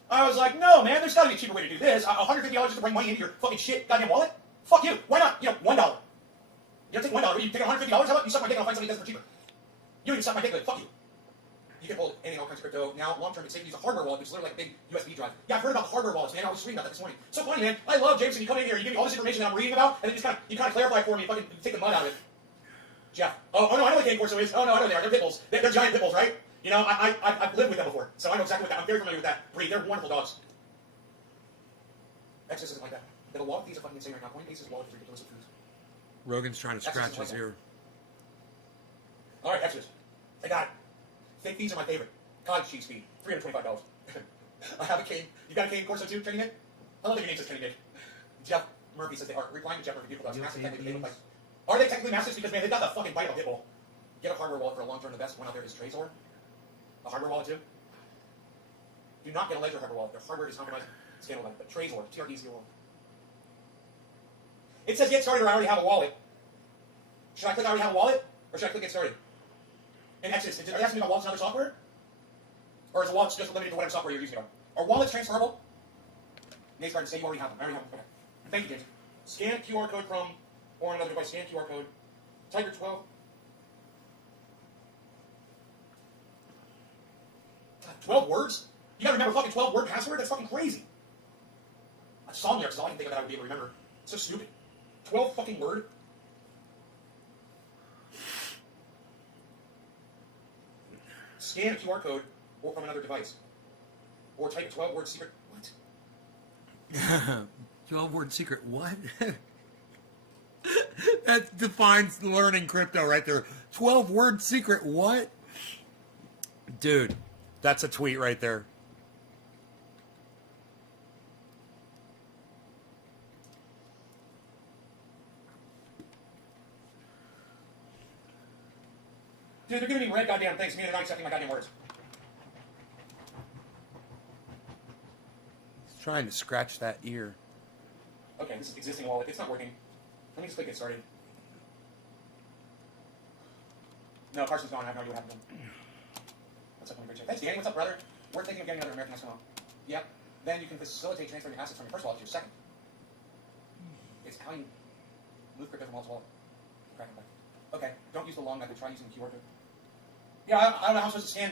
I was like, no, man, there's got to be a cheaper way to do this. $150 just to bring money into your fucking shit goddamn wallet? Fuck you. Why not? $1. You don't take $1. You take $150. How about you suck my dick and I'll find somebody that does it for cheaper? You don't even suck my dick with it. Fuck you. You can hold any all kinds of crypto. Now, long term, it's safe to use a hardware wallet, which is literally like a big USB drive. Yeah, I've heard about hardware wallets, man. I was just reading about that this morning. So funny, man. I love Jameson. You come in here, you give me all this information that I'm reading about, and then you kind of clarify for me, fucking take the mud out of it. Jeff. Oh no, I know what cane corso is. Oh no, I know they are. They're pit bulls. They're giant pit bulls, right? I've lived with them before, so I know exactly what that. I'm very familiar with that breed. They're wonderful dogs. Exodus isn't like that. The wallet fees are fucking insane right now. Coinbase's wallet is ridiculous. Rogan's trying to scratch his ear. All right, Exodus. I got it. Fake fees are my favorite. Cottage cheese fee, $325. I have a cane. You got a cane Corso too, Kenny Nick? I love that your name says Kenny Nick. Jeff Murphy says they are. Replying to Jeff Murphy, beautiful dogs. Massive technically, they look like. Are they technically massive? Because man, they've got the fucking bite of a pit bull. Get a hardware wallet for a long term. The best one out there is Trezor. A hardware wallet too. Do not get a Ledger hardware wallet. Their hardware is compromised. Scandal about it. But Trezor, TRDZO. It says get started or I already have a wallet. Should I click I already have a wallet? Or should I click get started? In Exodus, are you asking me about wallets and other software? Or is the wallet just limited to whatever software you're using it on? Are wallets transferable? Nate's going to say you already have them. I already have them. Okay. Thank you, James. Scan QR code from, or another device, scan QR code. Tiger 12. God, 12 words? You gotta remember fucking 12-word password? That's fucking crazy. A Somniarch is all I can think of that I would be able to remember. It's so stupid. 12 fucking word? Scan a QR code or from another device. Or type a 12-word secret. What? 12-word secret. What? That defines learning crypto right there. 12-word secret. What? Dude, that's a tweet right there. Dude, they're giving me red goddamn things. Me, they're not accepting my goddamn words. He's trying to scratch that ear. Okay, this is existing wallet. It's not working. Let me just click get started. No, Carson's gone. I have no idea what happened to him. What's up, Great Check? Thanks, Danny. What's up, brother? We're thinking of getting another American National. Yep. Then you can facilitate transferring your assets from your first wallet to your second. It's how you move crypto from wallet to wallet. Cracking back. Okay, don't use the long method. Try using the QR code. Yeah, I don't know how I'm supposed to scan.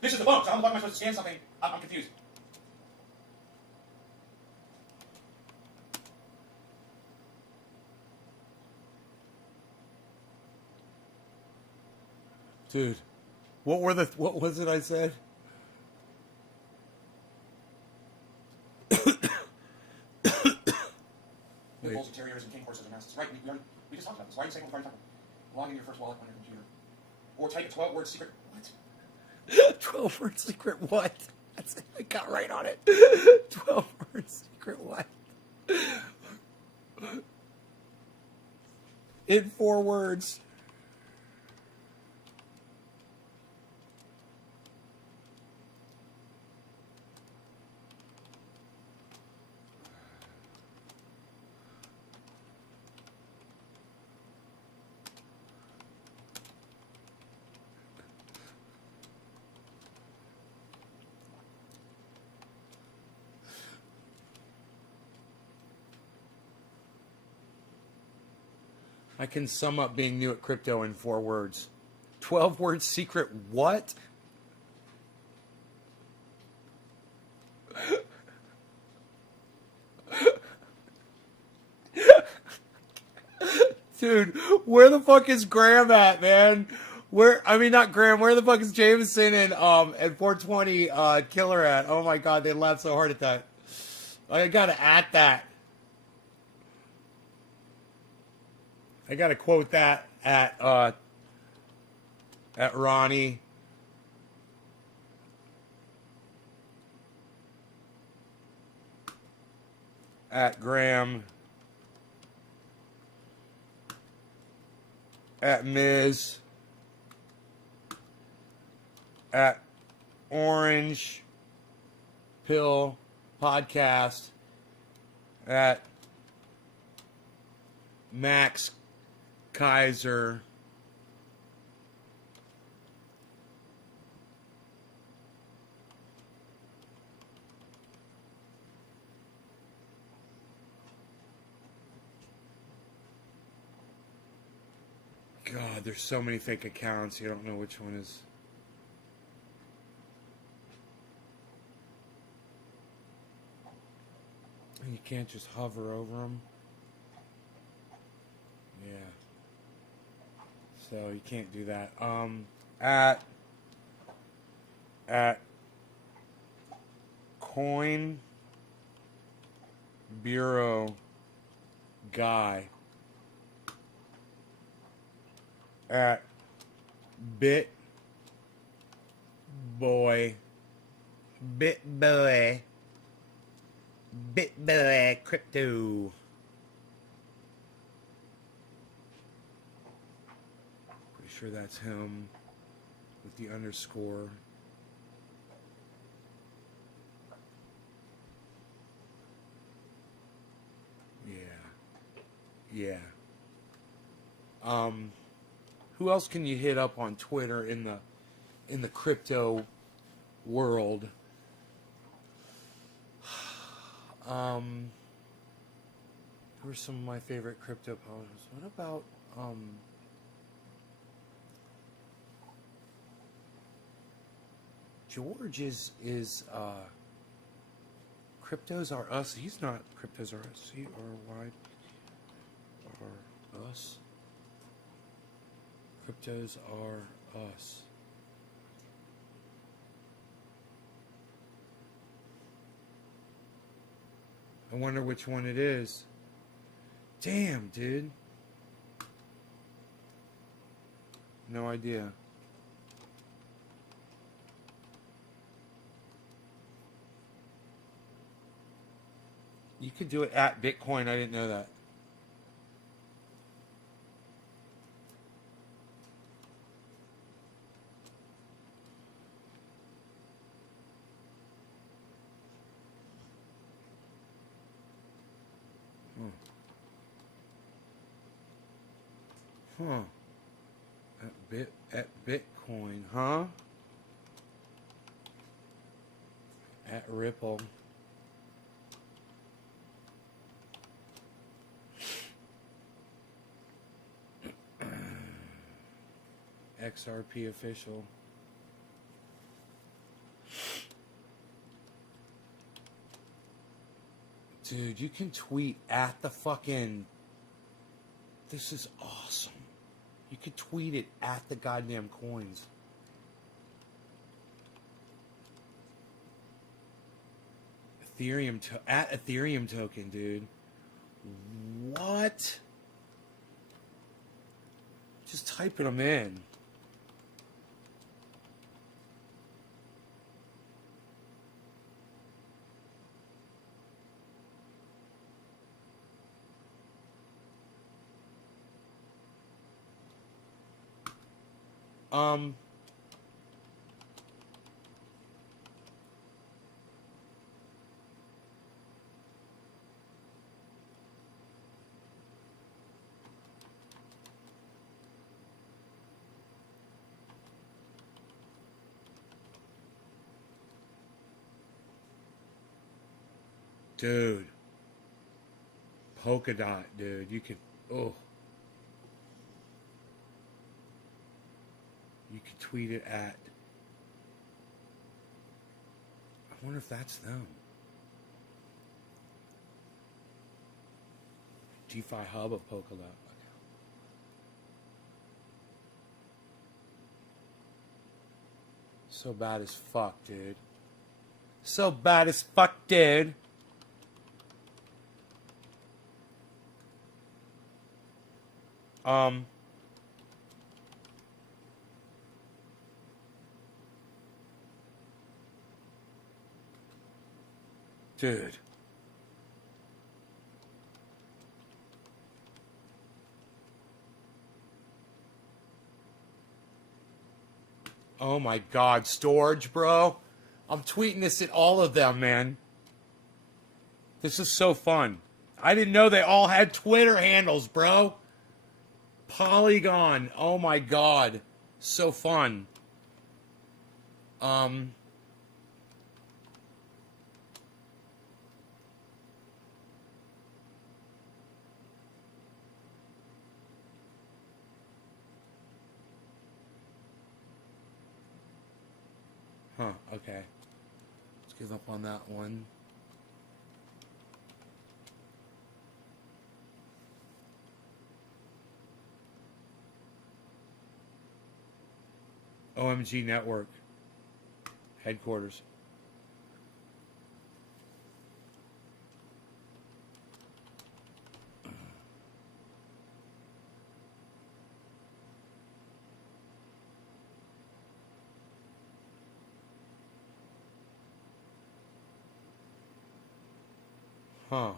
This is the phone, so how the fuck am I supposed to scan something? I'm confused. Dude, what was it I said? Pit bulls and terriers and king horses and masses. Right, we just talked about this. Why are you saying what are you talking about? Log in your first wallet on your computer. Or type a 12-word secret. What? 12-word secret what? That's it. I got right on it. 12-word secret what? In 4 words. I can sum up being new at crypto in 4 words. 12-word secret what? Dude, where the fuck is Graham at, man? Not Graham, where the fuck is Jameson and 420 Killer at? Oh my god, they laughed so hard at that. I gotta at that. I gotta quote that at Ronnie. At Graham. At Miz. At Orange Pill Podcast. At Max Kaiser. God, there's so many fake accounts. You don't know which one is. You can't just hover over them. Yeah. So you can't do that. At Coin Bureau Guy. At BitBoy Crypto. Pretty sure that's him with the underscore. Yeah. Who else can you hit up on Twitter in the crypto world? Who are some of my favorite crypto posters? What about George is Cryptos Are Us. He's not Cryptos Are Us. C-R-Y are us. Cryptos Are Us. I wonder which one it is. Damn, dude. No idea. You could do it at Bitcoin. I didn't know that. Huh. At Bitcoin, huh? At Ripple. XRP official. Dude, you can tweet at the fucking... This is awesome. You could tweet it at the goddamn coins. At Ethereum token, dude. What? Just typing them in. Dude. Polkadot, dude. You could, oh. You could tweet it at. I wonder if that's them. DeFi hub of Polkadot. So bad as fuck, dude. So bad as fuck, dude. Dude. Oh my God, storage, bro. I'm tweeting this at all of them, man. This is so fun. I didn't know they all had Twitter handles, bro. Polygon. Oh my God. So fun. Huh, okay. Let's give up on that one. OMG Network. Headquarters. Huh.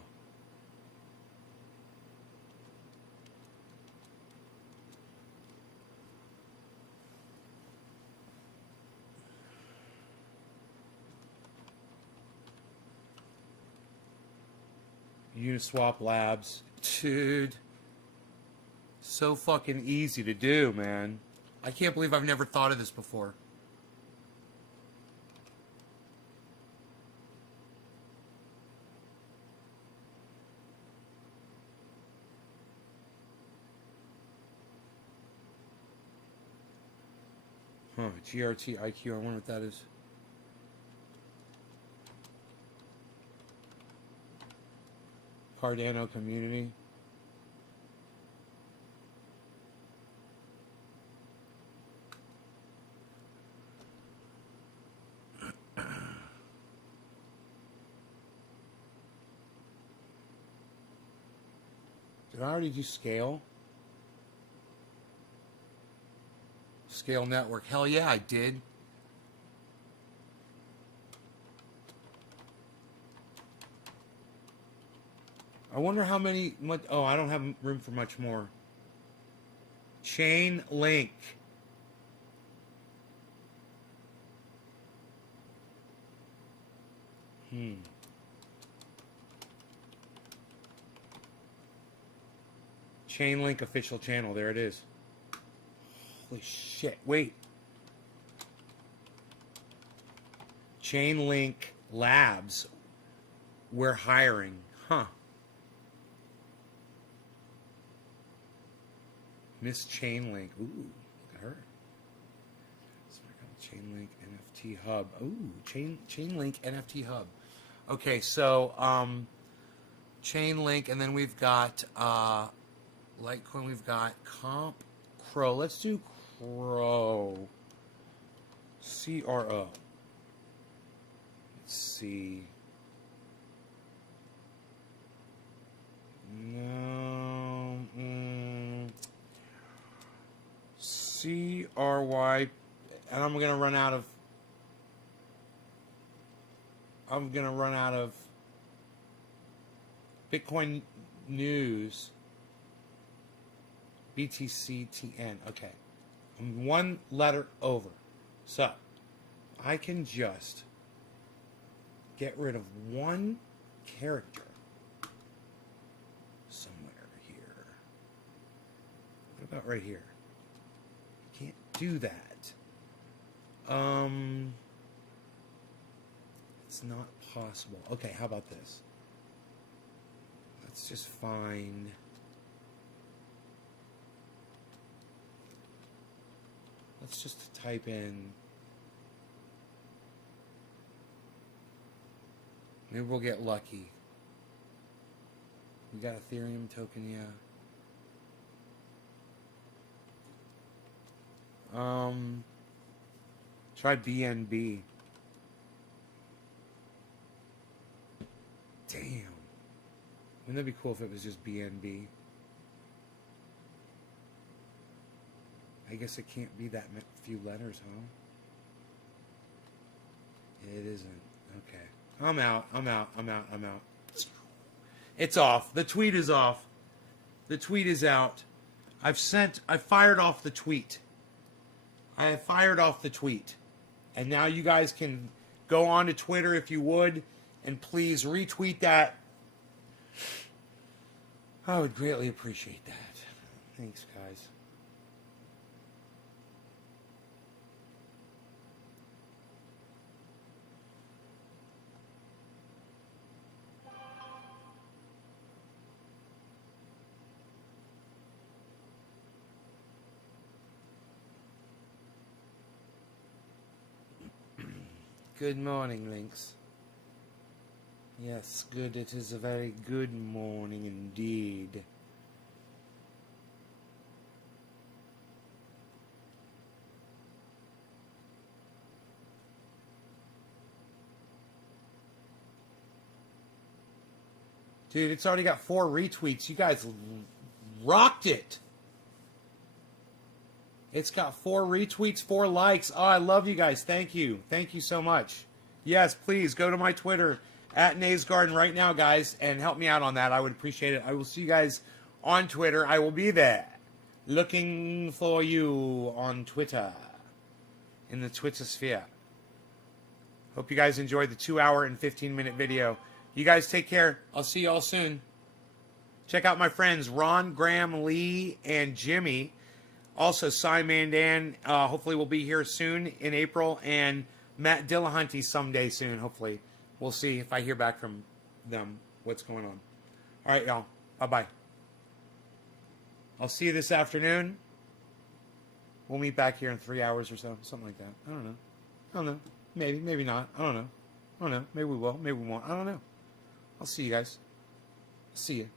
Uniswap Labs. Dude. So fucking easy to do, man. I can't believe I've never thought of this before. Huh, GRT IQ, I wonder what that is. Cardano community. Did I already do Scale? Scale Network. Hell yeah, I did. I wonder how many... Oh, I don't have room for much more. Chain Link. Chainlink official channel. There it is. Holy shit. Wait. Chainlink Labs. We're hiring. Huh. Miss Chainlink. Ooh, look at her. Chainlink NFT Hub. Ooh, Chainlink NFT Hub. Okay, so Chainlink, and then we've got Litecoin. We've got Comp Crow. Let's do Crow. CRO. Let's see. No. CRY. And I'm gonna run out of Bitcoin news. BTCTN. Okay. I'm one letter over. So I can just get rid of one character somewhere here. What about right here? Can't do that. It's not possible. Okay, how about this? Let's just find... Let's just type in... Maybe we'll get lucky. We got Ethereum token, yeah. Try BNB. Damn. Wouldn't that be cool if it was just BNB? I guess it can't be that few letters, huh? It isn't. Okay. I'm out. It's off. The tweet is off. The tweet is out. I fired off the tweet. I have fired off the tweet. And now you guys can go on to Twitter if you would, and please retweet that. I would greatly appreciate that. Thanks, guys. Good morning, Lynx. Yes, good. It is a very good morning indeed. Dude, it's already got 4 retweets. You guys rocked it. It's got 4 retweets, 4 likes. Oh, I love you guys. Thank you. Thank you so much. Yes, please go to my Twitter at Nays Garden right now, guys, and help me out on that. I would appreciate it. I will see you guys on Twitter. I will be there looking for you on Twitter in the Twitter sphere. Hope you guys enjoyed the 2-hour and 15-minute video. You guys take care. I'll see you all soon. Check out my friends Ron, Graham, Lee, and Jimmy. Also, Cy Mandan, hopefully will be here soon in April, and Matt Dillahunty someday soon, hopefully. We'll see if I hear back from them, what's going on. All right, y'all. Bye-bye. I'll see you this afternoon. We'll meet back here in 3 hours or so, something like that. I don't know. Maybe, maybe not. I don't know. Maybe we will, maybe we won't. I don't know. I'll see you guys. See you.